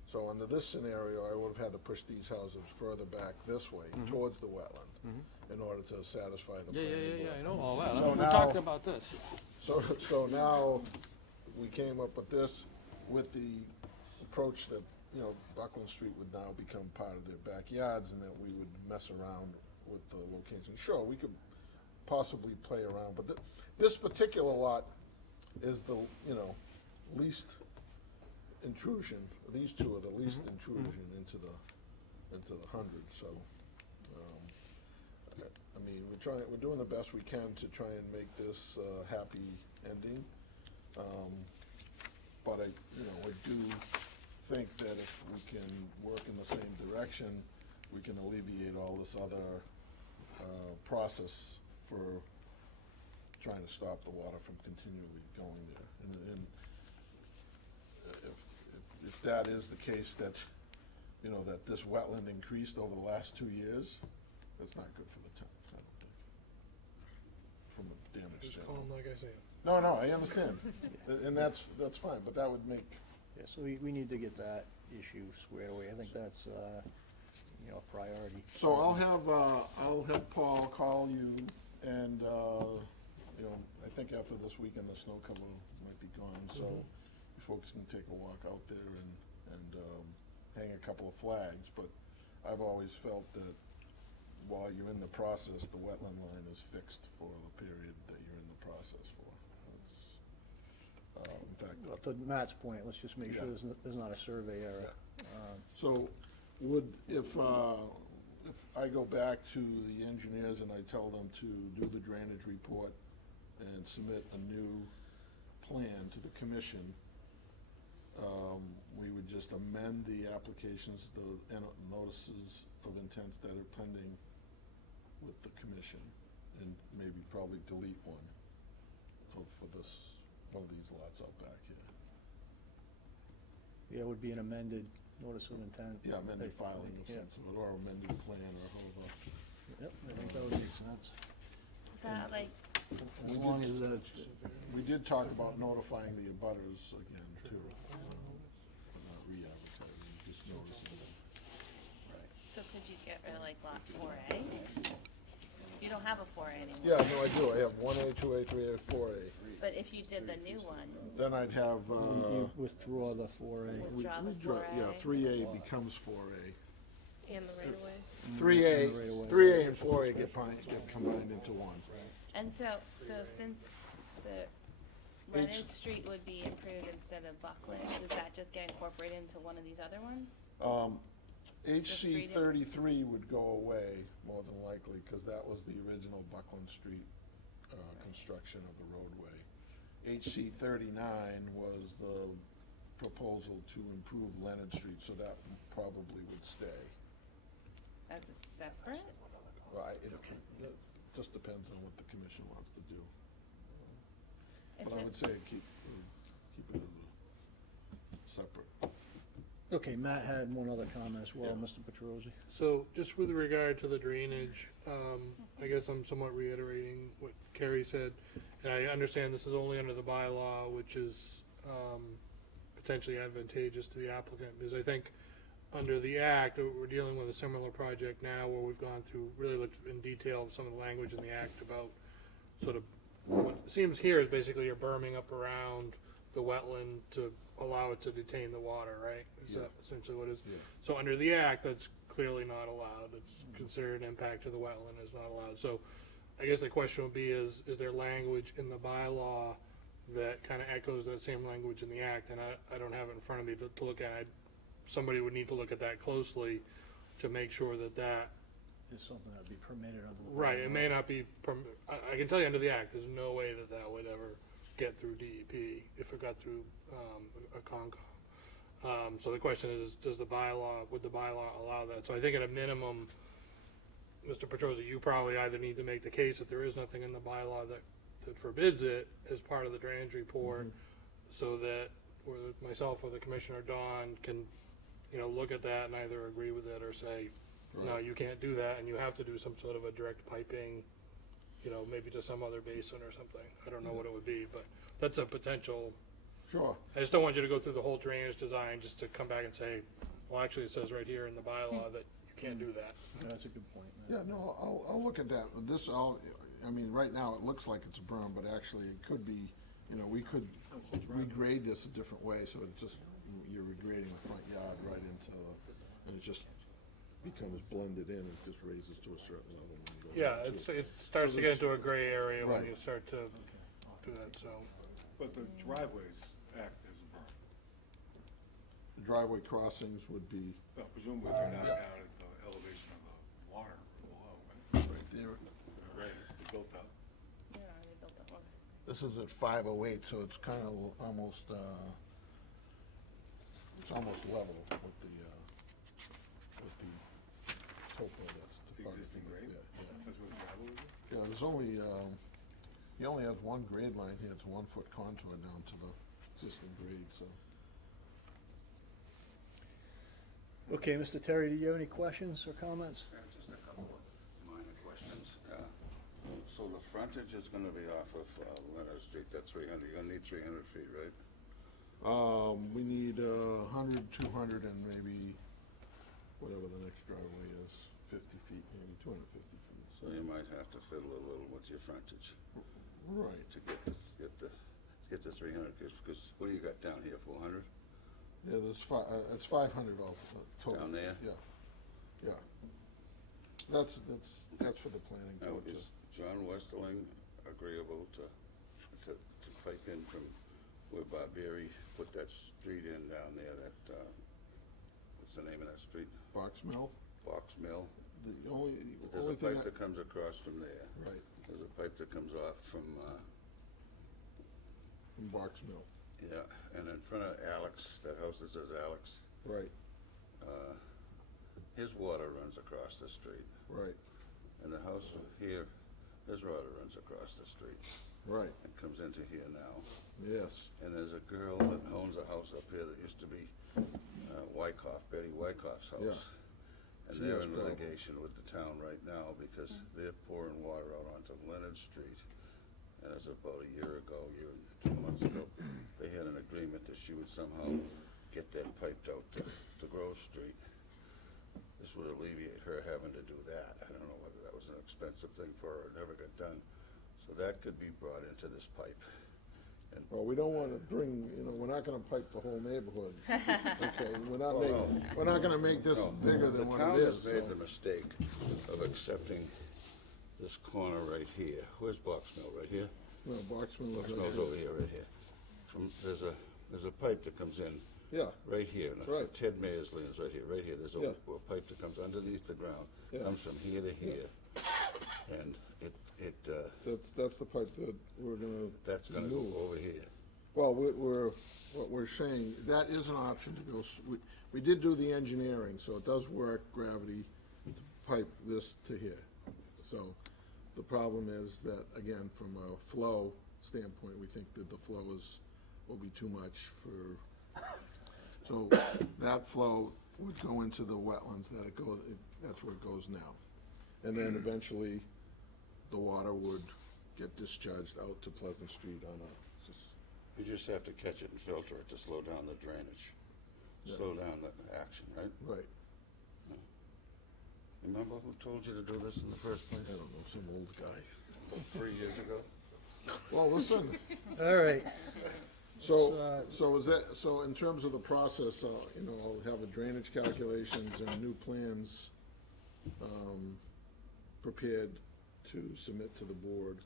So under this scenario, I would have had to push these houses further back this way, towards the wetland, in order to satisfy the Yeah, planning board. I know all that. So We're now- talking about this. So now, we came up with this, with the approach that, you know, Buckland Street would now become part of their backyards, and that we would mess around with the location. Sure, we could possibly play around, but this particular lot is the, you know, least intrusion. These two are the least intrusion into the hundred, so, I mean, we're doing the best we can to try and make this a happy ending. But I do think that if we can work in the same direction, we can alleviate all this other process for trying to stop the water from continually going there. And if that is the case, that, you know, that this wetland increased over the last 2 years, that's not good for the town, I don't think, from a damage Just standpoint. calm like I say. No, I understand, and that's fine, but that would make, Yeah, so we need to get that issue squared away. I think that's, you know, a priority. so I'll have Paul call you, and, you know, I think after this weekend, the snow cover might be gone, so you folks can take a walk out there and hang a couple of flags, but I've always felt that while you're in the process, the wetland line is fixed for the period that you're in the process for. In fact, Well, to Matt's point, let's just make sure Yeah. there's not a survey error. so if I go back to the engineers and I tell them to do the drainage report and submit a new plan to the commission, we would just amend the applications, the notices of intents that are pending with the commission, and maybe probably delete one for one of these lots out back here. Yeah, it would be an amended notice of intent. Yeah, amended That- filing of yeah. some sort, or amended plan, or however. Yep, I think that would make sense. Is that like, As long as the, We did talk about notifying the abutters again, too. Not re-advertising, just noticing them. so could you get rid of like lot 4A? You don't have a 4A anymore. Yeah, no, I do, I have 1A, 2A, 3A, 4A. But if you did the new one, Then I'd have, you withdraw the 4A. withdraw the 4A. yeah, 3A becomes 4A. And the right of way. 3A, And the right of way. 3A and 4A get combined into one. And so since the Leonard Street would be improved instead of Buckland, does that just get incorporated into one of these other ones? HC 33 would go away, more than likely, because that was the original Buckland Street construction of the roadway. HC 39 was the proposal to improve Leonard Street, so that probably would stay. As a separate? Right, it just depends on what the commission wants to do. If But I it- would say keep it as a separate. Okay, Matt had one other comment as well, Yeah. Mr. Petrosi. So just with regard to the drainage, I guess I'm somewhat reiterating what Kerry said. And I understand this is only under the bylaw, which is potentially advantageous to the applicant, because I think under the act, we're dealing with a similar project now where we've gone through, really looked in detail of some of the language in the act about sort of, what seems here is basically you're berming up around the wetland to allow it to detain the water, right? Is that essentially what it is? Yeah. So under the act, that's clearly not allowed. It's considered an impact to the wetland, is not allowed. So I guess the question would be is there language in the bylaw that kind of echoes that same language in the act? And I don't have it in front of me to look at. Somebody would need to look at that closely to make sure that that, Is something that'd be permitted under the. right, it bylaw. may not be, I can tell you under the act, there's no way that that would ever get through DEP if it got through a Concom. So the question is, would the bylaw allow that? So I think at a minimum, Mr. Petrosi, you probably either need to make the case that there is nothing in the bylaw that forbids it as part of the drainage report, so that whether myself or the commissioner, Don, can, look at that and either agree with it or say, no, you can't do that, and you have to do some sort of a direct piping, maybe to some other basin or something. I don't know what it would be, but that's a potential Sure. I just don't want you to go through the whole drainage design just to come back and say, well, actually, it says right here in the bylaw that you can't do that. That's a good point. Yeah, no, I'll look at that. I mean, right now, it looks like it's a berm, but actually, it could be, we could regrade this a different way, so it just, you're regrading the front yard right into and it just becomes blended in, it just raises to a certain level. when you go Yeah, down to it starts to get into a gray area when Right. you start to do that, so. But the driveways act as a berm. The driveway crossings would be Well, presumably they're not down at the elevation of the water below, right? right there. They're raised, they're built up. Yeah, they built that one. This is at 508, so it's kind of almost, it's almost level with the topo that's The existing grade? Yeah. That's what the gravel would be? Yeah, there's only, he only has one grade line here, it's a 1 foot contour down to the existing grade, so. Okay, Mr. Terry, do you have any questions or comments? Just a couple of minor questions. So the frontage is gonna be off of Leonard Street, that's 300, you're gonna need 300 feet, right? We need 100, 200, and maybe whatever the next driveway is, 50 feet, maybe 250 feet. So you might have to fiddle a little with your frontage Right. to get the 300, because what do you got down here, 400? Yeah, it's 500 all total. Down there? Yeah, yeah. That's for the planning Now, board to. is John Westerling agreeable to pipe in from where Barbieri put that street in down there, that, what's the name of that street? Box Mill? Box Mill? The only There's a thing pipe that comes across from there. Right. There's a pipe that comes off from Box Mill. yeah, and in front of Alex, that house that says Alex, Right, his water runs across the street. right, And the house here, his water runs across the street right, and comes into here now. yes. And there's a girl that owns a house up here that used to be Wyckoff, Betty Wyckoff's house. Yeah. And She they're has in problems. litigation with the town right now because they're pouring water out onto Leonard Street. And as about a year ago, 2 months ago, they had an agreement that she would somehow get that piped out to Grove Street. This would alleviate her having to do that. I don't know whether that was an expensive thing for her, it never got done. So that could be brought into this pipe. And Well, we don't wanna bring, we're not gonna pipe the whole neighborhood. Okay, we're not gonna make this No, bigger than what it is, The town has made so. the mistake of accepting this corner right here. Where's Box Mill, right here? No, Box Mill Box is Mill's right over here, right here. There's a pipe that comes in Yeah, right here. Now, Right. Ted Mayer's land is right here, right here. There's Yeah. a pipe that comes underneath the ground, Yeah. comes from here to here. And that's the pipe that we're gonna that's gonna remove. go over here. Well, what we're saying, that is an option to go, we did do the engineering, so it does work, gravity, to pipe this to here. So, the problem is that, again, from a flow standpoint, we think that the flow will be too much so that flow would go into the wetlands that's where it goes now. And then eventually, the water would get discharged out to Pleasant Street on You just have to catch it and filter it to slow down the drainage, slow down the action, right? Right. Remember who told you to do this in the first place? I don't know, some old guy. 3 years ago? Well, listen. All right. So in terms of the process, I'll have a drainage calculations and new plans, prepared to submit to the board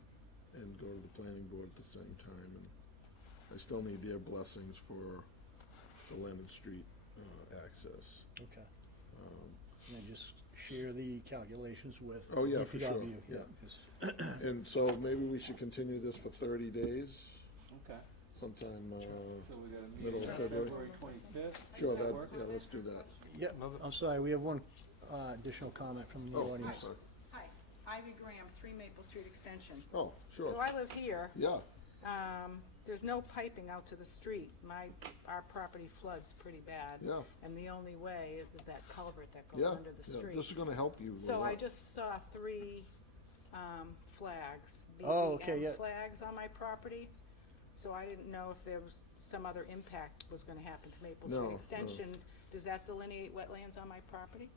and go to the planning board at the same time, and I still need their blessings for the Leonard Street, access. Okay. And then just share the calculations with Oh, yeah, for sure, DPW, yeah. 'cause- And so maybe we should continue this for 30 days, Okay. sometime, So we got a middle meeting of on February. February 25th. Sure, Does that work? let's do that. Yeah, I'm sorry, we have one additional comment from the Oh, audience. sorry. Hi, Ivy Graham, 3 Maple Street Extension. Oh, sure. So I live here. Yeah, There's no piping out to the street. Our property floods pretty bad. Yeah. And the only way is that culvert that goes yeah, under the yeah, street. this is gonna help you a So I lot. just saw 3 flags, Oh, okay, BBM yeah. flags on my property. So I didn't know if there was some other impact was gonna happen to Maple No, Street no. Extension, does that delineate wetlands on my property?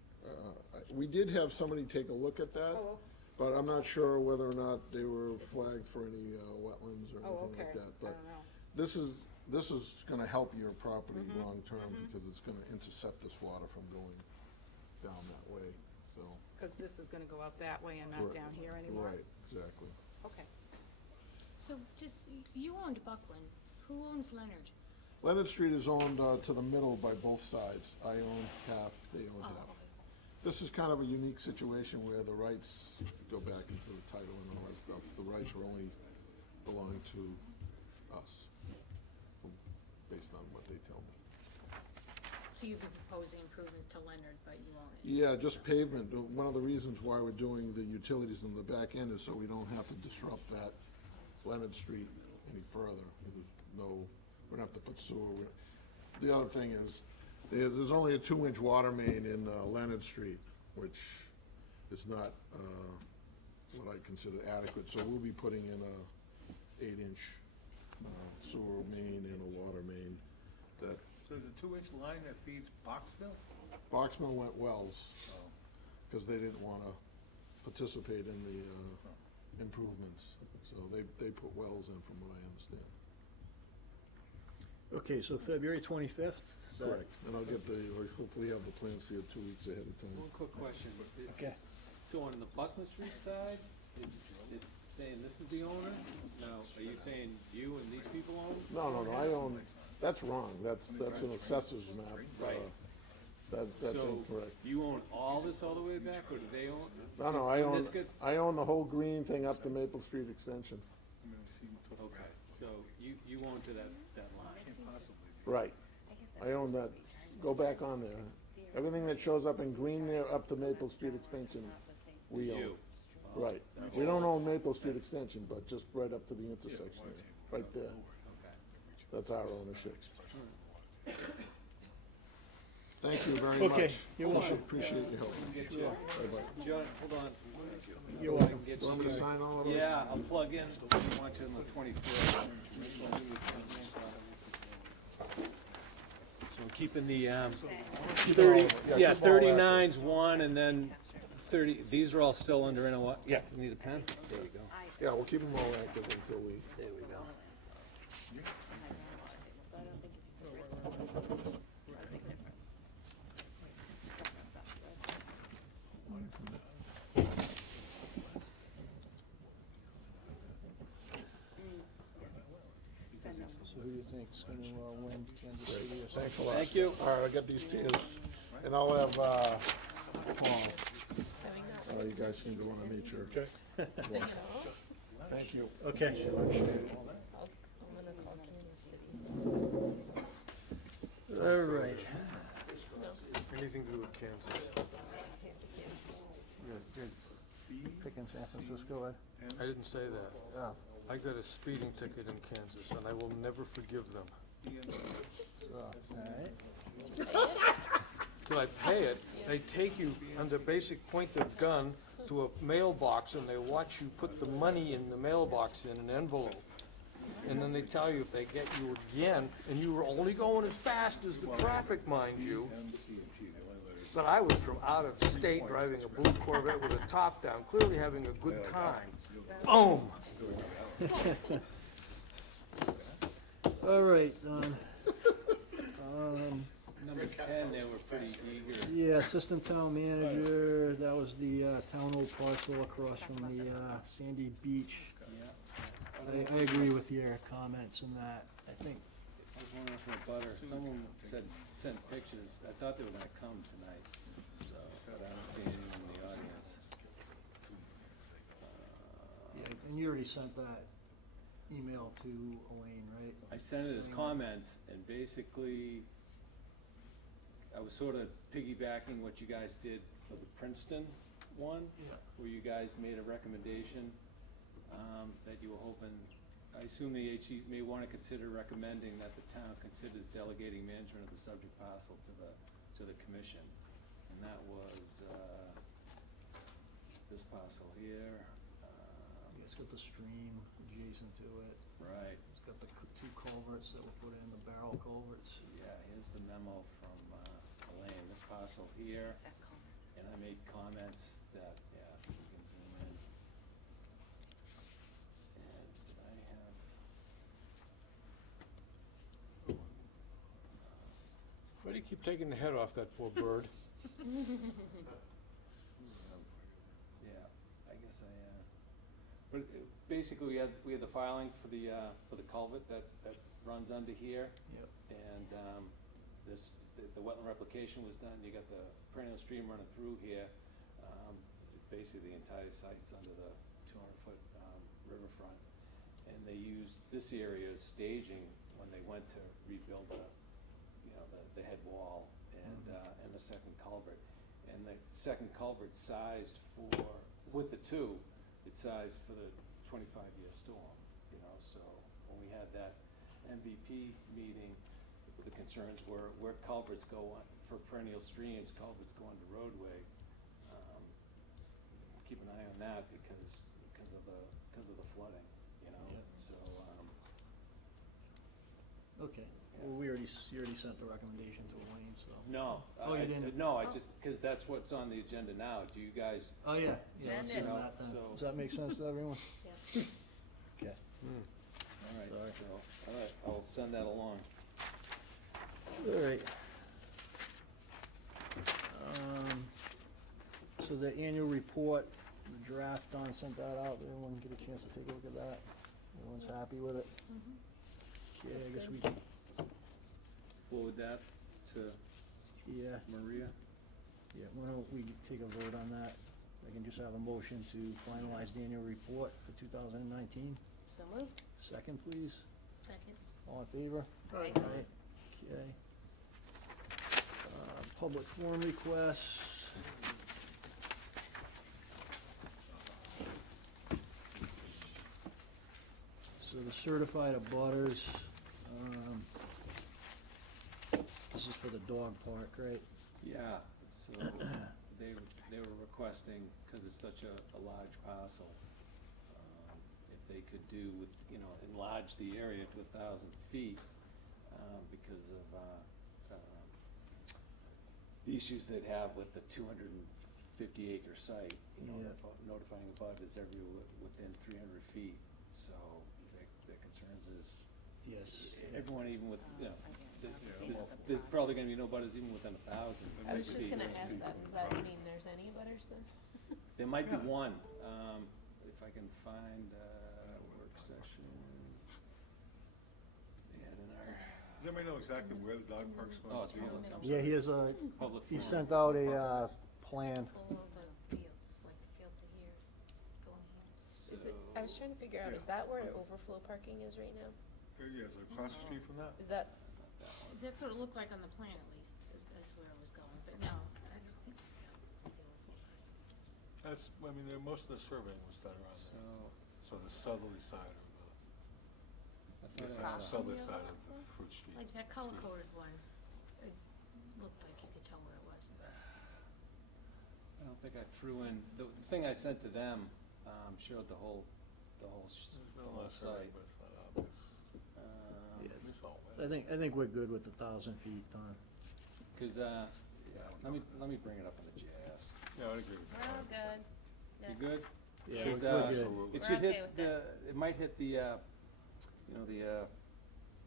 We did have somebody take a look at that, Oh, but I'm not sure whether or not they were flagged for any wetlands or Oh, anything like okay. that. I But don't know. this is gonna help your property Mhm, long-term, mhm. because it's gonna intercept this water from going down that way, so. Cause this is gonna go out that way and not Right, down here anymore? Right, exactly. Okay. So just, you owned Buckland, who owns Leonard? Leonard Street is owned to the middle by both sides. I own half, they own Oh, half. okay. This is kind of a unique situation where the rights, if you go back into the title and all that stuff, the rights are only belong to us, based on what they tell me. So you've been proposing improvements to Leonard, but you own it? Yeah, just pavement. One of the reasons why we're doing the utilities in the back end is so we don't have to disrupt that Leonard Street any further. We don't have to put sewer. The other thing is, there's only a 2-inch water main in Leonard Street, which is not what I consider adequate. So we'll be putting in a 8-inch sewer main and a water main that So there's a 2-inch line that feeds Boxville? Boxman went wells, because they didn't wanna participate in the, improvements. So they put wells in, from what I understand. Okay, so February 25th? Correct, and I'll get or hopefully have the plans here 2 weeks ahead of time. One quick question. Okay. So on the Buckland Street side, it's saying this is the owner? Now, are you saying you and these people own? No, I own, that's wrong, that's an assessor's map. Right. That's So, incorrect. you own all this all the way back, or do they own? No, Did I own the whole green thing up to Maple Street Extension. Okay, so you own to that line? Right. I own that, go back on there. Everything that shows up in green there up to Maple Street Extension, we own. You. Right. We don't own Maple Street Extension, but just right up to the intersection there, right there. Okay. That's our ownership. Thank you very much. Okay, you're welcome. Appreciate your help. Bye-bye. John, hold on. You're welcome. You want me to sign all of those? Yeah, I'll plug in, I want you on the 24th. So we're keeping the, 30, yeah, 39's one, and then 30, these are all still under NOI. Yeah, you need a pen? There you go. Yeah, we'll keep them all active until we. There we go. So who do you think's gonna win Kansas City or something? Thanks a lot. Thank you. All right, I'll get these to you, and I'll have, Paul. You guys can go on and meet your. Okay. Thank you. Okay. I'm gonna call Kansas City. All right. Anything to do with Kansas. Picking San Francisco, Ed? I didn't say that. Oh. I got a speeding ticket in Kansas, and I will never forgive them. All right. Till I pay it, they take you under basic point of gun to a mailbox, and they watch you put the money in the mailbox in an envelope. And then they tell you if they get you again, and you were only going as fast as the traffic, mind you. But I was from out of state driving a blue Corvette with a top down, clearly having a good time. Boom! All right, Number 10, they were pretty eager. yeah, Assistant Town Manager, that was the Town Old Parcel across from the Sandy Beach. I agree with your comments in that. I think, I was wondering for a butter, someone said, sent pictures, I thought they were gonna come tonight, so, but I don't see anyone in the audience. yeah, and you already sent that email to Elaine, right? I sent it as comments, and basically, I was sort of piggybacking what you guys did for the Princeton one, where you guys made a recommendation, that you were hoping, I assume the HE may want to consider recommending that the town considers delegating management of the subject parcel to the commission. And that was, this parcel here, It's got the stream adjacent to it. right. It's got the two culverts that were put in, the barrel culverts. Yeah, here's the memo from Elaine, this parcel here, and I made comments that, yeah, you can zoom in. And did I have? Why do you keep taking the head off that poor bird? Yeah, I guess but basically we had the filing for the culvert that runs under here. Yep. And, the wetland replication was done, you got the perennial stream running through here. Basically the entire site's under the 200-foot, riverfront. And they used this area as staging when they went to rebuild the head wall and the second culvert. And the second culvert sized with the two, it's sized for the 25-year storm, so when we had that MVP meeting, the concerns were where culverts go on, for perennial streams, culverts go under roadway. Keep an eye on that because of the flooding, so, Okay, well, you already sent the recommendation to Elaine, so. no. Oh, you didn't? No, because that's what's on the agenda now, do you guys? Oh, yeah, let's Send send it. that then. So- Does that make sense to everyone? Yeah. Okay. All right, Sorry. all right, I'll send that along. All right. So the annual report, the draft, Don sent that out, did everyone get a chance to take a look at that? Everyone's happy with it? Okay, I guess we can, Forward that to yeah, Maria. yeah, why don't we take a vote on that? I can just have a motion to finalize the annual report for 2019. So moved. Second, please. Second. All in favor? Aye. Okay. Public forum requests. So the certified abutters, this is for the dog park, right? Yeah, so they were requesting, because it's such a large parcel, if they could do with, enlarge the area to 1,000 feet, because of the issues they'd have with the 250-acre site, Yeah. notifying abutters within 300 feet. So their concerns is, Yes. everyone even with, there's probably gonna be no butters even within 1,000. I was just gonna ask that, does that mean there's any butters then? There might be one, if I can find a work session. Yeah, in our. Does anybody know exactly where the dog park's going? Oh, it's beyond, I'm Yeah, sorry. he has Public he forum. sent out a, plan. All of the fields, like the fields are here, going here. Is it, I was trying to figure out, is that where overflow parking is right now? Yeah, is it across the street from that? Is that, That's what it looked like on the plan at least, is where it was going, but no, I don't think it's the overflow. That's, most of the surveying was done around So, there. So the southerly side of the, I yes, thought that's I the saw, southerly side of the Fruit Street. Like that color-coded one, it looked like you could tell where it was. I don't think I threw in, the thing I sent to them, showed the whole There's the no whole lot of surveying, site. but it's not obvious. Yeah, It's all wet. I think we're good with the 1,000 feet, Don. Cause, let me bring it up on the GIS. Yeah, I'd agree with We're all that. good. You Next. good? Yeah, Cause, we're good. It We're should okay hit with that. it might hit the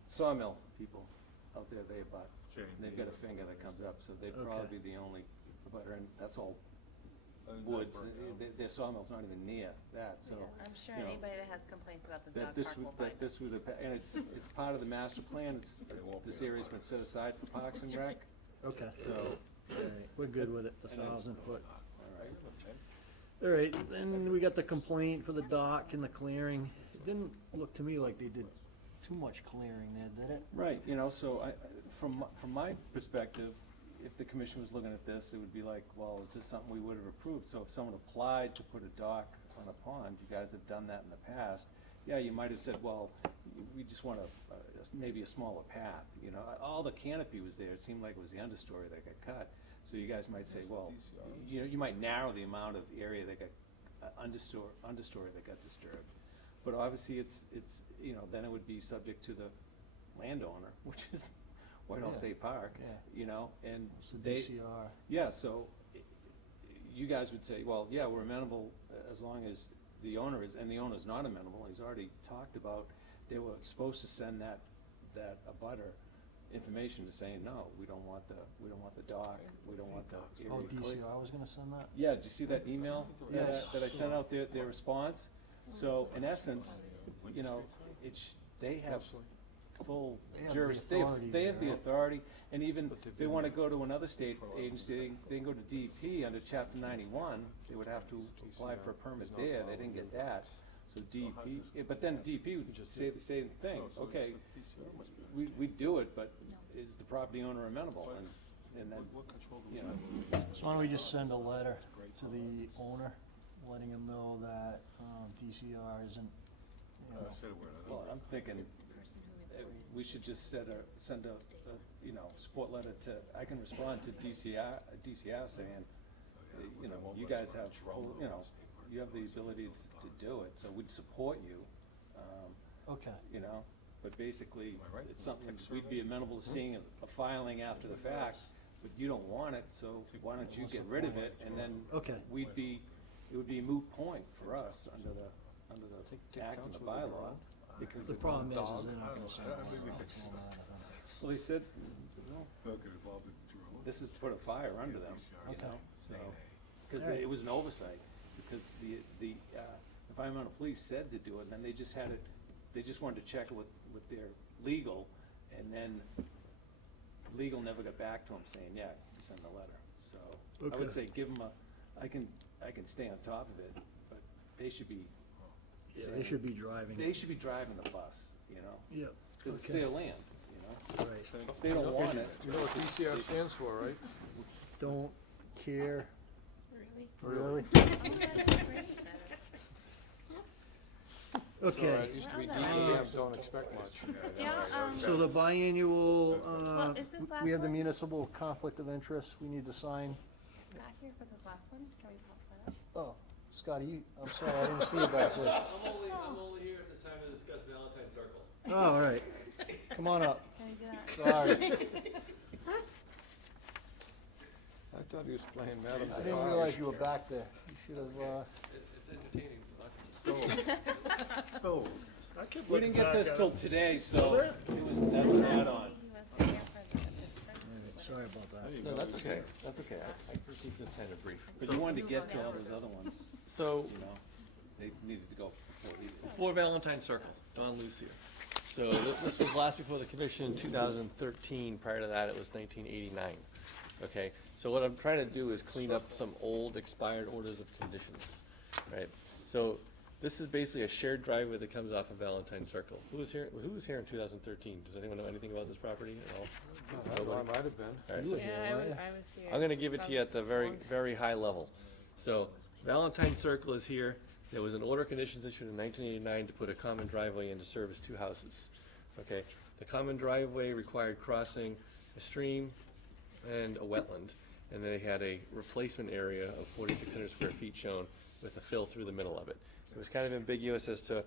sawmill people out there, they abut. Jane, And they've got a finger that comes up, so they'd Okay. probably be the only abutter, and that's all And that woods. burnt down. Their sawmill's not even near that, so. Yeah, I'm sure you know, anybody that has complaints about this that dog this park would, will find that this would, and it's part of the master plan, this area's been set aside for Parks and Rec, Okay. so, All right, we're good with it, the And it's- 1,000 foot. all right. All right, then we got the complaint for the dock and the clearing. It didn't look to me like they did too much clearing there, did it? Right, so from my perspective, if the commission was looking at this, it would be like, well, is this something we would have approved? So if someone applied to put a dock on a pond, you guys have done that in the past, yeah, you might have said, well, we just want maybe a smaller path, all the canopy was there, it seemed like it was the understory that got cut. So you guys might say, well, you might narrow the amount of area that got, understory that got disturbed. but obviously it's, you know, then it would be subject to the landowner, which is Whitehall Yeah. State Park, Yeah. you know, and It's the they. DCR. Yeah, so you guys would say, well, yeah, we're amenable as long as the owner is, and the owner's not amenable. He's already talked about, they were supposed to send that abutter information to saying, no, we don't want the dock, we don't want the area Oh, clear. DCR was gonna send that? Yeah, did you see that email Yes. that I sent out, their response? So in essence, you know, they have full They have the jurisdiction, authority they have the there. authority, and even if they wanna go to another state agency, they can go to DEP under chapter 91, they would have to apply for a permit there, they didn't get that. So DEP, but then DEP would just say the same thing, okay, we do it, but is the property owner amenable? And then, you know, So why don't we just send a letter to the owner, letting him know that, DCR isn't, you know. well, I'm thinking, we should just send a, you know, support letter to, I can respond to DCR saying, you know, you guys have, full, you know, you have the ability to do it, so we'd support you. Okay. You know, but basically, it's something we'd be amenable to seeing as a filing after the fact, but you don't want it, so why don't you get rid of it, and then Okay. it would be a moot point for us under the act and the bylaw, because. The problem is they're not gonna send a letter out to him, Well, he said, no, Okay, involved in drone. this is to put a fire under them, you know, so, because Alright. it was an oversight, because the environmental police said to do it, and then they just had it, they just wanted to check it with their legal, and then legal never got back to them saying, yeah, you send the letter, so. I would Okay. say give them I can stay on top of it, but they should be. Yeah, they should be driving. They should be driving the bus, you know? Yep. Cause it's Okay. their land, you know? Right. If they don't want it. You know what DCR stands for, right? Don't care, Really? really? Okay. It used to be DEM, don't expect much. Yeah, So the biannual, Well, is this we have last the one? municipal conflict of interest we need to sign. Is Scott here for this last one? Can we pop that up? Oh, Scotty, I'm sorry, I didn't see you back there. I'm only here at this time to discuss Valentine's Circle. Oh, all right. Come on up. Can we do that? Sorry. I thought he was playing Madam I didn't realize you were back there. You should have, It's entertaining. oh. I kept We looking didn't get back this at till it. today, Well, so there- that's an add-on. He was here for the Sorry about that. No, that's okay, that's okay, I can keep this kind of brief. But you wanted to get to all those other ones, So, you know? They needed to go before these. before Valentine's Circle, Don Lucia. So this was last before the commission in 2013, prior to that it was 1989. Okay, so what I'm trying to do is clean up some old expired orders of conditions, right? So this is basically a shared driveway that comes off of Valentine Circle. Who was here in 2013? Does anyone know anything about this property at all? I might have been. All right, You so were here, weren't you? I was here. I'm gonna give it That to you at was the a very, long time. very high level. So Valentine Circle is here. There was an order of conditions issued in 1989 to put a common driveway in to service two houses. Okay, the common driveway required crossing a stream and a wetland, and they had a replacement area of 4,600 square feet shown with a fill through the middle of it. So it was kind of ambiguous as to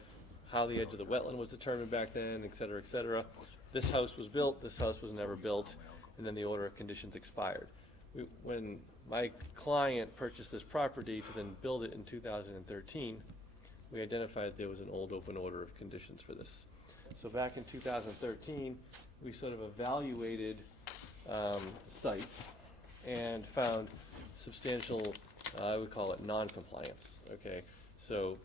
how the edge of the wetland was determined back then, et cetera, et cetera. This house was built, this house was never built, and then the order of conditions expired. When my client purchased this property to then build it in 2013, we identified there was an old open order of conditions for this. So back in 2013, we sort of evaluated the site and found substantial, I would call it non-compliance, okay? So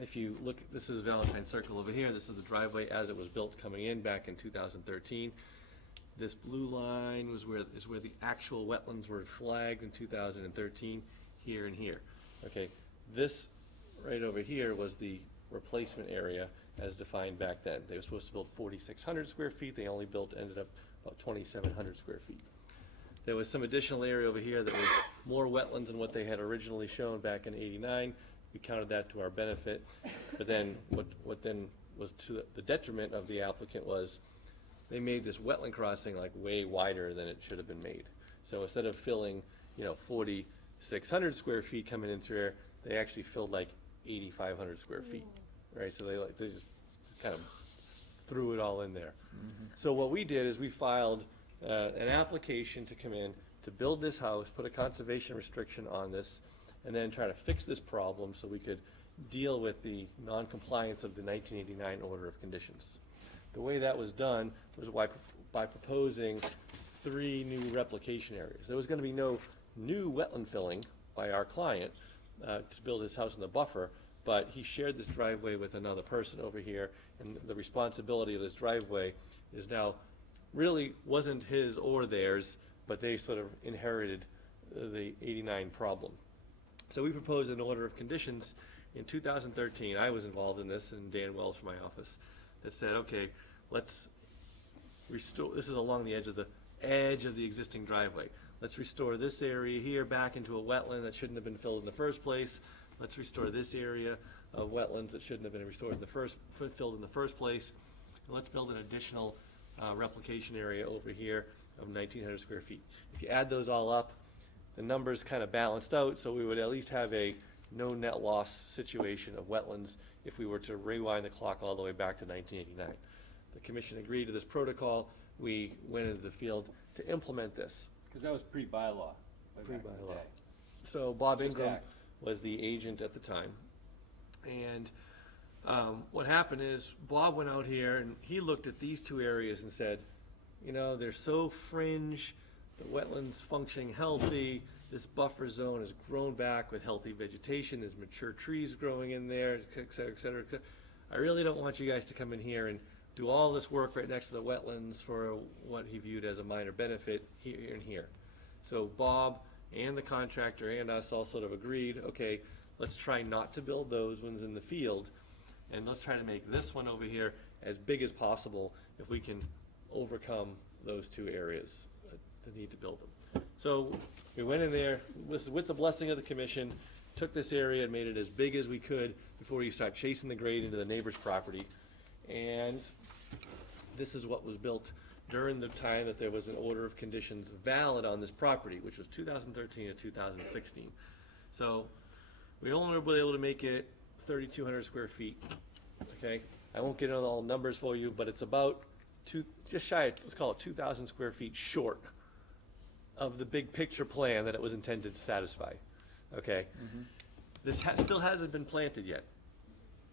if you look, this is Valentine Circle over here, this is the driveway as it was built coming in back in 2013. This blue line is where the actual wetlands were flagged in 2013, here and here. Okay, this right over here was the replacement area as defined back then. They were supposed to build 4,600 square feet, they only ended up about 2,700 square feet. There was some additional area over here that was more wetlands than what they had originally shown back in '89. We counted that to our benefit, but then what then was to the detriment of the applicant was they made this wetland crossing like way wider than it should have been made. So instead of filling, 4,600 square feet coming in through here, they actually filled like 8,500 square feet. right? So they just kind of threw it all in there. So what we did is we filed an application to come in to build this house, put a conservation restriction on this, and then try to fix this problem so we could deal with the non-compliance of the 1989 order of conditions. The way that was done was by proposing 3 new replication areas. There was going to be no new wetland filling by our client to build his house in the buffer, but he shared this driveway with another person over here, and the responsibility of this driveway is now really wasn't his or theirs, but they sort of inherited the 89 problem. So we proposed an order of conditions in 2013. I was involved in this, and Dan Wells from my office, that said, okay, let's restore, this is along the edge of the existing driveway. Let's restore this area here back into a wetland that shouldn't have been filled in the first place. Let's restore this area of wetlands that shouldn't have been filled in the first place. And let's build an additional replication area over here of 1,900 square feet. If you add those all up, the numbers kind of balanced out, so we would at least have a no net loss situation of wetlands if we were to rewind the clock all the way back to 1989. The commission agreed to this protocol. We went into the field to implement this. Because that was pre-bylaw. Pre-bylaw. So Bob Just Ingram act. was the agent at the time. And what happened is Bob went out here and he looked at these 2 areas and said, you know, they're so fringe, the wetlands functioning healthy, this buffer zone has grown back with healthy vegetation, there's mature trees growing in there, et cetera, et cetera, et cetera. I really don't want you guys to come in here and do all this work right next to the wetlands for what he viewed as a minor benefit here and here. So Bob and the contractor and us all sort of agreed, okay, let's try not to build those ones in the field, and let's try to make this one over here as big as possible if we can overcome those 2 areas, the need to build them. So we went in there with the blessing of the commission, took this area and made it as big as we could before you start chasing the grade into the neighbor's property. And this is what was built during the time that there was an order of conditions valid on this property, which was 2013 to 2016. So we only were able to make it 3,200 square feet, okay? I won't get into all the numbers for you, but it's about just shy of, let's call it 2,000 square feet short of the big picture plan that it was intended to satisfy, okay? This still hasn't been planted yet.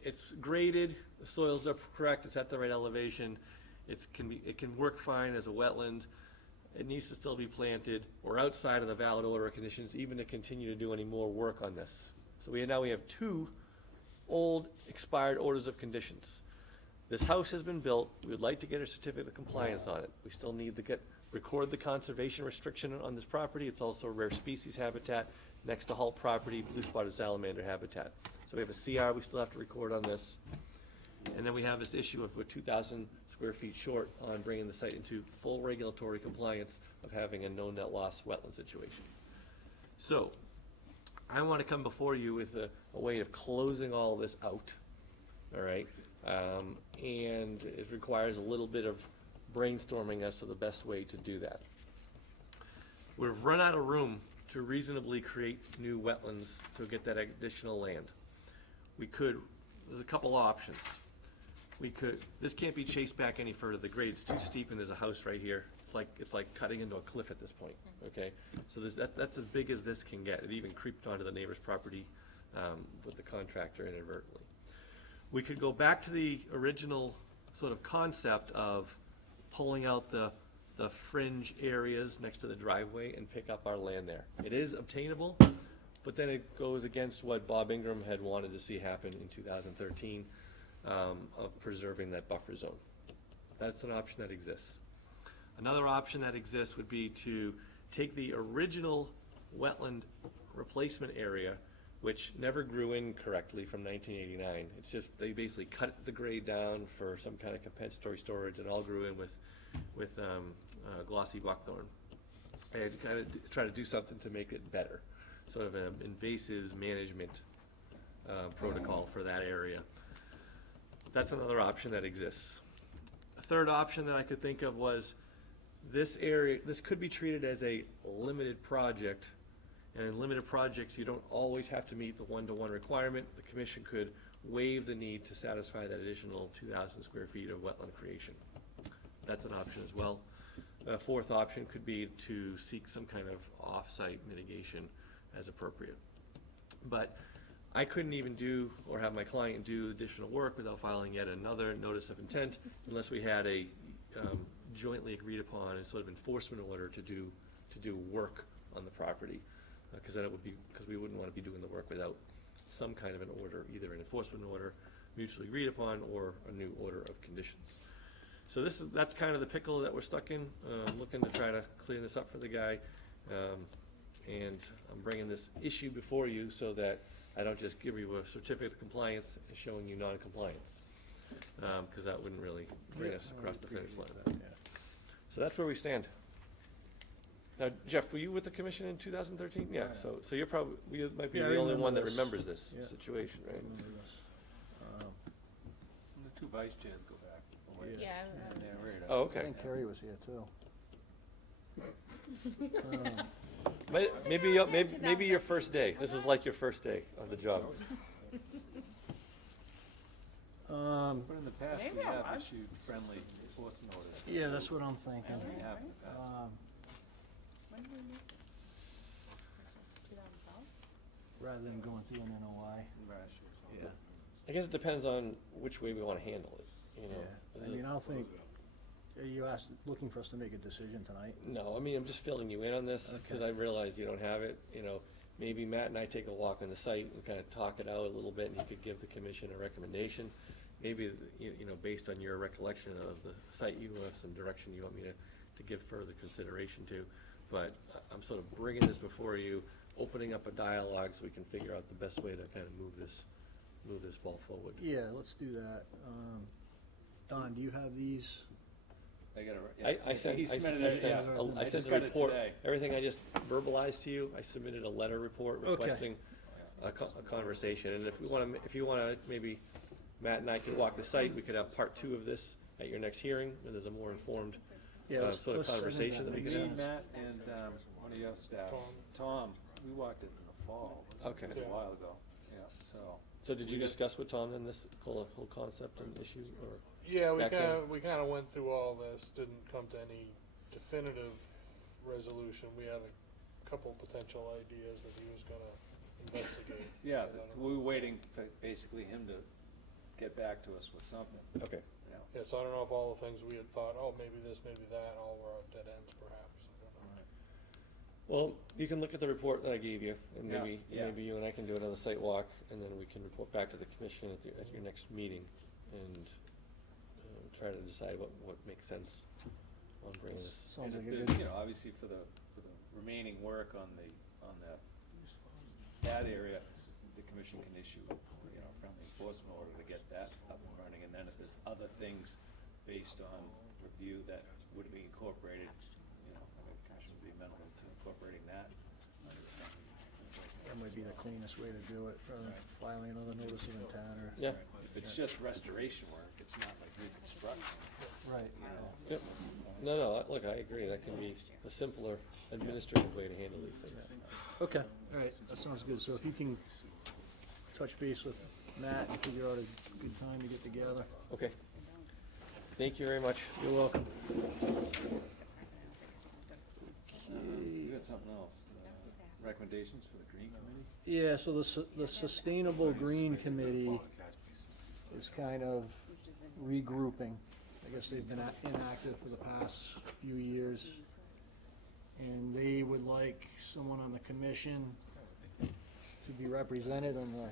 It's graded, the soils are correct, it's at the right elevation, it can work fine as a wetland. It needs to still be planted. We're outside of the valid order of conditions even to continue to do any more work on this. So now we have 2 old expired orders of conditions. This house has been built. We would like to get a certificate of compliance on it. We still need to record the conservation restriction on this property. It's also a rare species habitat next to Hull property, blue spotted salamander habitat. So we have a CR we still have to record on this. And then we have this issue of we're 2,000 square feet short on bringing the site into full regulatory compliance of having a no net loss wetland situation. So I want to come before you with a way of closing all this out, all right? And it requires a little bit of brainstorming as to the best way to do that. We've run out of room to reasonably create new wetlands to get that additional land. There's a couple options. This can't be chased back any further. The grade's too steep and there's a house right here. It's like cutting into a cliff at this point, okay? So that's as big as this can get. It even creeped onto the neighbor's property with the contractor inadvertently. We could go back to the original sort of concept of pulling out the fringe areas next to the driveway and pick up our land there. It is obtainable, but then it goes against what Bob Ingram had wanted to see happen in 2013 of preserving that buffer zone. That's an option that exists. Another option that exists would be to take the original wetland replacement area, which never grew in correctly from 1989. It's just they basically cut the grade down for some kind of compensatory storage and all grew in with glossy buckthorn. And kind of try to do something to make it better, sort of an invasive management protocol for that area. That's another option that exists. A third option that I could think of was this area, this could be treated as a limited project And in limited projects, you don't always have to meet the one-to-one requirement. The commission could waive the need to satisfy that additional 2,000 square feet of wetland creation. That's an option as well. A fourth option could be to seek some kind of off-site mitigation as appropriate. But I couldn't even do, or have my client do additional work without filing yet another notice of intent unless we had a jointly agreed upon and sort of enforcement order to do work on the property. Because then it would be, because we wouldn't want to be doing the work without some kind of an order, either an enforcement order mutually agreed upon or a new order of conditions. So that's kind of the pickle that we're stuck in, looking to try to clean this up for the guy. And I'm bringing this issue before you so that I don't just give you a certificate of compliance and showing you non-compliance. Because that wouldn't really bring us across the finish line. So that's where we stand. Now, Jeff, were you with the commission in 2013? Yeah, so you're probably, you might be Yeah, I the only remember one that this. remembers this Yeah. situation, right? Remember this. And the two vice chairs go back. a ways. Yeah, I remember. Yeah, right. Oh, I okay. think Kerry was here too. Maybe your first day. This was like your first day of the job. But in the past, we Maybe I have was. issued friendly enforcement orders. Yeah, that's what I'm thinking. We have in the past. When did we meet? 2012? Rather than going through an NOI. Last year, so. Yeah. I guess it depends on which way we want to handle it, you know? I mean, I don't think, are you looking for us to make a decision tonight? No, I mean, I'm just filling you in on this, because I realize you don't have it, you know. Maybe Matt and I take a walk on the site and kind of talk it out a little bit, and he could give the commission a recommendation. Maybe, you know, based on your recollection of the site, you have some direction you want me to give further consideration to. But I'm sort of bringing this before you, opening up a dialogue so we can figure out the best way to kind of move this ball forward. Yeah, let's do that. Don, do you have these? I gotta, I sent he submitted it, yeah. I sent just the got it report, today. everything I just verbalized to you, I submitted a letter report Okay. requesting a conversation, and if you wanna, maybe Matt and I can walk the site, we could have part 2 of this at your next hearing, where there's a more informed sort of conversation that we can Me, have. Matt, and one of your staff, Tom, we walked it in the fall. Okay. It was a while ago, yeah, so. So did you discuss with Tom then this whole concept and issue, or? Yeah, back then? we kinda went through all this, didn't come to any definitive resolution. We had a couple potential ideas that he was gonna investigate. Yeah, And then- we were waiting for basically him to get back to us with something. Okay. Yeah. Yeah, so I don't know if all the things we had thought, oh, maybe this, maybe that, all were dead ends perhaps. I don't know. Well, you can look at the report that I gave you, and Yeah, maybe yeah. you and I can do another site walk, and then we can report back to the commission at your next meeting, and try to decide what makes sense on bringing this. Sounds And like if a there's, good. you know, obviously for the remaining work on that area, the commission can issue, you know, a friendly enforcement order to get that up and running, and then if there's other things based on review that would be incorporated, you know, the commission would be amenable to incorporating that. That might be the cleanest way to do it, rather than filing another notice of intent or. Yeah. If it's just restoration work, it's not like reconstruction, Right. you know. Yep. No, look, I agree, that can be a simpler administrative way to handle these things. Okay, all right, that sounds good. So if you can touch base with Matt and figure out a good time to get together. Okay. Thank you very much. You're welcome. You got something else, recommendations for the green committee? Yeah, so the Sustainable Green Committee is kind of regrouping. I guess they've been inactive for the past few years. And they would like someone on the commission to be represented on the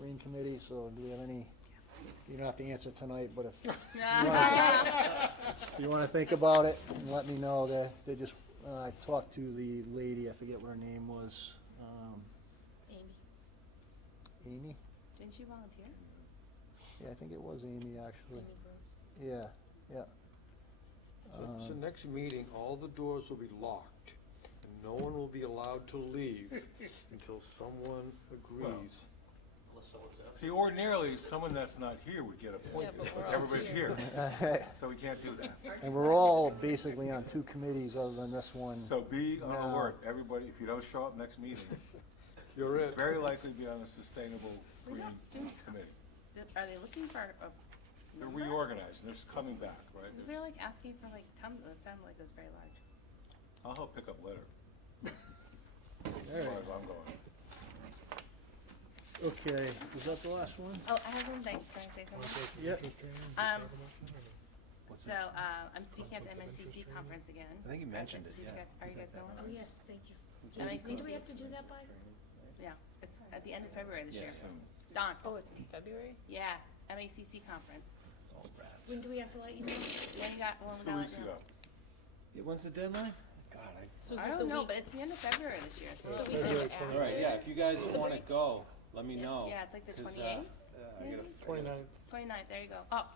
Green Committee, so do we have any, you don't have to answer tonight, but if you wanna think about it, and let me know. They just, I talked to the lady, I forget what her name was, Amy. Amy? Didn't you volunteer? Yeah, I think it was Amy, actually. Amy Groves. Yeah, yeah. So next meeting, all the doors will be locked, and no one will be allowed to leave until someone agrees. See, ordinarily, someone that's not here would get appointed, but we're but all everybody's here. here, so we can't do that. And we're all basically on two committees other than this one. So be on No. alert, everybody, if you don't show up next meeting, You're it. very likely be on the Sustainable We're Green not doing- Committee. Are they looking for a They're number? reorganizing, they're just coming back, right? Because they're like asking for like tons, it sounded like it was very large. I'll help pick up litter, as All far right. as I'm going. Okay, is that the last one? Oh, I have one thing, can I say something? Yep. So, I'm speaking at the MSCC conference again. I think you mentioned it, Did you yeah. guys, are you guys going? Oh, yes, thank you. When When do we have to do that by? Yeah, it's at the end of February this Yeah, year. soon. Don, Oh, it's in February? yeah, MACC conference. Oh, rats. When do we have to let you know? Then you got, well, 2 now weeks I know. ago. Yeah, when's the deadline? God, So is I it don't the know, week? but it's the end of February this year. Is it the So weekend after? All right, yeah, if you guys The wanna week? go, let me Yes, know. yeah, it's like the 'cause, 28th, I gotta, 29th. 29th, there you go. Oh,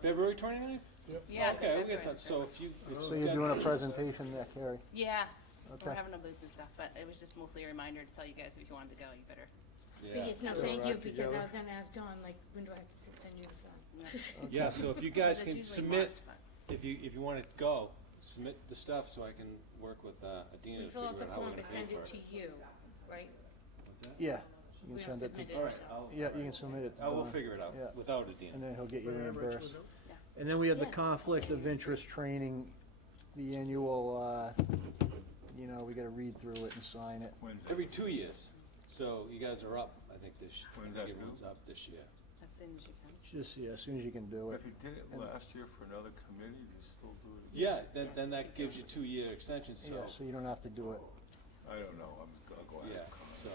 February 29th? yeah. Okay, we February. guess that, so if you. if So you you're got- doing a presentation there, Carrie? Yeah, Okay. we're having a booth and stuff, but it was just mostly a reminder to tell you guys if you wanted to go, you better. Yeah. Because, no, So thank we're you, out because together. I was gonna ask Dawn, like, when do I have to send you the form? Yeah, so if you guys Because can it's usually submit, March, but- if you wanna go, submit the stuff so I can work with, Adina We to fill figure out the out how we're form gonna to pay send for it it. to you, right? What's that? Yeah, you We can don't send it submit to, it All right, ourselves. yeah, you can submit it to I will Don. figure it out, Yeah. without Adina. And then he'll get you Whatever Rich reimbursed. would do. And then we have the Yeah. conflict of interest training, the annual, we gotta read through it and sign it. When's that? Every 2 years, so you guys are up, I think this, I When's think that everyone's due? up this year. As soon as you can. Just, yeah, as soon as you can do it. If you did it And- last year for another committee, you still do it again? Yeah, then that gives you 2-year extension, so, Yeah, so you don't have to do it. I don't know, I'll go ask yeah, Con. so.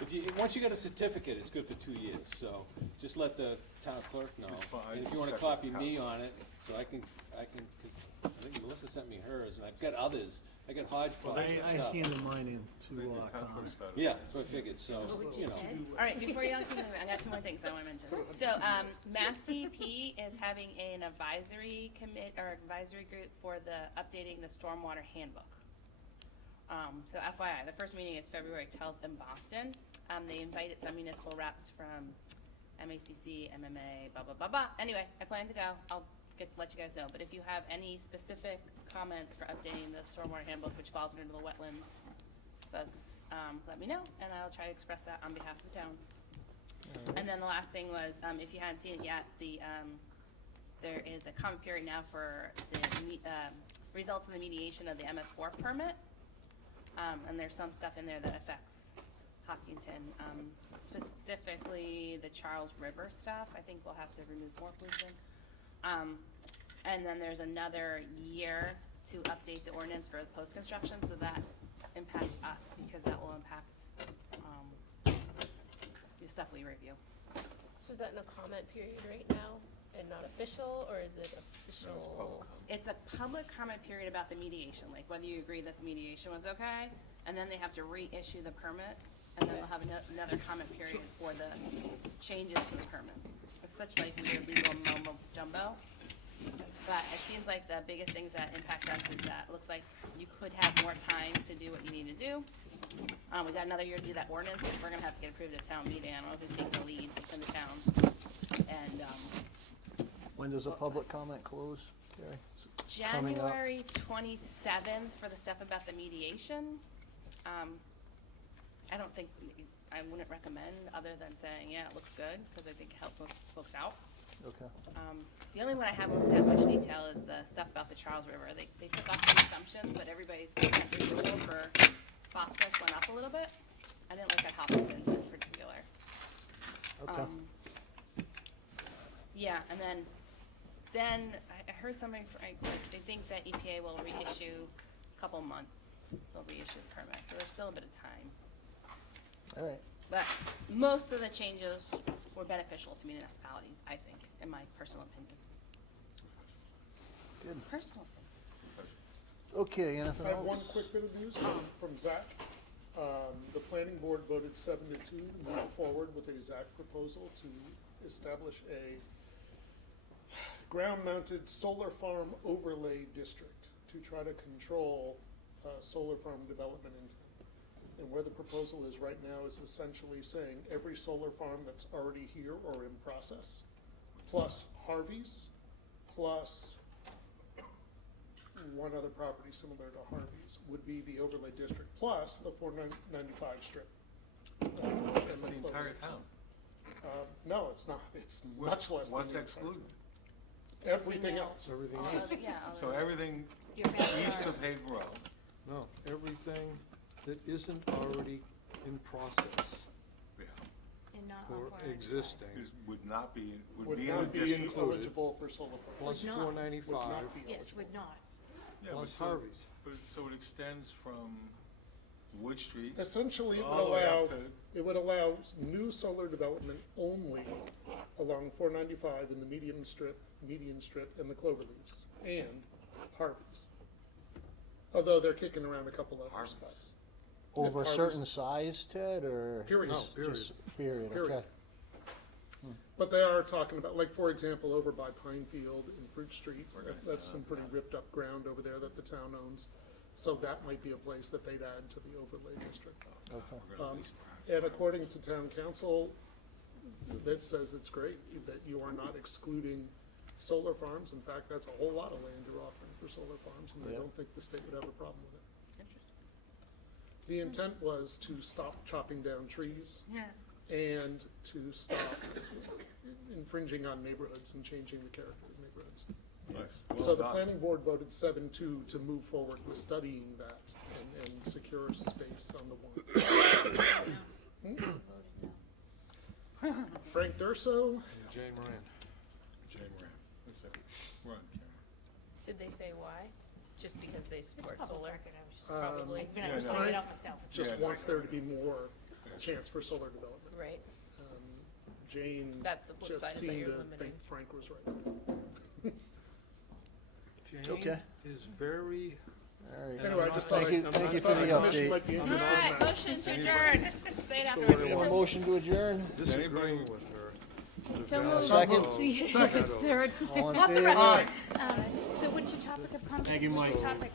If you, once you get a certificate, it's good for 2 years, so just let the town clerk know. Just fine, And if just you wanna check with copy the me town. on it, so I can, cause I think Melissa sent me hers, and I've got others, I got hodgepodge of stuff. mine in The town clerk's got it. Yeah, that's what I figured, so, you know. All right, before y'all keep moving, I got 2 more things I wanna mention. So, Mass DEP is having an advisory advisory group for the updating the stormwater handbook. So FYI, the first meeting is February 12th in Boston. They invited some municipal reps from MACC, MMA, blah, blah, blah, blah. Anyway, I plan to go. I'll let you guys know. But if you have any specific comments for updating the stormwater handbook, which falls under the wetlands folks, let me know, and I'll try to express that on behalf of the town. And then the last thing was, if you hadn't seen it yet, there is a comment period now for the results of the mediation of the MS4 permit. And there's some stuff in there that affects Hopkinton, specifically the Charles River stuff. I think we'll have to remove more pollution. And then there's another year to update the ordinance for the post-construction, so that impacts us, because that will impact, the stuff we review. So is that in a comment period right now and not official, or is it official? It's a public comment period about the mediation, like whether you agree that the mediation was okay, and then they have to reissue the permit, and then they'll have another comment period for the changes to the permit. It's such like weird legal mumbo jumbo. But it seems like the biggest things that impact us is that it looks like you could have more time to do what you need to do. We got another year to do that ordinance, which we're gonna have to get approved at town meeting. I don't know who's taking the lead in the town. And, When does the public comment close, Carrie? It's coming up. January 27th for the stuff about the mediation. I don't think, I wouldn't recommend, other than saying, yeah, it looks good, because I think it helps most folks out. Okay. The only one I haven't looked at much detail is the stuff about the Charles River. They took off some assumptions, but everybody's percent renewal for phosphorus went up a little bit. I didn't look at Hopkinton's in particular. Okay. Yeah, and then I heard something, they think that EPA will reissue a couple months. They'll reissue the permit, so there's still a bit of time. All right. But most of the changes were beneficial to municipalities, I think, in my personal opinion. Good. Personal opinion. Okay, anything I have else? one quick bit of news from Zach. The planning board voted 7-2 to move forward with a Zach proposal to establish a ground-mounted solar farm overlay district to try to control solar farm development in town. And where the proposal is right now is essentially saying every solar farm that's already here or in process, plus Harvey's, plus one other property similar to Harvey's, would be the overlay district, plus the 495 strip. That's the entire town. No, it's not. It's much less than What's the entire excluded? town. Everything else. Everything All else. of- yeah, all So of- everything Your backyard. east of Hague Road. No, everything that isn't already in process Yeah. And not or on 495. existing, Would not be, would Would be in the not be district. eligible for solar farms. plus not. four Would ninety-five, not be Yes, would not. Yeah, plus but so- Harvey's. But, so it extends from Wood Street Essentially, it would all the way allow, up to, it would allow new solar development only along 495 in the median strip, and the Cloverleafs, and Harvey's. Although they're kicking around a couple other Harvey's. spots. Over a Harvey's- certain size, Ted, or? Period. No, period. Just period, Period. okay. But they are talking about, like, for example, over by Pinefield and Fruit Street, that's some pretty ripped up ground over there that the town owns. So that might be a place that they'd add to the overlay district. Okay. And according to town council, that says it's great, that you are not excluding solar farms. In fact, that's a whole lot of land you're offering for solar farms, and I Yeah. don't think the state would have a problem with it. The intent was to stop chopping down trees Yeah. and to stop infringing on neighborhoods and changing the character of neighborhoods. nice, So well the done. planning board voted 7-2 to move forward with studying that and secure space on the warrant. Frank Durso, Jane Moran. Jay Moran, that's it, we're on camera. Did they say why? Just because they It's support public solar? record, I was just, Probably. I'm gonna Yeah, have to no. find it out myself. It's just Yeah. wants there to be more chance for solar development. Right. Jane That's the flip just side, is that seemed you're to limiting. think Frank was right. Jane Okay. is very. All right. and Anyway, I'm I just not- thought, Thank you- I thank you thought for the the commission update. might be All interested in right, that. motion to adjourn. Say it after what it me. was. A motion to adjourn? Disagreeing with her. So Develop- Second. Third. All in Off the favor? record. So what's your topic of conversation? Thank you, Mike. Topic?